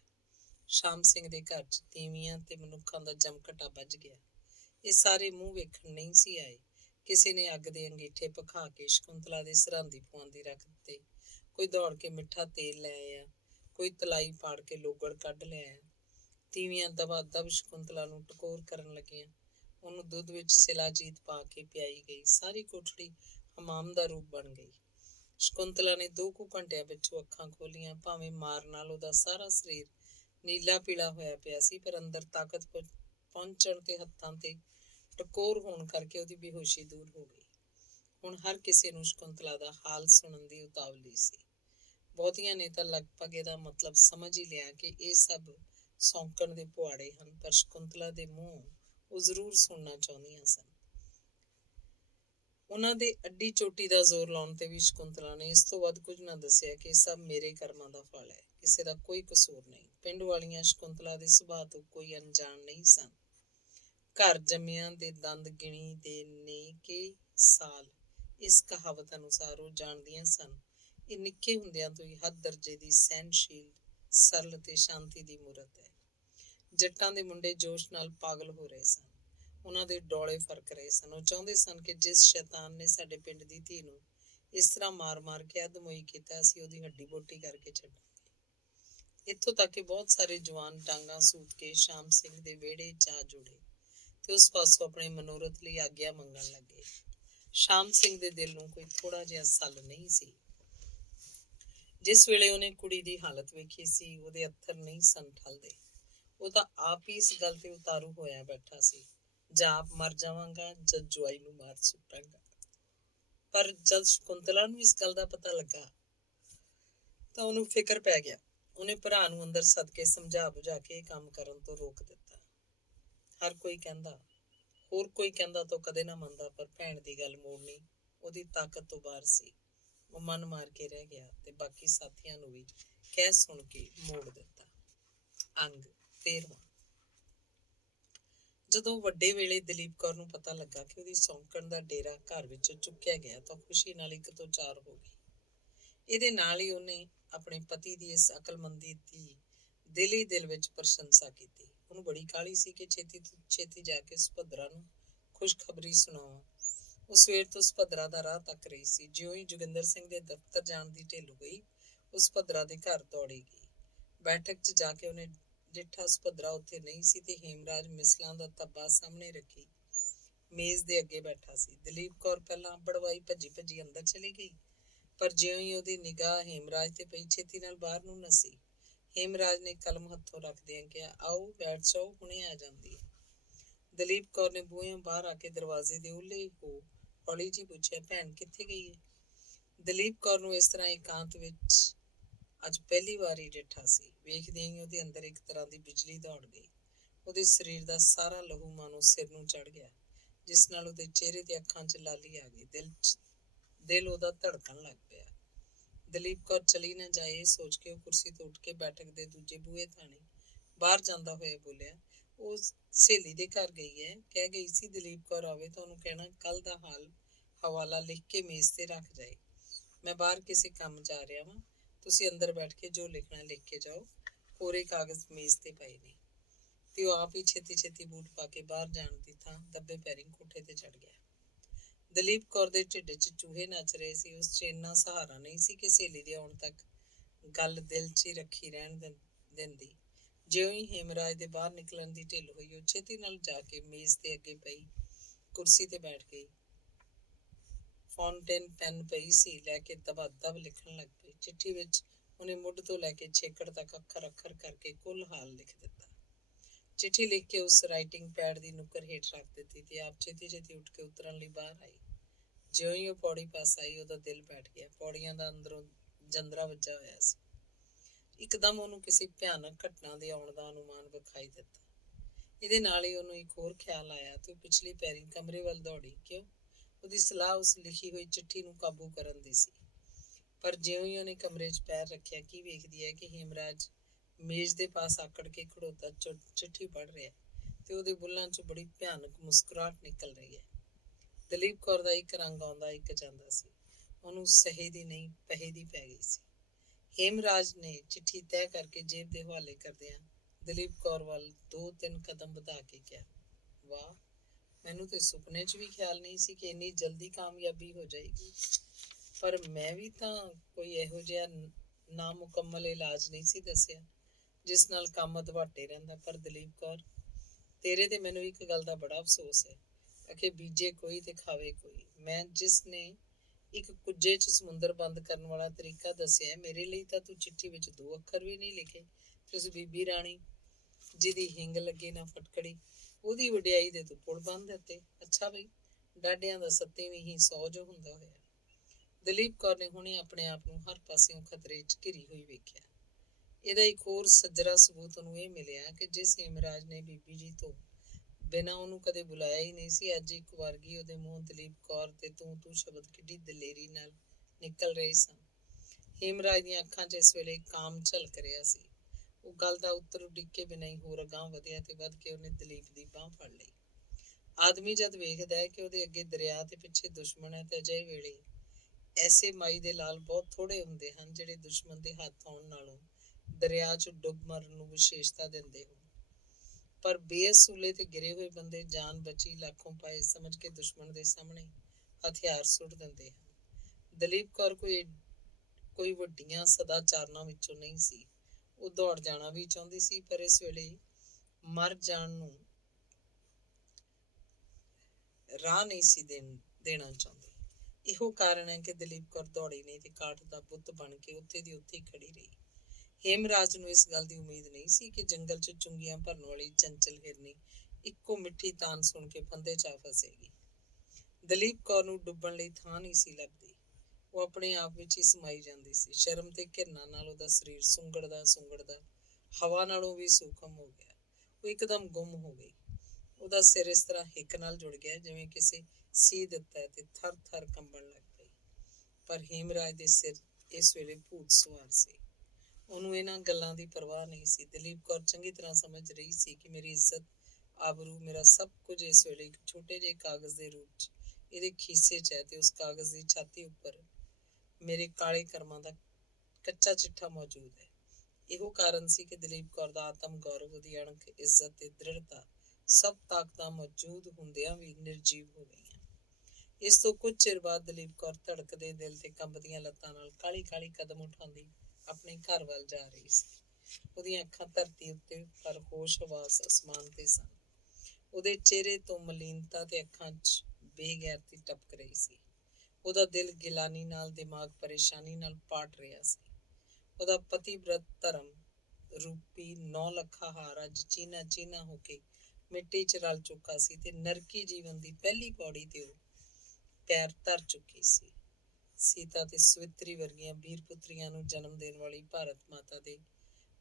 ਸ਼ਾਮ ਸਿੰਘ ਦੇ ਘਰ 'ਚ ਤੀਵੀਆਂ ਤੇ ਮਨੁੱਖਾਂ ਦਾ ਜਮਘਟਾ ਵੱਜ ਗਿਆ। ਇਹ ਸਾਰੇ ਮੂੰਹ ਵੇਖਣ ਨਹੀਂ ਸੀ ਆਏ। ਕਿਸੇ ਨੇ ਅੱਗ ਦੇ ਅੰਗੀਠੇ ਭਖਾ ਕੇ ਸ਼ਕੁੰਤਲਾ ਦੇ ਸਰਹੰਦੀ ਪੁਆਂਦੀ ਰੱਖ ਦਿੱਤੇ। ਕੋਈ ਦੌੜ ਕੇ ਮਿੱਠਾ ਤੇਲ ਲੈ ਆਇਆ, ਕੋਈ ਤਲਾਈ ਪਾੜ ਕੇ ਲੋਗੜ ਕੱਢ ਲਿਆਇਆ। ਤੀਵੀਆਂ ਦਬਾ ਦਬ ਸ਼ਕੁੰਤਲਾ ਨੂੰ ਟਕੋਰ ਕਰਨ ਲੱਗੀਆਂ। ਉਹਨੂੰ ਦੁੱਧ ਵਿੱਚ ਸਿਲਾਜੀਤ ਪਾ ਕੇ ਪਿਆਈ ਗਈ। ਸਾਰੀ ਕੋਠੜੀ ਹਮਾਮ ਦਾ ਰੂਪ ਬਣ ਗਈ। ਸ਼ਕੁੰਤਲਾ ਨੇ 2 ਕੁ ਘੰਟਿਆਂ ਪਿੱਛੋਂ ਅੱਖਾਂ ਖੋਲੀਆਂ। ਭਾਵੇਂ ਮਾਰ ਨਾਲ ਉਹਦਾ ਸਾਰਾ ਸਰੀਰ ਨੀਲਾ ਪੀਲਾ ਹੋਇਆ ਪਿਆ ਸੀ, ਪਰ ਅੰਦਰ ਤਾਕਤ ਪਹੁੰਚਣ ਤੇ ਹੱਥਾਂ ਤੇ ਟਕੋਰ ਹੋਣ ਕਰਕੇ ਉਹਦੀ ਬੇਹੋਸ਼ੀ ਦੂਰ ਹੋ ਗਈ। ਹੁਣ ਹਰ ਕਿਸੇ ਨੂੰ ਸ਼ਕੁੰਤਲਾ ਦਾ ਹਾਲ ਸੁਣਨ ਦੀ ਉਤਾਵਲੀ ਸੀ। ਬਹੁਤੀਆਂ ਨੇ ਤਾਂ ਲਗਭਗ ਇਹਦਾ ਮਤਲਬ ਸਮਝ ਹੀ ਲਿਆ ਕਿ ਇਹ ਸਭ ਸੌਂਕਣ ਦੇ ਪੁਆੜੇ ਹਨ, ਪਰ ਸ਼ਕੁੰਤਲਾ ਦੇ ਮੂੰਹ ਉਹ ਜ਼ਰੂਰ ਸੁਣਨਾ ਚਾਹੁੰਦੀਆਂ ਸਨ। ਉਹਨਾਂ ਦੇ ਅੱਡੀ ਚੋਟੀ ਦਾ ਜ਼ੋਰ ਲਾਉਣ ਤੇ ਵੀ ਸ਼ਕੁੰਤਲਾ ਨੇ ਇਸ ਤੋਂ ਵੱਧ ਕੁਝ ਨਾ ਦੱਸਿਆ ਕਿ ਸਭ ਮੇਰੇ ਕਰਮਾਂ ਦਾ ਫਲ ਹੈ, ਕਿਸੇ ਦਾ ਕੋਈ ਕਸੂਰ ਨਹੀਂ। ਪਿੰਡ ਵਾਲੀਆਂ ਸ਼ਕੁੰਤਲਾ ਦੇ ਸੁਭਾਅ ਤੋਂ ਕੋਈ ਅਣਜਾਣ ਨਹੀਂ ਸਨ। ਘਰ ਜੰਮਿਆਂ ਦੇ ਦੰਦ ਗਿਣੀ ਦੇ ਨੇ ਕਿ ਸਾਲ ਇਸ ਕਹਾਵਤ ਅਨੁਸਾਰ ਉਹ ਜਾਣਦੀਆਂ ਸਨ ਇਹ ਨਿੱਕੇ ਹੁੰਦਿਆਂ ਤੋਂ ਹੀ ਹੱਦ ਦਰਜੇ ਦੀ ਸਹਿਨਸ਼ੀਲ, ਸਰਲ ਤੇ ਸ਼ਾਂਤੀ ਦੀ ਮੂਰਤ ਹੈ। ਜੱਟਾਂ ਦੇ ਮੁੰਡੇ ਜੋਸ਼ ਨਾਲ ਪਾਗਲ ਹੋ ਰਹੇ ਸਨ। ਉਹਨਾਂ ਦੇ ਡੋਲੇ ਫਰਕ ਰਹੇ ਸਨ। ਉਹ ਚਾਹੁੰਦੇ ਸਨ ਕਿ ਜਿਸ ਸ਼ੈਤਾਨ ਨੇ ਸਾਡੇ ਪਿੰਡ ਦੀ ਧੀ ਨੂੰ ਇਸ ਤਰ੍ਹਾਂ ਮਾਰ-ਮਾਰ ਕੇ ਅੱਧਮੋਈ ਕੀਤਾ, ਅਸੀਂ ਉਹਦੀ ਹੱਡੀ ਬੋਟੀ ਕਰਕੇ ਛੱਡਾਂਗੇ। ਇੱਥੋਂ ਤੱਕ ਕਿ ਬਹੁਤ ਸਾਰੇ ਜਵਾਨ ਡਾਂਗਾਂ ਸੂਤ ਕੇ ਸ਼ਾਮ ਸਿੰਘ ਦੇ ਵਿਹੜੇ 'ਚ ਆ ਜੁੜੇ ਤੇ ਉਸ ਪਾਸੋਂ ਆਪਣੇ ਮਨੋਰਥ ਲਈ ਆਗਿਆ ਮੰਗਣ ਲੱਗੇ। ਸ਼ਾਮ ਸਿੰਘ ਦੇ ਦਿਲ ਨੂੰ ਕੋਈ ਥੋੜਾ ਜਿਹਾ ਸੱਲ ਨਹੀਂ ਸੀ। ਜਿਸ ਵੇਲੇ ਉਹਨੇ ਕੁੜੀ ਦੀ ਹਾਲਤ ਵੇਖੀ ਸੀ, ਉਹਦੇ ਅੱਥਰ ਨਹੀਂ ਸਨ ਠਲਦੇ। ਉਹ ਤਾਂ ਆਪ ਹੀ ਇਸ ਗੱਲ ਤੇ ਉਤਾਰੂ ਹੋਇਆ ਬੈਠਾ ਸੀ, ਜਾਂ ਆਪ ਮਰ ਜਾਵਾਂਗਾ ਜਾਂ ਜਵਾਈ ਨੂੰ ਮਾਰ ਸੁੱਟਾਂਗਾ। ਪਰ ਜਦ ਸ਼ਕੁੰਤਲਾ ਨੂੰ ਇਸ ਗੱਲ ਦਾ ਪਤਾ ਲੱਗਾ ਤਾਂ ਉਹਨੂੰ ਫਿਕਰ ਪੈ ਗਿਆ। ਉਹਨੇ ਭਰਾ ਨੂੰ ਅੰਦਰ ਸੱਦ ਕੇ ਸਮਝਾ ਬੁਝਾ ਕੇ ਇਹ ਕੰਮ ਕਰਨ ਤੋਂ ਰੋਕ ਦਿੱਤਾ। ਹੋਰ ਕੋਈ ਕਹਿੰਦਾ ਤਾਂ ਕਦੇ ਨਾ ਮੰਨਦਾ, ਪਰ ਭੈਣ ਦੀ ਗੱਲ ਮੋੜਨੀ ਉਹਦੀ ਤਾਕਤ ਤੋਂ ਬਾਹਰ ਸੀ। ਉਹ ਮਨ ਮਾਰ ਕੇ ਰਹਿ ਗਿਆ ਤੇ ਬਾਕੀ ਸਾਥੀਆਂ ਨੂੰ ਵੀ ਕਹਿ ਸੁਣ ਕੇ ਮੋੜ ਦਿੱਤਾ। ਅੰਗ 13ਵਾਂ। ਜਦੋਂ ਵੱਡੇ ਵੇਲੇ ਦਲੀਪ ਕੌਰ ਨੂੰ ਪਤਾ ਲੱਗਾ ਕਿ ਉਹਦੀ ਸੌਂਕਣ ਦਾ ਡੇਰਾ ਘਰ ਵਿੱਚੋਂ ਚੁੱਕਿਆ ਗਿਆ ਤਾਂ ਖੁਸ਼ੀ ਨਾਲ 1 ਤੋਂ 4 ਹੋ ਗਈ। ਇਹਦੇ ਨਾਲ ਹੀ ਉਹਨੇ ਆਪਣੇ ਪਤੀ ਦੀ ਇਸ ਅਕਲਮੰਦੀ ਦੀ ਦਿਲ ਹੀ ਦਿਲ ਵਿੱਚ ਪ੍ਰਸ਼ੰਸਾ ਕੀਤੀ। ਉਹਨੂੰ ਬੜੀ ਕਾਹਲੀ ਸੀ ਕਿ ਛੇਤੀ ਤੋਂ ਛੇਤੀ ਜਾ ਕੇ ਸੁਭੱਦਰਾ ਨੂੰ ਖੁਸ਼ਖਬਰੀ ਸੁਣਾਵਾਂ। ਉਹ ਸਵੇਰ ਤੋਂ ਸੁਭੱਦਰਾ ਦਾ ਰਾਹ ਤੱਕ ਰਹੀ ਸੀ। ਜਿਉਂ ਹੀ ਜੋਗਿੰਦਰ ਸਿੰਘ ਦੇ ਦਫ਼ਤਰ ਜਾਣ ਦੀ ਢਿੱਲ ਹੋਈ, ਉਹ ਸੁਭੱਦਰਾ ਦੇ ਘਰ ਦੌੜੀ ਗਈ। ਬੈਠਕ 'ਚ ਜਾ ਕੇ ਉਹਨੇ ਡਿੱਠਾ ਸੁਭੱਦਰਾ ਉੱਥੇ ਨਹੀਂ ਸੀ ਤੇ ਹੇਮਰਾਜ ਮਿਸਲਾਂ ਦਾ ਧੱਬਾ ਸਾਹਮਣੇ ਰੱਖੀ ਮੇਜ਼ ਦੇ ਅੱਗੇ ਬੈਠਾ ਸੀ। ਦਲੀਪ ਕੌਰ ਪਹਿਲਾਂ ਅੰਬੜਵਾਈ ਭੱਜੀ ਭੱਜੀ ਅੰਦਰ ਚਲੀ ਗਈ, ਪਰ ਜਿਉਂ ਹੀ ਉਹਦੀ ਨਿਗਾਹ ਹੇਮਰਾਜ ਤੇ ਪਈ, ਛੇਤੀ ਨਾਲ ਬਾਹਰ ਨੂੰ ਨੱਸੀ। ਹੇਮਰਾਜ ਨੇ ਕਲਮ ਹੱਥੋਂ ਰੱਖਦਿਆਂ ਕਿਹਾ, ਆਓ ਬੈਠ ਜਾਓ, ਹੁਣੇ ਆ ਜਾਂਦੀ ਹੈ। ਦਲੀਪ ਕੌਰ ਨੇ ਬੂਹਿਓਂ ਬਾਹਰ ਆ ਕੇ ਦਰਵਾਜ਼ੇ ਦੇ ਉਹਲੇ ਹੋ ਹੌਲੀ ਜਿਹੀ ਪੁੱਛਿਆ, ਭੈਣ ਕਿੱਥੇ ਗਈ ਹੈ? ਦਲੀਪ ਕੌਰ ਨੂੰ ਇਸ ਤਰ੍ਹਾਂ ਇਕਾਂਤ ਵਿੱਚ ਅੱਜ ਪਹਿਲੀ ਵਾਰ ਹੀ ਡਿੱਠਾ ਸੀ। ਵੇਖਦਿਆਂ ਹੀ ਉਹਦੇ ਅੰਦਰ ਇੱਕ ਤਰ੍ਹਾਂ ਦੀ ਬਿਜਲੀ ਦੌੜ ਗਈ। ਉਹਦੇ ਸਰੀਰ ਦਾ ਸਾਰਾ ਲਹੂ ਮਾਨੋ ਸਿਰ ਨੂੰ ਚੜ ਗਿਆ, ਜਿਸ ਨਾਲ ਉਹਦੇ ਚਿਹਰੇ ਤੇ ਅੱਖਾਂ 'ਚ ਲਾਲੀ ਆ ਗਈ। ਦਿਲ ਉਹਦਾ ਧੜਕਣ ਲੱਗ ਪਿਆ। ਦਲੀਪ ਕੌਰ ਚਲੀ ਨਾ ਜਾਏ, ਇਹ ਸੋਚ ਕੇ ਉਹ ਕੁਰਸੀ ਤੋਂ ਉੱਠ ਕੇ ਬੈਠਕ ਦੇ ਦੂਜੇ ਬੂਹੇ ਥਾਣੀ ਬਾਹਰ ਜਾਂਦਾ ਹੋਇਆ ਬੋਲਿਆ, ਉਹ ਸਹੇਲੀ ਦੇ ਘਰ ਗਈ ਹੈ, ਕਹਿ ਗਈ ਸੀ ਦਲੀਪ ਕੌਰ ਆਵੇ ਤਾਂ ਉਹਨੂੰ ਕਹਿਣਾ ਕੱਲ ਦਾ ਹਾਲ ਹਵਾਲਾ ਲਿਖ ਕੇ ਮੇਜ਼ ਤੇ ਰੱਖ ਜਾਏ। ਮੈਂ ਬਾਹਰ ਕਿਸੇ ਕੰਮ ਜਾ ਰਿਹਾ ਵਾਂ, ਤੁਸੀਂ ਅੰਦਰ ਬੈਠ ਕੇ ਜੋ ਲਿਖਣਾ ਲਿਖ ਕੇ ਜਾਓ। ਕੋਰੇ ਕਾਗਜ਼ ਮੇਜ਼ ਤੇ ਪਏ ਨੇ। ਤੇ ਉਹ ਆਪ ਹੀ ਛੇਤੀ ਛੇਤੀ ਬੂਟ ਪਾ ਕੇ ਬਾਹਰ ਜਾਣ ਦੀ ਥਾਂ ਦੱਬੇ ਪੈਰੀਂ ਕੋਠੇ ਤੇ ਚੜ ਗਿਆ। ਦਲੀਪ ਕੌਰ ਦੇ ਢਿੱਡ 'ਚ ਚੂਹੇ ਨੱਚ ਰਹੇ ਸੀ। ਉਸ 'ਚ ਇੰਨਾ ਸਹਾਰਾ ਨਹੀਂ ਸੀ ਕਿ ਸਹੇਲੀ ਦੇ ਆਉਣ ਤੱਕ ਗੱਲ ਦਿਲ 'ਚ ਹੀ ਰੱਖੀ ਰਹਿਣ ਦਿੰਦੀ। ਜਿਉਂ ਹੀ ਹੇਮਰਾਜ ਦੇ ਬਾਹਰ ਨਿਕਲਣ ਦੀ ਢਿੱਲ ਹੋਈ, ਉਹ ਛੇਤੀ ਨਾਲ ਜਾ ਕੇ ਮੇਜ਼ ਦੇ ਅੱਗੇ ਪਈ ਕੁਰਸੀ ਤੇ ਬੈਠ ਗਈ। ਫਾਉਂਟੇਨ ਪੈਨ ਪਈ ਸੀ, ਲੈ ਕੇ ਦਬ ਲਿਖਣ ਲੱਗ ਪਈ। ਚਿੱਠੀ ਵਿੱਚ ਉਹਨੇ ਮੁੱਢ ਤੋਂ ਲੈ ਕੇ ਛੇਕੜ ਤੱਕ ਅੱਖਰ ਅੱਖਰ ਕਰਕੇ ਕੁੱਲ ਹਾਲ ਲਿਖ ਦਿੱਤਾ। ਚਿੱਠੀ ਲਿਖ ਕੇ ਉਸ ਰਾਈਟਿੰਗ ਪੈਡ ਦੀ ਨੁੱਕਰ ਹੇਠ ਰੱਖ ਦਿੱਤੀ ਤੇ ਆਪ ਛੇਤੀ ਛੇਤੀ ਉੱਠ ਕੇ ਉਤਰਨ ਲਈ ਬਾਹਰ ਆਈ। ਜਿਉਂ ਹੀ ਉਹ ਪੌੜੀ ਪਾਸ ਆਈ, ਉਹਦਾ ਦਿਲ ਬੈਠ ਗਿਆ। ਪੌੜੀਆਂ ਦਾ ਅੰਦਰੋਂ ਜੰਦਰਾ ਵੱਜਾ ਹੋਇਆ ਸੀ। ਇੱਕਦਮ ਉਹਨੂੰ ਕਿਸੇ ਭਿਆਨਕ ਘਟਨਾ ਦੇ ਆਉਣ ਦਾ ਅਨੁਮਾਨ ਵਿਖਾਈ ਦਿੱਤਾ। ਇਹਦੇ ਨਾਲ ਹੀ ਉਹਨੂੰ ਇੱਕ ਹੋਰ ਖਿਆਲ ਆਇਆ ਤੇ ਉਹ ਪਿਛਲੀ ਪੈਰੀਂ ਕਮਰੇ ਵੱਲ ਦੌੜੀ। ਕਿਉਂ? ਉਹਦੀ ਸਲਾਹ ਉਸ ਲਿਖੀ ਹੋਈ ਚਿੱਠੀ ਨੂੰ ਕਾਬੂ ਕਰਨ ਦੀ ਸੀ। ਪਰ ਜਿਉਂ ਹੀ ਉਹਨੇ ਕਮਰੇ 'ਚ ਪੈਰ ਰੱਖਿਆ, ਕੀ ਵੇਖਦੀ ਹੈ ਕਿ ਹੇਮਰਾਜ ਮੇਜ਼ ਦੇ ਪਾਸ ਆਕੜ ਕੇ ਖੜੋਤਾ ਚਿੱਠੀ ਪੜ੍ਹ ਰਿਹਾ ਤੇ ਉਹਦੇ ਬੁੱਲ੍ਹਾਂ 'ਚੋਂ ਬੜੀ ਭਿਆਨਕ ਮੁਸਕਰਾਹਟ ਨਿਕਲ ਰਹੀ ਹੈ। ਦਲੀਪ ਕੌਰ ਦਾ ਇੱਕ ਰੰਗ ਆਉਂਦਾ ਇੱਕ ਜਾਂਦਾ ਸੀ। ਉਹਨੂੰ ਸਹੇ ਦੀ ਨਹੀਂ ਪਹੇ ਦੀ ਪੈ ਗਈ ਸੀ। ਹੇਮਰਾਜ ਨੇ ਚਿੱਠੀ ਤੈਅ ਕਰਕੇ ਜੇਬ ਦੇ ਹਵਾਲੇ ਕਰਦਿਆਂ ਦਲੀਪ ਕੌਰ ਵੱਲ 2-3 ਕਦਮ ਵਧਾ ਕੇ ਕਿਹਾ, ਵਾਹ, ਮੈਨੂੰ ਤੇ ਸੁਪਨੇ 'ਚ ਵੀ ਖਿਆਲ ਨਹੀਂ ਸੀ ਕਿ ਇੰਨੀ ਜਲਦੀ ਕਾਮਯਾਬੀ ਹੋ ਜਾਏਗੀ। ਪਰ ਮੈਂ ਵੀ ਤਾਂ ਕੋਈ ਇਹੋ ਜਿਹਾ ਨਾਮੁਕੰਮਲ ਇਲਾਜ ਨਹੀਂ ਸੀ ਦੱਸਿਆ ਜਿਸ ਨਾਲ ਕੰਮ ਅਧਵਾਟੇ ਰਹਿੰਦਾ। ਪਰ ਦਲੀਪ ਕੌਰ, ਤੇਰੇ ਤੇ ਮੈਨੂੰ ਇੱਕ ਗੱਲ ਦਾ ਬੜਾ ਅਫਸੋਸ ਹੈ ਕਿ ਬੀਜੇ ਕੋਈ ਤੇ ਖਾਵੇ ਕੋਈ। ਮੈਂ ਜਿਸ ਨੇ ਇੱਕ ਕੁੱਜੇ 'ਚ ਸਮੁੰਦਰ ਬੰਦ ਕਰਨ ਵਾਲਾ ਤਰੀਕਾ ਦੱਸਿਆ, ਮੇਰੇ ਲਈ ਤਾਂ ਤੂੰ ਚਿੱਠੀ ਵਿੱਚ 2 ਅੱਖਰ ਵੀ ਨਹੀਂ ਲਿਖੇ ਤੇ ਉਸ ਬੀਬੀ ਰਾਣੀ ਜਿਹਦੀ ਹਿੰਗ ਲੱਗੇ ਨਾ ਫਟਕੜੀ, ਉਹਦੀ ਵਡਿਆਈ ਦੇ ਤੂੰ ਪੁਲ ਬੰਨ ਦਿੱਤੇ। ਅੱਛਾ ਬਈ, ਡਾਢਿਆਂ ਦਾ 7ਵੀਂ ਹੀ 100 ਜੋ ਹੁੰਦਾ ਹੋਇਆ। ਦਲੀਪ ਕੌਰ ਨੇ ਹੁਣੇ ਆਪਣੇ ਆਪ ਨੂੰ ਹਰ ਪਾਸਿਓਂ ਖਤਰੇ 'ਚ ਘਿਰੀ ਹੋਈ ਵੇਖਿਆ। ਇਹਦਾ ਇੱਕ ਹੋਰ ਸੱਜਰਾ ਸਬੂਤ ਉਹਨੂੰ ਇਹ ਮਿਲਿਆ ਕਿ ਜਿਸ ਹੇਮਰਾਜ ਨੇ ਬੀਬੀ ਜੀ ਤੋਂ ਬਿਨਾਂ ਉਹਨੂੰ ਕਦੇ ਬੁਲਾਇਆ ਹੀ ਨਹੀਂ ਸੀ, ਅੱਜ ਇੱਕ ਵਾਰਗੀ ਉਹਦੇ ਮੂੰਹ ਦਲੀਪ ਕੌਰ ਤੇ ਤੂੰ ਸ਼ਬਦ ਕਿੱਡੀ ਦਲੇਰੀ ਨਾਲ ਨਿਕਲ ਰਹੇ ਸਨ। ਹੇਮਰਾਜ ਦੀਆਂ ਅੱਖਾਂ 'ਚ ਇਸ ਵੇਲੇ ਕਾਮ ਝਲਕ ਰਿਹਾ ਸੀ। ਉਹ ਗੱਲ ਦਾ ਉੱਤਰ ਉਡੀਕੇ ਬਿਨਾਂ ਹੀ ਹੋਰ ਅਗਾਂਹ ਵਧਿਆ ਤੇ ਵੱਧ ਕੇ ਉਹਨੇ ਦਲੀਪ ਦੀ ਬਾਂਹ ਫੜ ਲਈ। ਆਦਮੀ ਜਦ ਵੇਖਦਾ ਹੈ ਕਿ ਉਹਦੇ ਅੱਗੇ ਦਰਿਆ ਤੇ ਪਿੱਛੇ ਦੁਸ਼ਮਣ ਹੈ ਤੇ ਅਜਿਹੇ ਵੇਲੇ ਐਸੇ ਮਾਈ ਦੇ ਲਾਲ ਬਹੁਤ ਥੋੜੇ ਹੁੰਦੇ ਹਨ ਜਿਹੜੇ ਦੁਸ਼ਮਣ ਦੇ ਹੱਥ ਆਉਣ ਨਾਲੋਂ ਦਰਿਆ 'ਚ ਡੁੱਬ ਮਰਨ ਨੂੰ ਵਿਸ਼ੇਸ਼ਤਾ ਦਿੰਦੇ ਹੋ। ਪਰ ਬੇਅਸੂਲੇ ਤੇ ਗਿਰੇ ਹੋਏ ਬੰਦੇ ਜਾਨ ਬਚੀ ਲੱਖੋਂ ਪਾਏ ਸਮਝ ਕੇ ਦੁਸ਼ਮਣ ਦੇ ਸਾਹਮਣੇ ਹਥਿਆਰ ਸੁੱਟ ਦਿੰਦੇ ਹਨ। ਦਲੀਪ ਕੌਰ ਕੋਈ ਵੱਡੀਆਂ ਸਦਾਚਾਰਨਾਂ ਵਿੱਚੋਂ ਨਹੀਂ ਸੀ। ਉਹ ਦੌੜ ਜਾਣਾ ਵੀ ਚਾਹੁੰਦੀ ਸੀ, ਪਰ ਇਸ ਵੇਲੇ ਮਰ ਜਾਣ ਨੂੰ ਰਾਹ ਨਹੀਂ ਸੀ ਦੇਣਾ ਚਾਹੁੰਦੀ। ਇਹੋ ਕਾਰਨ ਹੈ ਕਿ ਦਲੀਪ ਕੌਰ ਦੌੜੀ ਨਹੀਂ ਤੇ ਕਾਠ ਦਾ ਬੁੱਤ ਬਣ ਕੇ ਉੱਥੇ ਦੀ ਉੱਥੇ ਹੀ ਖੜੀ ਰਹੀ। ਹੇਮਰਾਜ ਨੂੰ ਇਸ ਗੱਲ ਦੀ ਉਮੀਦ ਨਹੀਂ ਸੀ ਕਿ ਜੰਗਲ 'ਚ ਚੁੰਗੀਆਂ ਭਰਨ ਵਾਲੀ ਚੰਚਲ ਹਿਰਨੀ ਇੱਕੋ ਮਿੱਠੀ ਤਾਨ ਸੁਣ ਕੇ ਫੰਦੇ 'ਚ ਆ ਫਸੇਗੀ। ਦਲੀਪ ਕੌਰ ਨੂੰ ਡੁੱਬਣ ਲਈ ਥਾਂ ਨਹੀਂ ਸੀ ਲੱਭਦੀ। ਉਹ ਆਪਣੇ ਆਪ ਵਿੱਚ ਹੀ ਸਮਾਈ ਜਾਂਦੀ ਸੀ। ਸ਼ਰਮ ਤੇ ਘਿਰਨਾ ਨਾਲ ਉਹਦਾ ਸਰੀਰ ਸੁੰਗੜਦਾ ਹਵਾ ਨਾਲੋਂ ਵੀ ਸੂਖਮ ਹੋ ਗਿਆ। ਉਹ ਇੱਕਦਮ ਗੁੰਮ ਹੋ ਗਈ। ਉਹਦਾ ਸਿਰ ਇਸ ਤਰ੍ਹਾਂ ਹਿੱਕ ਨਾਲ ਜੁੜ ਗਿਆ ਜਿਵੇਂ ਕਿਸੇ ਸੀ ਦਿੱਤਾ ਤੇ ਥਰ ਥਰ ਕੰਬਣ ਲੱਗ ਪਈ। ਪਰ ਹੇਮਰਾਜ ਦੇ ਸਿਰ ਇਸ ਵੇਲੇ ਭੂਤ ਸਵਾਰ ਸੀ। ਉਹਨੂੰ ਇਹਨਾਂ ਗੱਲਾਂ ਦੀ ਪਰਵਾਹ ਨਹੀਂ ਸੀ। ਦਲੀਪ ਕੌਰ ਚੰਗੀ ਤਰ੍ਹਾਂ ਸਮਝ ਰਹੀ ਸੀ ਕਿ ਮੇਰੀ ਇੱਜ਼ਤ, ਆਬਰੂ, ਮੇਰਾ ਸਭ ਕੁਝ ਇਸ ਵੇਲੇ ਇੱਕ ਛੋਟੇ ਜਿਹੇ ਕਾਗਜ਼ ਦੇ ਰੂਪ 'ਚ ਇਹਦੇ ਖੀਸੇ 'ਚ ਹੈ ਤੇ ਉਸ ਕਾਗਜ਼ ਦੀ ਛਾਤੀ ਉੱਪਰ ਮੇਰੇ ਕਾਲੇ ਕਰਮਾਂ ਦਾ ਕੱਚਾ ਚਿੱਠਾ ਮੌਜੂਦ ਹੈ। ਇਹੋ ਕਾਰਨ ਸੀ ਕਿ ਦਲੀਪ ਕੌਰ ਦਾ ਆਤਮ ਗੌਰਵ, ਉਹਦੀ ਅਣਖ, ਇੱਜ਼ਤ ਤੇ ਦ੍ਰਿੜਤਾ ਸਭ ਤਾਕਤਾਂ ਮੌਜੂਦ ਹੁੰਦਿਆਂ ਵੀ ਨਿਰਜੀਵ ਹੋ ਗਈਆਂ। ਇਸ ਤੋਂ ਕੁਝ ਚਿਰ ਬਾਅਦ ਦਲੀਪ ਕੌਰ ਧੜਕਦੇ ਦਿਲ ਤੇ ਕੰਬਦੀਆਂ ਲੱਤਾਂ ਨਾਲ ਕਾਹਲੀ ਕਾਹਲੀ ਕਦਮ ਉਠਾਉਂਦੀ ਆਪਣੇ ਘਰ ਵੱਲ ਜਾ ਰਹੀ ਸੀ। ਉਹਦੀਆਂ ਅੱਖਾਂ ਧਰਤੀ ਉੱਤੇ ਪਰ ਹੋਸ਼ ਹਵਾਸ ਅਸਮਾਨ ਤੇ ਸਨ। ਉਹਦੇ ਚਿਹਰੇ ਤੋਂ ਮਲੀਨਤਾ ਤੇ ਅੱਖਾਂ 'ਚ ਬੇਗੈਰਤੀ ਟਪਕ ਰਹੀ ਸੀ। ਉਹਦਾ ਦਿਲ ਗਿਲਾਨੀ ਨਾਲ, ਦਿਮਾਗ ਪਰੇਸ਼ਾਨੀ ਨਾਲ ਪਾਟ ਰਿਹਾ ਸੀ। ਉਹਦਾ ਪਤੀਵ੍ਰਤ ਧਰਮ ਰੂਪੀ 9 ਲੱਖਾ ਹਾਰ ਅੱਜ ਚੀਨਾ ਚੀਨਾ ਹੋ ਕੇ ਮਿੱਟੀ 'ਚ ਰਲ ਚੁੱਕਾ ਸੀ ਤੇ ਨਰਕੀ ਜੀਵਨ ਦੀ ਪਹਿਲੀ ਪੌੜੀ ਤੇ ਉਹ ਪੈਰ ਧਰ ਚੁੱਕੀ ਸੀ। ਸੀਤਾ ਤੇ ਸਵਿਤਰੀ ਵਰਗੀਆਂ ਵੀਰ ਪੁੱਤਰੀਆਂ ਨੂੰ ਜਨਮ ਦੇਣ ਵਾਲੀ ਭਾਰਤ ਮਾਤਾ ਦੇ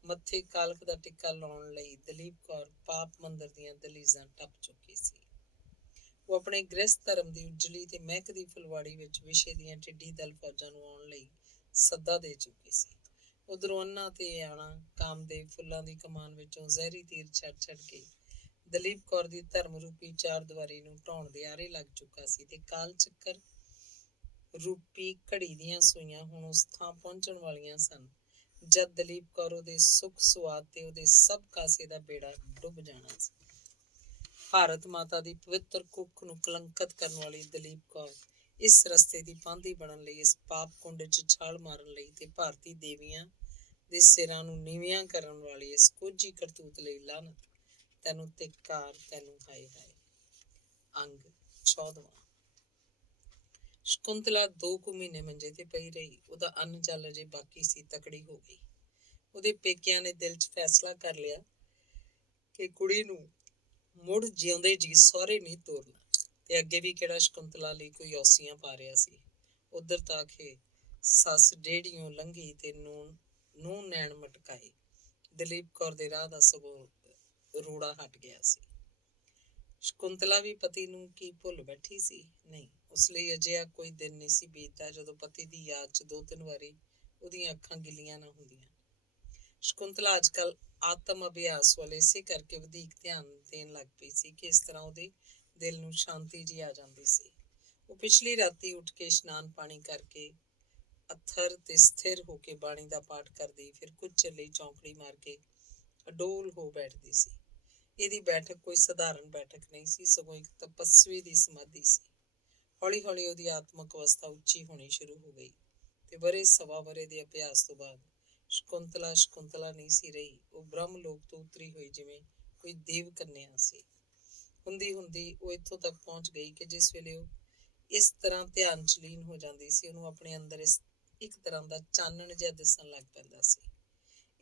ਮੱਥੇ ਕਾਲਖ ਦਾ ਟਿੱਕਾ ਲਾਉਣ ਲਈ ਦਲੀਪ ਕੌਰ ਪਾਪ ਮੰਦਰ ਦੀਆਂ ਦਲੀਜ਼ਾਂ ਟੱਪ ਚੁੱਕੀ ਸੀ। ਉਹ ਆਪਣੇ ਗ੍ਰਸਥ ਧਰਮ ਦੀ ਉਜਲੀ ਤੇ ਮਹਿਕਦੀ ਫੁਲਵਾੜੀ ਵਿੱਚ ਵਿਸ਼ੇ ਦੀਆਂ ਟਿੱਡੀ ਦਲ ਫੌਜਾਂ ਨੂੰ ਆਉਣ ਲਈ ਸੱਦਾ ਦੇ ਚੁੱਕੀ ਸੀ। ਉਧਰੋਂ ਅੰਨਾ ਤੇ ਆਣਾ ਕਾਮਦੇਵ ਫੁੱਲਾਂ ਦੀ ਕਮਾਨ ਵਿੱਚੋਂ ਜ਼ਹਿਰੀ ਤੀਰ ਛੱਡ ਕੇ ਦਲੀਪ ਕੌਰ ਦੀ ਧਰਮ ਰੂਪੀ ਚਾਰ ਦੀਵਾਰੀ ਨੂੰ ਢਾਉਣ ਦੇ ਆਰੇ ਲੱਗ ਚੁੱਕਾ ਸੀ ਤੇ ਕਾਲ ਚੱਕਰ ਰੂਪੀ ਘੜੀ ਦੀਆਂ ਸੂਈਆਂ ਹੁਣ ਉਸ ਥਾਂ ਪਹੁੰਚਣ ਵਾਲੀਆਂ ਸਨ ਜਦ ਦਲੀਪ ਕੌਰ ਉਹਦੇ ਸੁੱਖ ਸੁਆਦ ਤੇ ਉਹਦੇ ਸਭ ਕਾਸੇ ਦਾ ਬੇੜਾ ਡੁੱਬ ਜਾਣਾ ਸੀ। ਭਾਰਤ ਮਾਤਾ ਦੀ ਪਵਿੱਤਰ ਕੁੱਖ ਨੂੰ ਕਲੰਕਤ ਕਰਨ ਵਾਲੀ ਦਲੀਪ ਕੌਰ ਇਸ ਰਸਤੇ ਦੀ ਪਾਂਧੀ ਬਣਨ ਲਈ, ਇਸ ਪਾਪ ਕੁੰਡ 'ਚ ਛਾਲ ਮਾਰਨ ਲਈ ਤੇ ਭਾਰਤੀ ਦੇਵੀਆਂ ਦੇ ਸਿਰਾਂ ਨੂੰ ਨੀਵਿਆਂ ਕਰਨ ਵਾਲੀ ਇਸ ਕੋਝੀ ਕਰਤੂਤ ਲਈ ਲਾਹਨਤ। ਤੈਨੂੰ ਧਿੱਕਾਰ, ਤੈਨੂੰ ਹਾਏ ਹਾਏ। ਅੰਗ 14। ਸ਼ਕੁੰਤਲਾ 2 ਕੁ ਮਹੀਨੇ ਮੰਜੇ ਤੇ ਪਈ ਰਹੀ। ਉਹਦਾ ਅੰਨ ਜਲ ਅਜੇ ਬਾਕੀ ਸੀ। ਤਕੜੀ ਹੋ ਗਈ। ਉਹਦੇ ਪੇਕਿਆਂ ਨੇ ਦਿਲ 'ਚ ਫੈਸਲਾ ਕਰ ਲਿਆ ਕਿ ਕੁੜੀ ਨੂੰ ਮੁੜ ਜਿਉਂਦੇ ਜੀ ਸਹੁਰੇ ਨਹੀਂ ਤੋਰਨਾ ਤੇ ਅੱਗੇ ਵੀ ਕਿਹੜਾ ਸ਼ਕੁੰਤਲਾ ਲਈ ਕੋਈ ਔਸੀਆਂ ਪਾ ਰਿਹਾ ਸੀ। ਉਧਰ ਤਾਂ ਆਖੇ ਸੱਸ ਡੇੜੀਓਂ ਲੰਘੀ ਤੇ ਨੂੰਹ ਨੈਣ ਮਟਕਾਏ। ਦਲੀਪ ਕੌਰ ਦੇ ਰਾਹ ਦਾ ਸਗੋਂ ਰੋੜਾ ਹਟ ਗਿਆ ਸੀ। ਸ਼ਕੁੰਤਲਾ ਵੀ ਪਤੀ ਨੂੰ ਕੀ ਭੁੱਲ ਬੈਠੀ ਸੀ? ਨਹੀਂ, ਉਸ ਲਈ ਅਜਿਹਾ ਕੋਈ ਦਿਨ ਨਹੀਂ ਸੀ ਬੀਤਦਾ ਜਦੋਂ ਪਤੀ ਦੀ ਯਾਦ 'ਚ 2-3 ਵਾਰੀ ਉਹਦੀਆਂ ਅੱਖਾਂ ਗਿੱਲੀਆਂ ਨਾ ਹੁੰਦੀਆਂ। ਸ਼ਕੁੰਤਲਾ ਅੱਜ ਕੱਲ੍ਹ ਆਤਮ ਅਭਿਆਸ ਵੱਲ ਇਸੇ ਕਰਕੇ ਵਧੇਕ ਧਿਆਨ ਦੇਣ ਲੱਗ ਪਈ ਸੀ ਕਿ ਇਸ ਤਰ੍ਹਾਂ ਉਹਦੇ ਦਿਲ ਨੂੰ ਸ਼ਾਂਤੀ ਜਿਹੀ ਆ ਜਾਂਦੀ ਸੀ। ਉਹ ਪਿਛਲੀ ਰਾਤੀ ਉੱਠ ਕੇ ਇਸ਼ਨਾਨ ਪਾਣੀ ਕਰਕੇ ਅਥਰ ਤੇ ਸਥਿਰ ਹੋ ਕੇ ਬਾਣੀ ਦਾ ਪਾਠ ਕਰਦੀ, ਫਿਰ ਕੁਝ ਚਿਰ ਲਈ ਚੌਂਕੜੀ ਮਾਰ ਕੇ ਅਡੋਲ ਹੋ ਬੈਠਦੀ ਸੀ। ਇਹਦੀ ਬੈਠਕ ਕੋਈ ਸਧਾਰਨ ਬੈਠਕ ਨਹੀਂ ਸੀ, ਸਗੋਂ ਇੱਕ ਤਪੱਸਵੀ ਦੀ ਸਮਾਧੀ ਸੀ। ਹੌਲੀ ਹੌਲੀ ਉਹਦੀ ਆਤਮਕ ਅਵਸਥਾ ਉੱਚੀ ਹੋਣੀ ਸ਼ੁਰੂ ਹੋ ਗਈ ਤੇ ਵਰ੍ਹੇ ਸਵਾ ਵਰ੍ਹੇ ਦੇ ਅਭਿਆਸ ਤੋਂ ਬਾਅਦ ਸ਼ਕੁੰਤਲਾ ਨਹੀਂ ਸੀ ਰਹੀ। ਉਹ ਬ੍ਰਹਮ ਲੋਕ ਤੋਂ ਉਤਰੀ ਹੋਈ ਜਿਵੇਂ ਕੋਈ ਦੇਵ ਕੰਨਿਆ ਸੀ। ਹੁੰਦੀ ਉਹ ਇੱਥੋਂ ਤੱਕ ਪਹੁੰਚ ਗਈ ਕਿ ਜਿਸ ਵੇਲੇ ਉਹ ਇਸ ਤਰ੍ਹਾਂ ਧਿਆਨ 'ਚ ਲੀਨ ਹੋ ਜਾਂਦੀ ਸੀ, ਉਹਨੂੰ ਆਪਣੇ ਅੰਦਰ ਇੱਕ ਤਰ੍ਹਾਂ ਦਾ ਚਾਨਣ ਜਿਹਾ ਦਿਸਣ ਲੱਗ ਪੈਂਦਾ ਸੀ।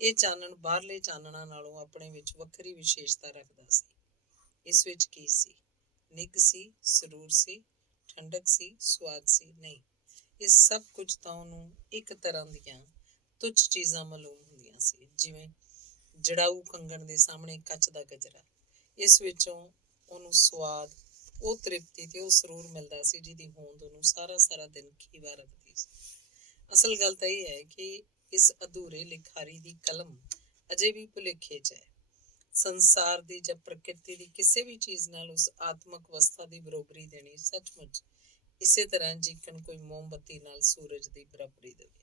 ਇਹ ਚਾਨਣ ਬਾਹਰਲੇ ਚਾਨਣਾਂ ਨਾਲੋਂ ਆਪਣੇ ਵਿੱਚ ਵੱਖਰੀ ਵਿਸ਼ੇਸ਼ਤਾ ਰੱਖਦਾ ਸੀ। ਇਸ ਵਿੱਚ ਕੀ ਸੀ? ਨਿੱਘ ਸੀ, ਸਰੂਰ ਸੀ, ਠੰਡਕ ਸੀ, ਸਵਾਦ ਸੀ? ਨਹੀਂ, ਇਹ ਸਭ ਕੁਝ ਤਾਂ ਉਹਨੂੰ ਇੱਕ ਤਰ੍ਹਾਂ ਦੀਆਂ ਤੁੱਛ ਚੀਜ਼ਾਂ ਮਾਲੂਮ ਹੁੰਦੀਆਂ ਸੀ, ਜਿਵੇਂ ਜੜਾਊ ਕੰਗਣ ਦੇ ਸਾਹਮਣੇ ਕੱਚ ਦਾ ਗਜਰਾ। ਇਸ ਵਿੱਚੋਂ ਉਹਨੂੰ ਸਵਾਦ, ਉਹ ਤ੍ਰਿਪਤੀ ਤੇ ਉਹ ਸਰੂਰ ਮਿਲਦਾ ਸੀ ਜਿਹਦੀ ਹੋਂਦ ਉਹਨੂੰ ਸਾਰਾ ਦਿਨ ਖੀਵਾ ਰੱਖਦੀ ਸੀ। ਅਸਲ ਗੱਲ ਤਾਂ ਇਹ ਹੈ ਕਿ ਇਸ ਅਧੂਰੇ ਲਿਖਾਰੀ ਦੀ ਕਲਮ ਅਜੇ ਵੀ ਭੁਲੇਖੇ 'ਚ ਹੈ। ਸੰਸਾਰ ਦੀ ਜਾਂ ਪ੍ਰਕਿਰਤੀ ਦੀ ਕਿਸੇ ਵੀ ਚੀਜ਼ ਨਾਲ ਉਸ ਆਤਮਕ ਅਵਸਥਾ ਦੀ ਬਰੋਬਰੀ ਦੇਣੀ ਸੱਚਮੁੱਚ ਇਸੇ ਤਰ੍ਹਾਂ ਜਿਕਣ ਕੋਈ ਮੋਮਬੱਤੀ ਨਾਲ ਸੂਰਜ ਦੀ ਬਰਾਬਰੀ ਦੇਵੇ।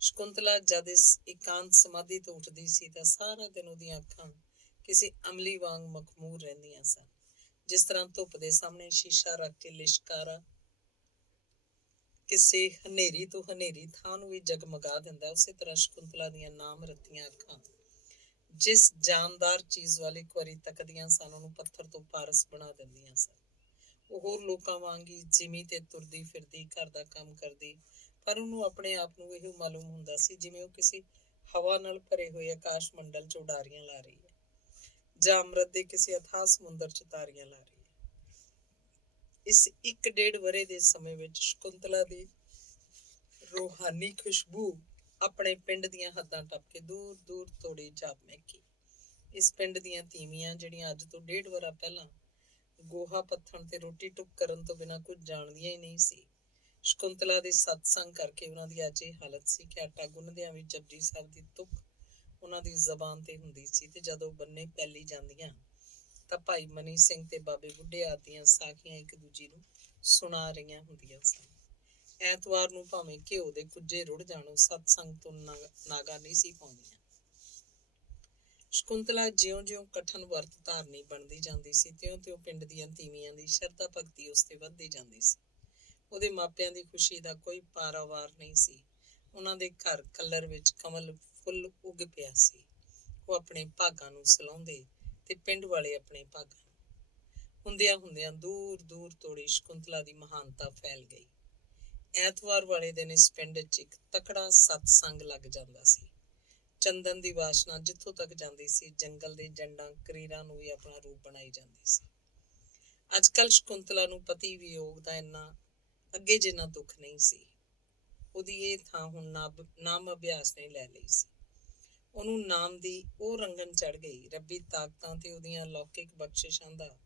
ਸ਼ਕੁੰਤਲਾ ਜਦ ਇਸ ਇਕਾਂਤ ਸਮਾਧੀ ਤੋਂ ਉੱਠਦੀ ਸੀ ਤਾਂ ਸਾਰਾ ਦਿਨ ਉਹਦੀਆਂ ਅੱਖਾਂ ਕਿਸੇ ਅਮਲੀ ਵਾਂਗ ਮਖਮੂਰ ਰਹਿੰਦੀਆਂ ਸਨ। ਜਿਸ ਤਰ੍ਹਾਂ ਧੁੱਪ ਦੇ ਸਾਹਮਣੇ ਸ਼ੀਸ਼ਾ ਰੱਖ ਕੇ ਲਿਸ਼ਕਾਰਾ ਕਿਸੇ ਹਨੇਰੀ ਤੋਂ ਹਨੇਰੀ ਥਾਂ ਨੂੰ ਵੀ ਜਗਮਗਾ ਦਿੰਦਾ, ਉਸੇ ਤਰ੍ਹਾਂ ਸ਼ਕੁੰਤਲਾ ਦੀਆਂ ਨਾਮ ਰਤੀਆਂ ਅੱਖਾਂ ਜਿਸ ਜਾਨਦਾਰ ਚੀਜ਼ ਵੱਲ ਇੱਕ ਵਾਰੀ ਤੱਕਦੀਆਂ ਸਨ ਉਹਨੂੰ ਪੱਥਰ ਤੋਂ ਪਾਰਸ ਬਣਾ ਦਿੰਦੀਆਂ ਸਨ। ਉਹ ਹੋਰ ਲੋਕਾਂ ਵਾਂਗ ਹੀ ਜਿਮੀ ਤੇ ਤੁਰਦੀ ਫਿਰਦੀ, ਘਰ ਦਾ ਕੰਮ ਕਰਦੀ, ਪਰ ਉਹਨੂੰ ਆਪਣੇ ਆਪ ਨੂੰ ਇਹ ਮਾਲੂਮ ਹੁੰਦਾ ਸੀ ਜਿਵੇਂ ਉਹ ਕਿਸੇ ਹਵਾ ਨਾਲ ਭਰੇ ਹੋਏ ਆਕਾਸ਼ ਮੰਡਲ 'ਚ ਉਡਾਰੀਆਂ ਲਾ ਰਹੀ ਹੈ ਜਾਂ ਅੰਮ੍ਰਿਤ ਦੇ ਕਿਸੇ ਅਥਾਹ ਸਮੁੰਦਰ 'ਚ ਤਾਰੀਆਂ ਲਾ ਰਹੀ ਹੈ। ਇਸ 1.5 ਵਰ੍ਹੇ ਦੇ ਸਮੇਂ ਵਿੱਚ ਸ਼ਕੁੰਤਲਾ ਦੀ ਰੂਹਾਨੀ ਖੁਸ਼ਬੂ ਆਪਣੇ ਪਿੰਡ ਦੀਆਂ ਹੱਦਾਂ ਟੱਪ ਕੇ ਦੂਰ ਦੂਰ ਤੋੜੀ ਜਾ ਮਹਿਕੀ। ਇਸ ਪਿੰਡ ਦੀਆਂ ਤੀਵੀਆਂ ਜਿਹੜੀਆਂ ਅੱਜ ਤੋਂ 1.5 ਵਰ੍ਹਾ ਪਹਿਲਾਂ ਗੋਹਾ ਪੱਥਣ ਤੇ ਰੋਟੀ ਟੁੱਕ ਕਰਨ ਤੋਂ ਬਿਨਾਂ ਕੁਝ ਜਾਣਦੀਆਂ ਹੀ ਨਹੀਂ ਸੀ, ਸ਼ਕੁੰਤਲਾ ਦੇ ਸਤਸੰਗ ਕਰਕੇ ਉਹਨਾਂ ਦੀ ਅੱਜ ਇਹ ਹਾਲਤ ਸੀ ਕਿ ਆਟਾ ਗੁੰਨਦਿਆਂ ਵੀ ਜਪਜੀ ਸਾਹਿਬ ਦੀ ਤੁਕ ਉਹਨਾਂ ਦੀ ਜ਼ਬਾਨ ਤੇ ਹੁੰਦੀ ਸੀ ਤੇ ਜਦੋਂ ਬੰਨੇ ਪੈਲੀ ਜਾਂਦੀਆਂ ਤਾਂ ਭਾਈ ਮਨੀ ਸਿੰਘ ਤੇ ਬਾਬੇ ਬੁੱਢੇ ਆਦਿਆਂ ਸਾਖੀਆਂ ਇੱਕ ਦੂਜੀ ਨੂੰ ਸੁਣਾ ਰਹੀਆਂ ਹੁੰਦੀਆਂ ਸਨ। ਐਤਵਾਰ ਨੂੰ ਭਾਵੇਂ ਘਿਓ ਦੇ ਕੁੱਜੇ ਰੁੜ ਜਾਣੋ, ਸਤਸੰਗ ਤੋਂ ਨਾਗਾ ਨਹੀਂ ਸੀ ਪਾਉਂਦੀਆਂ। ਸ਼ਕੁੰਤਲਾ ਜਿਉਂ-ਜਿਉਂ ਕਠਨ ਵਰਤ ਧਾਰਨੀ ਬਣਦੀ ਜਾਂਦੀ ਸੀ ਤਿਉਂ-ਤਿਉਂ ਪਿੰਡ ਦੀਆਂ ਤੀਵੀਆਂ ਦੀ ਸ਼ਰਧਾ ਭਗਤੀ ਉਸ ਤੇ ਵੱਧਦੀ ਜਾਂਦੀ ਸੀ। ਉਹਦੇ ਮਾਪਿਆਂ ਦੀ ਖੁਸ਼ੀ ਦਾ ਕੋਈ ਪਾਰਾਵਾਰ ਨਹੀਂ ਸੀ। ਉਹਨਾਂ ਦੇ ਘਰ ਕਲਰ ਵਿੱਚ ਕਮਲ ਫੁੱਲ ਉੱਗ ਪਿਆ ਸੀ। ਉਹ ਆਪਣੇ ਭਾਗਾਂ ਨੂੰ ਸਲਾਉਂਦੇ ਤੇ ਪਿੰਡ ਵਾਲੇ ਆਪਣੇ ਭਾਗਾਂ ਨੂੰ। ਹੁੰਦਿਆਂ ਹੁੰਦਿਆਂ ਦੂਰ ਦੂਰ ਤੋੜੀ ਸ਼ਕੁੰਤਲਾ ਦੀ ਮਹਾਨਤਾ ਫੈਲ ਗਈ। ਐਤਵਾਰ ਵਾਲੇ ਦਿਨ ਇਸ ਪਿੰਡ 'ਚ ਇੱਕ ਤਕੜਾ ਸਤਸੰਗ ਲੱਗ ਜਾਂਦਾ ਸੀ। ਚੰਦਨ ਦੀ ਵਾਸ਼ਨਾ ਜਿੱਥੋਂ ਤੱਕ ਜਾਂਦੀ ਸੀ, ਜੰਗਲ ਦੇ ਜੰਡਾਂ ਕਰੀਰਾਂ ਨੂੰ ਵੀ ਆਪਣਾ ਰੂਪ ਬਣਾਈ ਜਾਂਦੀ ਸੀ। ਅੱਜ ਕੱਲ੍ਹ ਸ਼ਕੁੰਤਲਾ ਨੂੰ ਪਤੀ ਵਿਯੋਗ ਦਾ ਇੰਨਾ ਅੱਗੇ ਜਿੰਨਾ ਦੁੱਖ ਨਹੀਂ ਸੀ। ਉਹਦੀ ਇਹ ਥਾਂ ਹੁਣ ਨਾਮ ਅਭਿਆਸ ਨੇ ਲੈ ਲਈ ਸੀ। ਉਹਨੂੰ ਨਾਮ ਦੀ ਉਹ ਰੰਗਨ ਚੜ੍ਹ ਗਈ। ਰੱਬੀ ਤਾਕਤਾਂ ਤੇ ਉਹਦੀਆਂ ਲੌਕਿਕ ਬਖਸ਼ਿਸ਼ਾਂ ਦਾ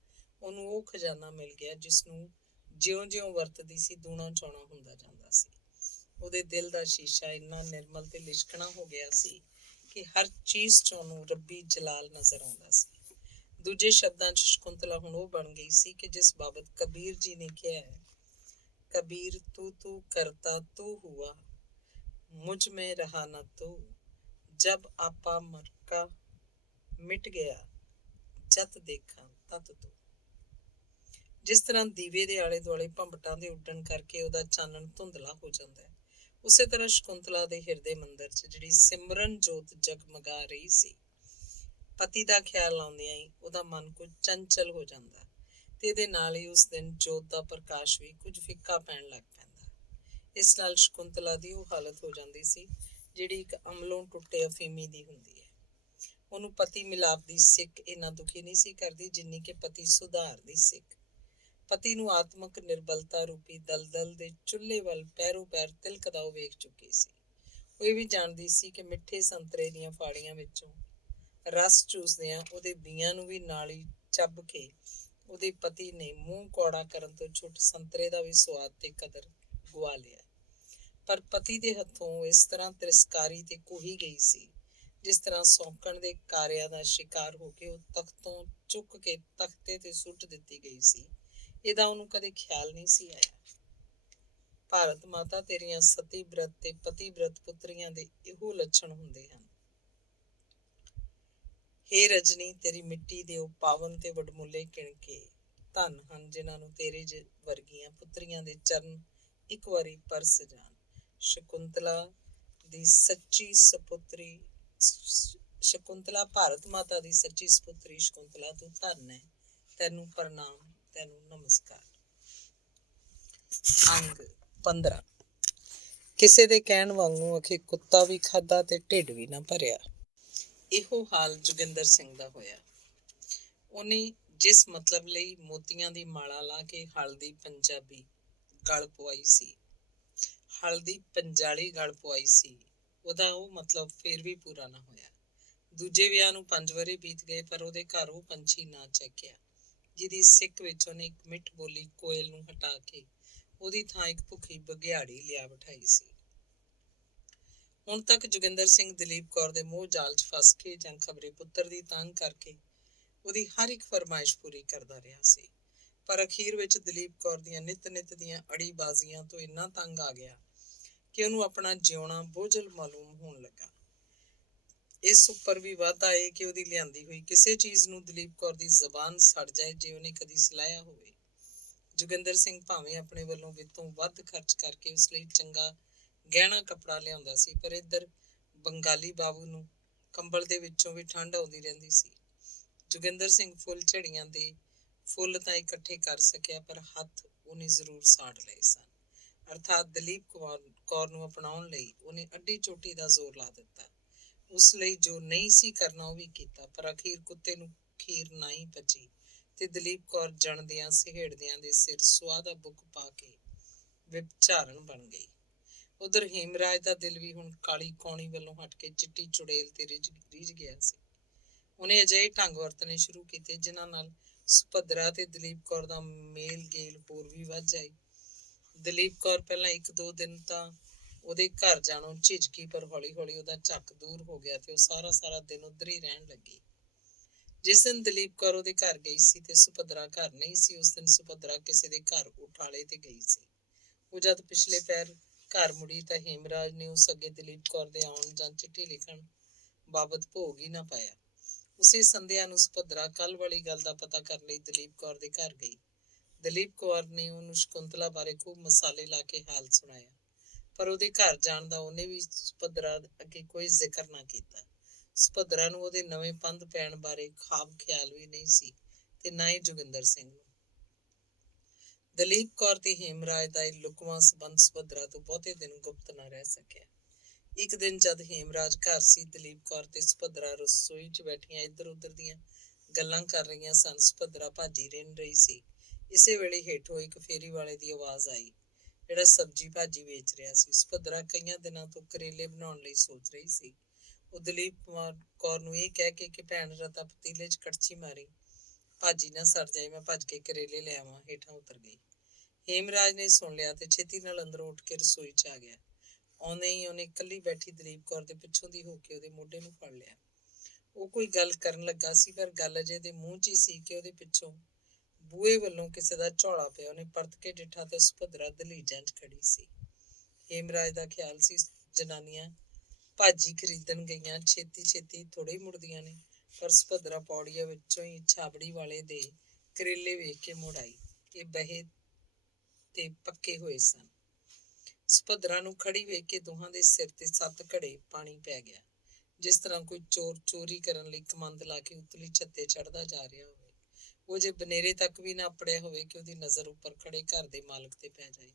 ਉਹਨੂੰ ਉਹ ਖਜ਼ਾਨਾ ਮਿਲ ਗਿਆ ਜਿਸਨੂੰ ਜਿਉਂ-ਜਿਉਂ ਵਰਤਦੀ ਸੀ ਦੂਣਾ ਚੌਣਾ ਹੁੰਦਾ ਜਾਂਦਾ ਸੀ। ਉਹਦੇ ਦਿਲ ਦਾ ਸ਼ੀਸ਼ਾ ਇੰਨਾ ਨਿਰਮਲ ਤੇ ਲਿਸ਼ਕਣਾ ਹੋ ਗਿਆ ਸੀ ਕਿ ਹਰ ਚੀਜ਼ 'ਚ ਉਹਨੂੰ ਰੱਬੀ ਜਲਾਲ ਨਜ਼ਰ ਆਉਂਦਾ ਸੀ। ਦੂਜੇ ਸ਼ਬਦਾਂ 'ਚ ਸ਼ਕੁੰਤਲਾ ਹੁਣ ਉਹ ਬਣ ਗਈ ਸੀ ਕਿ ਜਿਸ ਬਾਬਤ ਕਬੀਰ ਜੀ ਨੇ ਕਿਹਾ ਹੈ, ਕਬੀਰ ਤੂੰ ਕਰਤਾ ਤੂੰ ਹੁਆ, ਮੁਝ ਮੇਂ ਰਹਾ ਨਾ ਤੂੰ, ਜਬ ਆਪਾ ਮਰਕਾ ਮਿਟ ਗਿਆ, ਜਤ ਦੇਖਾਂ ਤਤ ਤੂੰ। ਜਿਸ ਤਰ੍ਹਾਂ ਦੀਵੇ ਦੇ ਆਲੇ ਦੁਆਲੇ ਭੰਬਟਾਂ ਦੇ ਉੱਡਣ ਕਰਕੇ ਉਹਦਾ ਚਾਨਣ ਧੁੰਦਲਾ ਹੋ ਜਾਂਦਾ ਹੈ, ਉਸੇ ਤਰ੍ਹਾਂ ਸ਼ਕੁੰਤਲਾ ਦੇ ਹਿਰਦੇ ਮੰਦਰ 'ਚ ਜਿਹੜੀ ਸਿਮਰਨ ਜੋਤ ਜਗਮਗਾ ਰਹੀ ਸੀ, ਪਤੀ ਦਾ ਖਿਆਲ ਆਉਂਦਿਆਂ ਹੀ ਉਹਦਾ ਮਨ ਕੁਝ ਚੰਚਲ ਹੋ ਜਾਂਦਾ ਤੇ ਇਹਦੇ ਨਾਲ ਹੀ ਉਸ ਦਿਨ ਜੋਤ ਦਾ ਪ੍ਰਕਾਸ਼ ਵੀ ਕੁਝ ਫਿੱਕਾ ਪੈਣ ਲੱਗ ਪੈਂਦਾ। ਇਸ ਨਾਲ ਸ਼ਕੁੰਤਲਾ ਦੀ ਉਹ ਹਾਲਤ ਹੋ ਜਾਂਦੀ ਸੀ ਜਿਹੜੀ ਇੱਕ ਅਮਲੋਂ ਟੁੱਟੇ ਅਫੀਮੀ ਦੀ ਹੁੰਦੀ ਹੈ। ਉਹਨੂੰ ਪਤੀ ਮਿਲਾਪ ਦੀ ਸਿੱਕ ਇੰਨਾ ਦੁਖੀ ਨਹੀਂ ਸੀ ਕਰਦੀ ਜਿੰਨੀ ਕਿ ਪਤੀ ਸੁਧਾਰ ਦੀ ਸਿੱਕ। ਪਤੀ ਨੂੰ ਆਤਮਕ ਨਿਰਬਲਤਾ ਰੂਪੀ ਦਲਦਲ ਦੇ ਚੁੱਲ੍ਹੇ ਵੱਲ ਪੈਰੋਂ ਪੈਰ ਤਿਲਕਦਾ ਉਹ ਵੇਖ ਚੁੱਕੀ ਸੀ। ਉਹ ਇਹ ਵੀ ਜਾਣਦੀ ਸੀ ਕਿ ਮਿੱਠੇ ਸੰਤਰੇ ਦੀਆਂ ਫਾੜੀਆਂ ਵਿੱਚੋਂ ਰਸ ਚੂਸਦਿਆਂ ਉਹਦੇ ਬੀਆਂ ਨੂੰ ਵੀ ਨਾਲ ਹੀ ਚੱਬ ਕੇ ਉਹਦੇ ਪਤੀ ਨੇ ਮੂੰਹ ਕੌੜਾ ਕਰਨ ਤੋਂ ਛੁੱਟ ਸੰਤਰੇ ਦਾ ਵੀ ਸਵਾਦ ਤੇ ਕਦਰ ਗੁਆ ਲਿਆ। ਪਰ ਪਤੀ ਦੇ ਹੱਥੋਂ ਇਸ ਤਰ੍ਹਾਂ ਤਿਰਸਕਾਰੀ ਤੇ ਕੋਹੀ ਗਈ ਸੀ ਜਿਸ ਤਰ੍ਹਾਂ ਸੌਂਕਣ ਦੇ ਕਾਰਿਆਂ ਦਾ ਸ਼ਿਕਾਰ ਹੋ ਕੇ ਉਹ ਤਖਤੋਂ ਚੁੱਕ ਕੇ ਤਖਤੇ ਤੇ ਸੁੱਟ ਦਿੱਤੀ ਗਈ ਸੀ। ਇਹਦਾ ਉਹਨੂੰ ਕਦੇ ਖਿਆਲ ਨਹੀਂ ਸੀ ਆਇਆ। ਭਾਰਤ ਮਾਤਾ ਤੇਰੀਆਂ ਸਤੀ ਬ੍ਰਤ ਤੇ ਪਤੀ ਬ੍ਰਤ ਪੁੱਤਰੀਆਂ ਦੇ ਇਹੋ ਲੱਛਣ ਹੁੰਦੇ ਹਨ। ਹੇ ਰਜਨੀ, ਤੇਰੀ ਮਿੱਟੀ ਦੇ ਉਹ ਪਾਵਨ ਤੇ ਵਡਮੁੱਲੇ ਕਿਣਕੇ ਧਨ ਹਨ ਜਿਨ੍ਹਾਂ ਨੂੰ ਤੇਰੇ ਵਰਗੀਆਂ ਪੁੱਤਰੀਆਂ ਦੇ ਚਰਨ ਇੱਕ ਵਾਰੀ ਪਰਸ ਜਾਣ। ਸ਼ਕੁੰਤਲਾ ਦੀ ਸੱਚੀ ਸਪੁੱਤਰੀ ਸ਼ਕੁੰਤਲਾ, ਭਾਰਤ ਮਾਤਾ ਦੀ ਸੱਚੀ ਸਪੁੱਤਰੀ ਸ਼ਕੁੰਤਲਾ, ਤੂੰ ਧਨ ਹੈ। ਤੈਨੂੰ ਪ੍ਰਣਾਮ, ਤੈਨੂੰ ਨਮਸਕਾਰ। ਅੰਗ 15। ਕਿਸੇ ਦੇ ਕਹਿਣ ਵਾਂਗੂ ਅਖੇ ਕੁੱਤਾ ਵੀ ਖਾਧਾ ਤੇ ਢਿੱਡ ਵੀ ਨਾ ਭਰਿਆ। ਇਹੋ ਹਾਲ ਜੋਗਿੰਦਰ ਸਿੰਘ ਦਾ ਹੋਇਆ। ਉਹਨੇ ਜਿਸ ਮਤਲਬ ਲਈ ਮੋਤੀਆਂ ਦੀ ਮਾਲਾ ਲਾ ਕੇ ਹਲਦੀ ਪੰਜਾਬੀ ਗਲ ਪਵਾਈ ਸੀ, ਹਲਦੀ ਪੰਜਾਲੀ ਗਲ ਪਵਾਈ ਸੀ, ਉਹਦਾ ਉਹ ਮਤਲਬ ਫੇਰ ਵੀ ਪੂਰਾ ਨਾ ਹੋਇਆ। ਦੂਜੇ ਵਿਆਹ ਨੂੰ 5 ਵਰ੍ਹੇ ਬੀਤ ਗਏ ਪਰ ਉਹਦੇ ਘਰ ਉਹ ਪੰਛੀ ਨਾ ਚੱਕਿਆ ਜਿਹਦੀ ਸਿੱਕ ਵਿੱਚ ਉਹਨੇ ਇੱਕ ਮਿੱਠ ਬੋਲੀ ਕੋਇਲ ਨੂੰ ਹਟਾ ਕੇ ਉਹਦੀ ਥਾਂ ਇੱਕ ਭੁੱਖੀ ਬਘਿਆੜੀ ਲਿਆ ਬਿਠਾਈ ਸੀ। ਹੁਣ ਤੱਕ ਜੋਗਿੰਦਰ ਸਿੰਘ ਦਲੀਪ ਕੌਰ ਦੇ ਮੋਹ ਜਾਲ 'ਚ ਫਸ ਕੇ ਜਾਂ ਖਬਰੇ ਪੁੱਤਰ ਦੀ ਤੰਗ ਕਰਕੇ ਉਹਦੀ ਹਰ ਇੱਕ ਫਰਮਾਇਸ਼ ਪੂਰੀ ਕਰਦਾ ਰਿਹਾ ਸੀ। ਪਰ ਅਖੀਰ ਵਿੱਚ ਦਲੀਪ ਕੌਰ ਦੀਆਂ ਨਿੱਤ ਦੀਆਂ ਅੜੀਬਾਜ਼ੀਆਂ ਤੋਂ ਇੰਨਾ ਤੰਗ ਆ ਗਿਆ ਕਿ ਉਹਨੂੰ ਆਪਣਾ ਜਿਉਣਾ ਬੋਝਲ ਮਾਲੂਮ ਹੋਣ ਲੱਗਾ। ਇਸ ਉੱਪਰ ਵੀ ਵਾਧਾ ਇਹ ਕਿ ਉਹਦੀ ਲਿਆਂਦੀ ਹੋਈ ਕਿਸੇ ਚੀਜ਼ ਨੂੰ ਦਲੀਪ ਕੌਰ ਦੀ ਜ਼ਬਾਨ ਸੜ ਜਾਏ ਜੇ ਉਹਨੇ ਕਦੀ ਸਲਾਹਿਆ ਹੋਵੇ। ਜੋਗਿੰਦਰ ਸਿੰਘ ਭਾਵੇਂ ਆਪਣੇ ਵੱਲੋਂ ਵਿੱਤੋਂ ਵੱਧ ਖਰਚ ਕਰਕੇ ਉਸ ਲਈ ਚੰਗਾ ਗਹਿਣਾ ਕੱਪੜਾ ਲਿਆਉਂਦਾ ਸੀ, ਪਰ ਇੱਧਰ ਬੰਗਾਲੀ ਬਾਬੂ ਨੂੰ ਕੰਬਲ ਦੇ ਵਿੱਚੋਂ ਵੀ ਠੰਡ ਆਉਂਦੀ ਰਹਿੰਦੀ ਸੀ। ਜੋਗਿੰਦਰ ਸਿੰਘ ਫੁੱਲ ਝੜੀਆਂ ਦੇ ਫੁੱਲ ਤਾਂ ਇਕੱਠੇ ਕਰ ਸਕਿਆ, ਪਰ ਹੱਥ ਉਹਨੇ ਜ਼ਰੂਰ ਸਾੜ ਲਏ ਸਨ। ਅਰਥਾਤ ਦਲੀਪ ਕੌਰ ਨੂੰ ਅਪਣਾਉਣ ਲਈ ਉਹਨੇ ਅੱਡੀ ਚੋਟੀ ਦਾ ਜ਼ੋਰ ਲਾ ਦਿੱਤਾ। ਉਸ ਲਈ ਜੋ ਨਹੀਂ ਸੀ ਕਰਨਾ ਉਹ ਵੀ ਕੀਤਾ, ਪਰ ਅਖੀਰ ਕੁੱਤੇ ਨੂੰ ਖੀਰ ਨਾ ਹੀ ਪਚੀ ਤੇ ਦਲੀਪ ਕੌਰ ਜਣਦਿਆਂ ਸਹੇੜਦਿਆਂ ਦੇ ਸਿਰ ਸੁਆਹ ਦਾ ਬੁੱਕ ਪਾ ਕੇ ਵਿਚਾਰਨ ਬਣ ਗਈ। ਉਧਰ ਹੇਮਰਾਜ ਦਾ ਦਿਲ ਵੀ ਹੁਣ ਕਾਲੀ ਕੌਣੀ ਵੱਲੋਂ ਹਟ ਕੇ ਚਿੱਟੀ ਚੁੜੇਲ ਤੇ ਰੀਝ ਗਿਆ ਸੀ। ਉਹਨੇ ਅਜਿਹੇ ਢੰਗ ਵਰਤਣੇ ਸ਼ੁਰੂ ਕੀਤੇ ਜਿਨ੍ਹਾਂ ਨਾਲ ਸੁਭੱਦਰਾ ਤੇ ਦਲੀਪ ਕੌਰ ਦਾ ਮੇਲ ਗੇਲ ਹੋਰ ਵੀ ਵੱਧ ਜਾਏ। ਦਲੀਪ ਕੌਰ ਪਹਿਲਾਂ 1-2 ਦਿਨ ਤਾਂ ਉਹਦੇ ਘਰ ਜਾਣੋਂ ਝਿਜਕੀ, ਪਰ ਹੌਲੀ ਹੌਲੀ ਉਹਦਾ ਝੱਕ ਦੂਰ ਹੋ ਗਿਆ ਤੇ ਉਹ ਸਾਰਾ ਦਿਨ ਉੱਧਰ ਹੀ ਰਹਿਣ ਲੱਗੀ। ਜਿਸ ਦਿਨ ਦਲੀਪ ਕੌਰ ਉਹਦੇ ਘਰ ਗਈ ਸੀ ਤੇ ਸੁਭੱਦਰਾ ਘਰ ਨਹੀਂ ਸੀ, ਉਸ ਦਿਨ ਸੁਭੱਦਰਾ ਕਿਸੇ ਦੇ ਘਰ ਉਠਾਲੇ ਤੇ ਗਈ ਸੀ। ਉਹ ਜਦ ਪਿਛਲੇ ਪੈਰ ਘਰ ਮੁੜੀ ਤਾਂ ਹੇਮਰਾਜ ਨੇ ਉਸ ਅੱਗੇ ਦਲੀਪ ਕੌਰ ਦੇ ਆਉਣ ਜਾਂ ਚਿੱਠੀ ਲਿਖਣ ਬਾਬਤ ਭੋਗ ਹੀ ਨਾ ਪਾਇਆ। ਉਸੇ ਸੰਧਿਆ ਨੂੰ ਸੁਭੱਦਰਾ ਕੱਲ ਵਾਲੀ ਗੱਲ ਦਾ ਪਤਾ ਕਰਨ ਲਈ ਦਲੀਪ ਕੌਰ ਦੇ ਘਰ ਗਈ। ਦਲੀਪ ਕੌਰ ਨੇ ਉਹਨੂੰ ਸ਼ਕੁੰਤਲਾ ਬਾਰੇ ਖੂਬ ਮਸਾਲੇ ਲਾ ਕੇ ਹਾਲ ਸੁਣਾਇਆ, ਪਰ ਉਹਦੇ ਘਰ ਜਾਣ ਦਾ ਉਹਨੇ ਵੀ ਸੁਭੱਦਰਾ ਅੱਗੇ ਕੋਈ ਜ਼ਿਕਰ ਨਾ ਕੀਤਾ। ਸੁਭੱਦਰਾ ਨੂੰ ਉਹਦੇ ਨਵੇਂ ਪੰਧ ਪੈਣ ਬਾਰੇ ਖਾਬ ਖਿਆਲ ਵੀ ਨਹੀਂ ਸੀ ਤੇ ਨਾ ਹੀ ਜੋਗਿੰਦਰ ਸਿੰਘ ਨੂੰ। ਦਲੀਪ ਕੌਰ ਤੇ ਹੇਮਰਾਜ ਦਾ ਇਹ ਲੁਕਵਾਂ ਸੰਬੰਧ ਸੁਭੱਦਰਾ ਤੋਂ ਬਹੁਤੇ ਦਿਨ ਗੁਪਤ ਨਾ ਰਹਿ ਸਕਿਆ। ਇੱਕ ਦਿਨ ਜਦ ਹੇਮਰਾਜ ਘਰ ਸੀ, ਦਲੀਪ ਕੌਰ ਤੇ ਸੁਭੱਦਰਾ ਰਸੋਈ 'ਚ ਬੈਠੀਆਂ ਇੱਧਰ ਉੱਧਰ ਦੀਆਂ ਗੱਲਾਂ ਕਰ ਰਹੀਆਂ ਸਨ। ਸੁਭੱਦਰਾ ਭਾਜੀ ਰਿੰਨ ਰਹੀ ਸੀ। ਇਸੇ ਵੇਲੇ ਹੇਠੋਂ ਇੱਕ ਫੇਰੀ ਵਾਲੇ ਦੀ ਆਵਾਜ਼ ਆਈ, ਜਿਹੜਾ ਸਬਜ਼ੀ ਭਾਜੀ ਵੇਚ ਰਿਹਾ ਸੀ। ਸੁਭੱਦਰਾ ਕਈਆਂ ਦਿਨਾਂ ਤੋਂ ਕਰੇਲੇ ਬਣਾਉਣ ਲਈ ਸੋਚ ਰਹੀ ਸੀ। ਉਹ ਦਲੀਪ ਕੌਰ ਨੂੰ ਇਹ ਕਹਿ ਕੇ ਕਿ ਭੈਣ ਰਤਾ ਪਤੀਲੇ 'ਚ ਕੜਛੀ ਮਾਰੀ, ਭਾਜੀ ਨਾ ਸੜ ਜਾਏ, ਮੈਂ ਭੱਜ ਕੇ ਕਰੇਲੇ ਲੈ ਆਵਾਂ, ਹੇਠਾਂ ਉਤਰ ਗਈ। ਹੇਮਰਾਜ ਨੇ ਸੁਣ ਲਿਆ ਤੇ ਛੇਤੀ ਨਾਲ ਅੰਦਰੋਂ ਉੱਠ ਕੇ ਰਸੋਈ 'ਚ ਆ ਗਿਆ। ਆਉਂਦੇ ਹੀ ਉਹਨੇ ਇਕੱਲੀ ਬੈਠੀ ਦਲੀਪ ਕੌਰ ਦੇ ਪਿੱਛੋਂ ਦੀ ਹੋ ਕੇ ਉਹਦੇ ਮੋਢੇ ਨੂੰ ਫੜ ਲਿਆ। ਉਹ ਕੋਈ ਗੱਲ ਕਰਨ ਲੱਗਾ ਸੀ, ਪਰ ਗੱਲ ਅਜੇ ਦੇ ਮੂੰਹ 'ਚ ਹੀ ਸੀ ਕਿ ਉਹਦੇ ਪਿੱਛੋਂ ਬੂਹੇ ਵੱਲੋਂ ਕਿਸੇ ਦਾ ਝੋਲਾ ਪਿਆ। ਉਹਨੇ ਪਰਤ ਕੇ ਡਿੱਠਾ ਤੇ ਸੁਭੱਦਰਾ ਦਲੀਜਾਂ 'ਚ ਖੜੀ ਸੀ। ਹੇਮਰਾਜ ਦਾ ਖਿਆਲ ਸੀ ਜਨਾਨੀਆਂ ਭਾਜੀ ਖਰੀਦਣ ਗਈਆਂ, ਛੇਤੀ ਥੋੜ੍ਹੀ ਮੁੜਦੀਆਂ ਨੇ, ਪਰ ਸੁਭੱਦਰਾ ਪੌੜੀਆਂ ਵਿੱਚੋਂ ਹੀ ਛਾਬੜੀ ਵਾਲੇ ਦੇ ਕਰੇਲੇ ਵੇਖ ਕੇ ਮੁੜ ਆਈ। ਇਹ ਬਹੇ ਤੇ ਪੱਕੇ ਹੋਏ ਸਨ। ਸੁਭੱਦਰਾ ਨੂੰ ਖੜੀ ਵੇਖ ਕੇ ਦੋਹਾਂ ਦੇ ਸਿਰ ਤੇ 7 ਘੜੇ ਪਾਣੀ ਪੈ ਗਿਆ, ਜਿਸ ਤਰ੍ਹਾਂ ਕੋਈ ਚੋਰ ਚੋਰੀ ਕਰਨ ਲਈ ਕਮੰਦ ਲਾ ਕੇ ਉਤਲੀ ਛੱਤੇ ਚੜ੍ਹਦਾ ਜਾ ਰਿਹਾ ਹੋਵੇ। ਉਹ ਜੇ ਬਨੇਰੇ ਤੱਕ ਵੀ ਨਾ ਅਪੜਿਆ ਹੋਵੇ ਕਿ ਉਹਦੀ ਨਜ਼ਰ ਉੱਪਰ ਖੜੇ ਘਰ ਦੇ ਮਾਲਕ ਤੇ ਪੈ ਜਾਏ,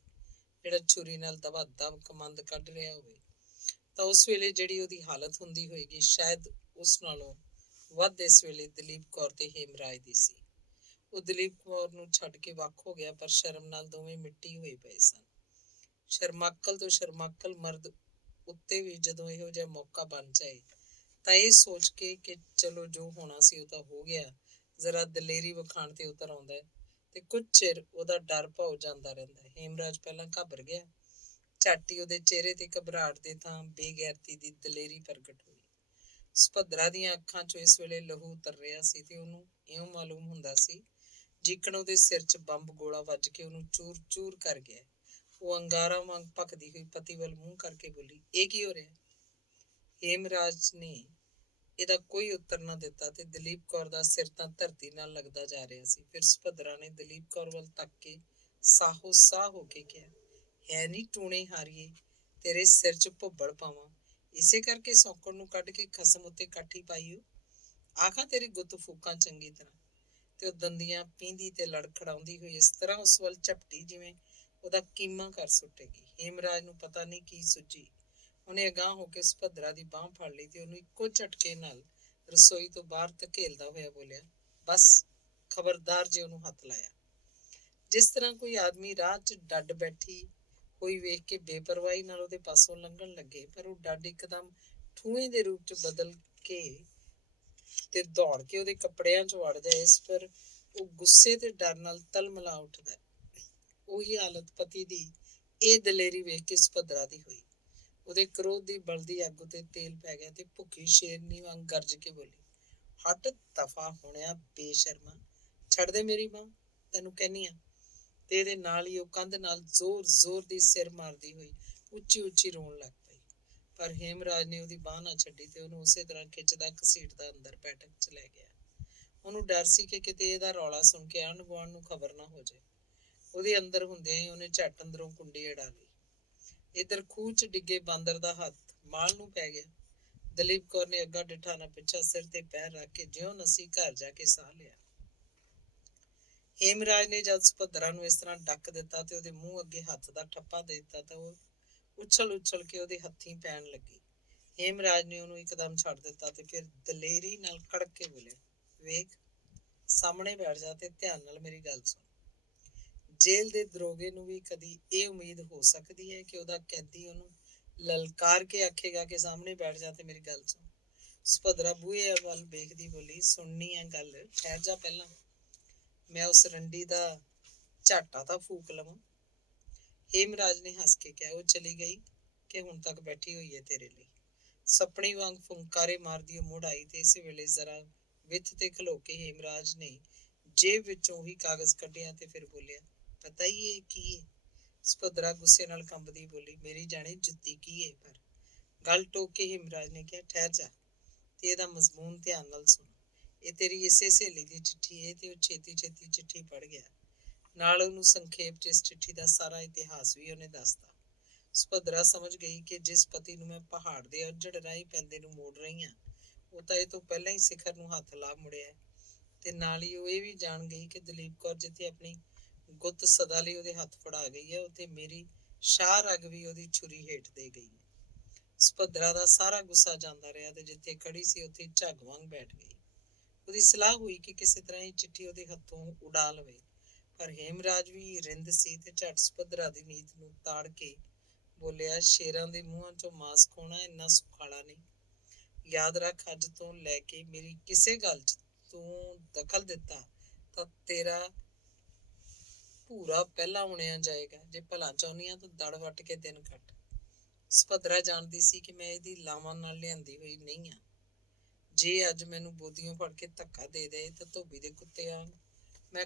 ਜਿਹੜਾ ਛੁਰੀ ਨਾਲ ਦਬਾ ਦਬ ਕਮੰਦ ਕੱਢ ਰਿਹਾ ਹੋਵੇ। ਤਾਂ ਉਸ ਵੇਲੇ ਜਿਹੜੀ ਉਹਦੀ ਹਾਲਤ ਹੁੰਦੀ ਹੋਏਗੀ, ਸ਼ਾਇਦ ਉਸ ਨਾਲੋਂ ਵੱਧ ਇਸ ਵੇਲੇ ਦਲੀਪ ਕੌਰ ਤੇ ਹੇਮਰਾਜ ਦੀ ਸੀ। ਉਹ ਦਲੀਪ ਕੌਰ ਨੂੰ ਛੱਡ ਕੇ ਵੱਖ ਹੋ ਗਿਆ, ਪਰ ਸ਼ਰਮ ਨਾਲ ਦੋਵੇਂ ਮਿੱਟੀ ਹੋਏ ਪਏ ਸਨ। ਸ਼ਰਮਾਕਲ ਤੋਂ ਸ਼ਰਮਾਕਲ ਮਰਦ ਉੱਤੇ ਵੀ ਜਦੋਂ ਇਹੋ ਜਿਹਾ ਮੌਕਾ ਬਣ ਜਾਏ ਤਾਂ ਇਹ ਸੋਚ ਕੇ ਕਿ ਚਲੋ ਜੋ ਹੋਣਾ ਸੀ ਉਹ ਤਾਂ ਹੋ ਗਿਆ, ਜ਼ਰਾ ਦਲੇਰੀ ਵਿਖਾਣ ਤੇ ਉਤਰ ਆਉਂਦਾ ਤੇ ਕੁਝ ਚਿਰ ਉਹਦਾ ਡਰ ਭਉ ਜਾਂਦਾ ਰਹਿੰਦਾ। ਹੇਮਰਾਜ ਪਹਿਲਾਂ ਘਬਰ ਗਿਆ। ਝੱਟ ਹੀ ਉਹਦੇ ਚਿਹਰੇ ਤੇ ਘਬਰਾਹਟ ਦੇ ਥਾਂ ਬੇਗੈਰਤੀ ਦੀ ਦਲੇਰੀ ਪ੍ਰਗਟ ਹੋਈ। ਸੁਭੱਦਰਾ ਦੀਆਂ ਅੱਖਾਂ 'ਚੋਂ ਇਸ ਵੇਲੇ ਲਹੂ ਉਤਰ ਰਿਹਾ ਸੀ ਤੇ ਉਹਨੂੰ ਇਉਂ ਮਾਲੂਮ ਹੁੰਦਾ ਸੀ ਜਿੱਕਣ ਉਹਦੇ ਸਿਰ 'ਚ ਬੰਬ ਗੋਲਾ ਵੱਜ ਕੇ ਉਹਨੂੰ ਚੂਰ ਚੂਰ ਕਰ ਗਿਆ। ਉਹ ਅੰਗਾਰਾਂ ਵਾਂਗ ਭਖਦੀ ਹੋਈ ਪਤੀ ਵੱਲ ਮੂੰਹ ਕਰਕੇ ਬੋਲੀ, ਇਹ ਕੀ ਹੋ ਰਿਹਾ? ਹੇਮਰਾਜ ਨੇ ਇਹਦਾ ਕੋਈ ਉੱਤਰ ਨਾ ਦਿੱਤਾ ਤੇ ਦਲੀਪ ਕੌਰ ਦਾ ਸਿਰ ਤਾਂ ਧਰਤੀ ਨਾਲ ਲੱਗਦਾ ਜਾ ਰਿਹਾ ਸੀ। ਫਿਰ ਸੁਭੱਦਰਾ ਨੇ ਦਲੀਪ ਕੌਰ ਵੱਲ ਤੱਕ ਕੇ ਸਾਹੋ ਸਾਹ ਹੋ ਕੇ ਕਿਹਾ, ਹੈ ਨੀ ਟੂਣੇ ਹਾਰੀਏ, ਤੇਰੇ ਸਿਰ 'ਚ ਭੁੱਬੜ ਪਾਵਾਂ, ਇਸੇ ਕਰਕੇ ਸੌਂਕਣ ਨੂੰ ਕੱਢ ਕੇ ਖਸਮ ਉੱਤੇ ਕਾਠੀ ਪਾਈ ਹੋ। ਆਖਾਂ ਤੇਰੀ ਗੁੱਤ ਫੂਕਾਂ ਚੰਗੀ ਤਰ੍ਹਾਂ। ਤੇ ਉਹ ਦੰਦੀਆਂ ਪੀਂਦੀ ਤੇ ਲੜਖੜਾਉਂਦੀ ਹੋਈ ਇਸ ਤਰ੍ਹਾਂ ਉਸ ਵੱਲ ਝਪਟੀ ਜਿਵੇਂ ਉਹਦਾ ਕੀਮਾ ਕਰ ਸੁੱਟੇਗੀ। ਹੇਮਰਾਜ ਨੂੰ ਪਤਾ ਨਹੀਂ ਕੀ ਸੁੱਝੀ। ਉਹਨੇ ਅਗਾਂਹ ਹੋ ਕੇ ਸੁਭੱਦਰਾ ਦੀ ਬਾਂਹ ਫੜ ਲਈ ਤੇ ਉਹਨੂੰ ਇੱਕੋ ਝਟਕੇ ਨਾਲ ਰਸੋਈ ਤੋਂ ਬਾਹਰ ਧਕੇਲਦਾ ਹੋਇਆ ਬੋਲਿਆ, ਬਸ ਖਬਰਦਾਰ ਜੇ ਉਹਨੂੰ ਹੱਥ ਲਾਇਆ। ਜਿਸ ਤਰ੍ਹਾਂ ਕੋਈ ਆਦਮੀ ਰਾਹ 'ਚ ਡੱਡ ਬੈਠੀ ਹੋਈ ਵੇਖ ਕੇ ਬੇਪਰਵਾਹੀ ਨਾਲ ਉਹਦੇ ਪਾਸੋਂ ਲੰਘਣ ਲੱਗੇ, ਪਰ ਉਹ ਡੱਡ ਇੱਕਦਮ ਠੂੰਏ ਦੇ ਰੂਪ 'ਚ ਬਦਲ ਕੇ ਤੇ ਦੌੜ ਕੇ ਉਹਦੇ ਕੱਪੜਿਆਂ 'ਚ ਵੜ ਜਾਏ, ਇਸ ਪਰ ਉਹ ਗੁੱਸੇ ਤੇ ਡਰ ਨਾਲ ਤਲਮਲਾ ਉੱਠਦਾ। ਉਹੀ ਹਾਲਤ ਪਤੀ ਦੀ ਇਹ ਦਲੇਰੀ ਵੇਖ ਕੇ ਸੁਭੱਦਰਾ ਦੀ ਹੋਈ। ਉਹਦੇ ਕ੍ਰੋਧ ਦੀ ਬਲਦੀ ਅੱਗ ਉਤੇ ਤੇਲ ਪੈ ਗਿਆ ਤੇ ਭੁੱਖੀ ਸ਼ੇਰਨੀ ਵਾਂਗ ਗਰਜ ਕੇ ਬੋਲੀ, ਹਟ ਦਫਾ ਹੋਣਿਆ ਬੇਸ਼ਰਮਾ, ਛੱਡ ਦੇ ਮੇਰੀ ਬਾਂਹ, ਤੈਨੂੰ ਕਹਿੰਨੀ ਆ। ਤੇ ਇਹਦੇ ਨਾਲ ਹੀ ਉਹ ਕੰਧ ਨਾਲ ਜ਼ੋਰ ਜ਼ੋਰ ਦੀ ਸਿਰ ਮਾਰਦੀ ਹੋਈ ਉੱਚੀ ਉੱਚੀ ਰੋਣ ਲੱਗ ਪਈ। ਪਰ ਹੇਮਰਾਜ ਨੇ ਉਹਦੀ ਬਾਂਹ ਨਾ ਛੱਡੀ ਤੇ ਉਹਨੂੰ ਉਸੇ ਤਰ੍ਹਾਂ ਖਿੱਚਦਾ ਘਸੀਟਦਾ ਅੰਦਰ ਬੈਠਕ ਚ ਲੈ ਗਿਆ। ਉਹਨੂੰ ਡਰ ਸੀ ਕਿ ਕਿਤੇ ਇਹਦਾ ਰੌਲਾ ਸੁਣ ਕੇ ਆਂਢ ਗੁਆਂਢ ਨੂੰ ਖਬਰ ਨਾ ਹੋ ਜਾਏ। ਉਹਦੇ ਅੰਦਰ ਹੁੰਦਿਆਂ ਹੀ ਉਹਨੇ ਝੱਟ ਅੰਦਰੋਂ ਕੁੰਡੀ ਅੜਾ ਲਈ। ਇਧਰ ਖੂਹ ਚ ਡਿੱਗੇ ਬਾਂਦਰ ਦਾ ਹੱਥ ਮਾਲ ਨੂੰ ਪੈ ਗਿਆ। ਦਲੀਪ ਕੌਰ ਨੇ ਅੱਗਾ ਡਿੱਠਾ ਨਾ ਪਿੱਛਾ ਸਿਰ ਤੇ ਪੈਰ ਰੱਖ ਕੇ ਜਿਉਂ ਨਸੀ ਘਰ ਜਾ ਕੇ ਸਾਹ ਲਿਆ। ਹੇਮਰਾਜ ਨੇ ਜਦ ਸੁਭੱਦਰਾ ਨੂੰ ਇਸ ਤਰ੍ਹਾਂ ਡੱਕ ਦਿੱਤਾ ਤੇ ਉਹਦੇ ਮੂੰਹ ਅੱਗੇ ਹੱਥ ਦਾ ਠੱਪਾ ਦੇ ਦਿੱਤਾ ਤਾਂ ਉਹ ਉਛਲ ਉਛਲ ਕੇ ਉਹਦੇ ਹੱਥੀਂ ਪੈਣ ਲੱਗੀ। ਹੇਮਰਾਜ ਨੇ ਉਹਨੂੰ ਇੱਕਦਮ ਛੱਡ ਦਿੱਤਾ ਤੇ ਫਿਰ ਦਲੇਰੀ ਨਾਲ ਕੜਕ ਕੇ ਬੋਲਿਆ, ਵੇਖ, ਸਾਹਮਣੇ ਬੈਠ ਜਾ ਤੇ ਧਿਆਨ ਨਾਲ ਮੇਰੀ ਗੱਲ ਸੁਣ। ਜੇਲ੍ਹ ਦੇ ਦਰੋਗੇ ਨੂੰ ਵੀ ਕਦੀ ਇਹ ਉਮੀਦ ਹੋ ਸਕਦੀ ਹੈ ਕਿ ਉਹਦਾ ਕੈਦੀ ਉਹਨੂੰ ਲਲਕਾਰ ਕੇ ਆਖੇਗਾ ਕਿ ਸਾਹਮਣੇ ਬੈਠ ਜਾ ਤੇ ਮੇਰੀ ਗੱਲ ਸੁਣ। ਸੁਭੱਦਰਾ ਬੂਹੇ ਵੱਲ ਵੇਖਦੀ ਬੋਲੀ, ਸੁਣਨੀ ਆ ਗੱਲ, ਠਹਿਰ ਜਾ ਪਹਿਲਾਂ, ਮੈਂ ਉਸ ਰੰਡੀ ਦਾ ਝਾਟਾ ਤਾਂ ਫੂਕ ਲਵਾਂ। ਹੇਮਰਾਜ ਨੇ ਹੱਸ ਕੇ ਕਿਹਾ, ਉਹ ਚਲੀ ਗਈ ਕਿ ਹੁਣ ਤੱਕ ਬੈਠੀ ਹੋਈ ਹੈ ਤੇਰੇ ਲਈ। ਸਪਣੀ ਵਾਂਗ ਫੁੰਕਾਰੇ ਮਾਰਦੀ ਉਹ ਮੁੜ ਆਈ ਤੇ ਇਸੇ ਵੇਲੇ ਜ਼ਰਾ ਵਿੱਥ ਤੇ ਖਲੋ ਕੇ ਹੇਮਰਾਜ ਨੇ ਜੇਬ ਵਿੱਚੋਂ ਉਹੀ ਕਾਗਜ਼ ਕੱਢਿਆ ਤੇ ਫਿਰ ਬੋਲਿਆ, ਪਤਾ ਹੀ ਇਹ ਕੀ ਹੈ? ਸੁਭੱਦਰਾ ਗੁੱਸੇ ਨਾਲ ਕੰਬਦੀ ਬੋਲੀ, ਮੇਰੀ ਜਾਣੇ ਜੁੱਤੀ ਕੀ ਹੈ? ਪਰ ਗੱਲ ਟੋਕ ਕੇ ਹੇਮਰਾਜ ਨੇ ਕਿਹਾ, ਠਹਿਰ ਜਾ ਤੇ ਇਹਦਾ ਮਜ਼ਮੂਨ ਧਿਆਨ ਨਾਲ ਸੁਣ। ਇਹ ਤੇਰੀ ਇਸੇ ਸਹੇਲੀ ਦੀ ਚਿੱਠੀ ਹੈ ਤੇ ਉਹ ਛੇਤੀ ਛੇਤੀ ਚਿੱਠੀ ਪੜ੍ਹ ਗਿਆ। ਨਾਲ ਉਹਨੂੰ ਸੰਖੇਪ ਚ ਇਸ ਚਿੱਠੀ ਦਾ ਸਾਰਾ ਇਤਿਹਾਸ ਵੀ ਉਹਨੇ ਦੱਸਤਾ। ਸੁਭੱਦਰਾ ਸਮਝ ਗਈ ਕਿ ਜਿਸ ਪਤੀ ਨੂੰ ਮੈਂ ਪਹਾੜ ਦੇ ਉੱਜੜ ਰਾਹੀਂ ਪੈਂਦੇ ਨੂੰ ਮੋੜ ਰਹੀ ਹਾਂ, ਉਹ ਤਾਂ ਇਹ ਤੋਂ ਪਹਿਲਾਂ ਹੀ ਸਿਖਰ ਨੂੰ ਹੱਥ ਲਾ ਮੁੜਿਆ। ਤੇ ਨਾਲ ਹੀ ਉਹ ਇਹ ਵੀ ਜਾਣ ਗਈ ਕਿ ਦਲੀਪ ਕੌਰ ਜਿੱਥੇ ਆਪਣੀ ਗੁੱਤ ਸਦਾ ਲਈ ਉਹਦੇ ਹੱਥ ਫੜਾ ਗਈ ਹੈ, ਉੱਥੇ ਮੇਰੀ ਸ਼ਾਹ ਰਗ ਵੀ ਉਹਦੀ ਛੁਰੀ ਹੇਠ ਦੇ ਗਈ ਹੈ। ਸੁਭੱਦਰਾ ਦਾ ਸਾਰਾ ਗੁੱਸਾ ਜਾਂਦਾ ਰਿਹਾ ਤੇ ਜਿੱਥੇ ਖੜੀ ਸੀ ਉੱਥੇ ਝੱਗ ਵਾਂਗ ਬੈਠ ਗਈ। ਉਹਦੀ ਸਲਾਹ ਹੋਈ ਕਿ ਕਿਸੇ ਤਰ੍ਹਾਂ ਇਹ ਚਿੱਠੀ ਉਹਦੇ ਹੱਥੋਂ ਉਡਾ ਲਵੇ, ਪਰ ਹੇਮਰਾਜ ਵੀ ਰਿੰਦ ਸੀ ਤੇ ਝੱਟ ਸੁਭੱਦਰਾ ਦੀ ਨੀਤ ਨੂੰ ਤਾੜ ਕੇ ਬੋਲਿਆ, ਸ਼ੇਰਾਂ ਦੇ ਮੂੰਹਾਂ ਚੋਂ ਮਾਸ ਖੋਣਾ ਇੰਨਾ ਸੁਖਾਲਾ ਨਹੀਂ। ਯਾਦ ਰੱਖ, ਅੱਜ ਤੋਂ ਲੈ ਕੇ ਮੇਰੀ ਕਿਸੇ ਗੱਲ 'ਚ ਤੂੰ ਦਖਲ ਦਿੱਤਾ ਤਾਂ ਤੇਰਾ ਭੂਰਾ ਪਹਿਲਾਂ ਉਣਿਆ ਜਾਏਗਾ। ਜੇ ਭਲਾ ਚਾਹੁੰਦੀ ਆ ਤਾਂ ਦੜ ਵੱਟ ਕੇ ਦਿਨ ਕੱਟ। ਸੁਭੱਦਰਾ ਜਾਣਦੀ ਸੀ ਕਿ ਮੈਂ ਇਹਦੀ ਲਾਵਾਂ ਨਾਲ ਲਿਆਂਦੀ ਹੋਈ ਨਹੀਂ ਆ। ਜੇ ਅੱਜ ਮੈਨੂੰ ਬੋਦੀਆਂ ਫੜ ਕੇ ਧੱਕਾ ਦੇ ਦੇ ਤਾਂ ਧੋਬੀ ਦੇ ਕੁੱਤੇ ਆ ਮੈਂ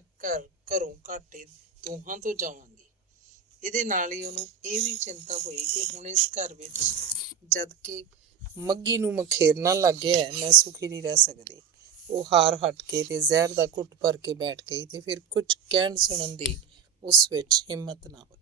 ਘਰੋਂ ਘਾਟੇ ਦੋਹਾਂ ਤੋਂ ਜਾਵਾਂਗੀ। ਇਹਦੇ ਨਾਲ ਹੀ ਉਹਨੂੰ ਇਹ ਵੀ ਚਿੰਤਾ ਹੋਈ ਕਿ ਹੁਣ ਇਸ ਘਰ ਵਿੱਚ ਜਦ ਕਿ ਮੱਗੀ ਨੂੰ ਮਖੇਰਨਾ ਲੱਗ ਗਿਆ, ਮੈਂ ਸੁਖੀ ਨਹੀਂ ਰਹਿ ਸਕਦੀ। ਉਹ ਹਾਰ ਹਟ ਕੇ ਤੇ ਜ਼ਹਿਰ ਦਾ ਘੁੱਟ ਭਰ ਕੇ ਬੈਠ ਗਈ ਤੇ ਫਿਰ ਕੁਝ ਕਹਿਣ ਸੁਣਨ ਦੀ ਉਸ ਵਿੱਚ ਹਿੰਮਤ ਨਾ ਹੋਈ।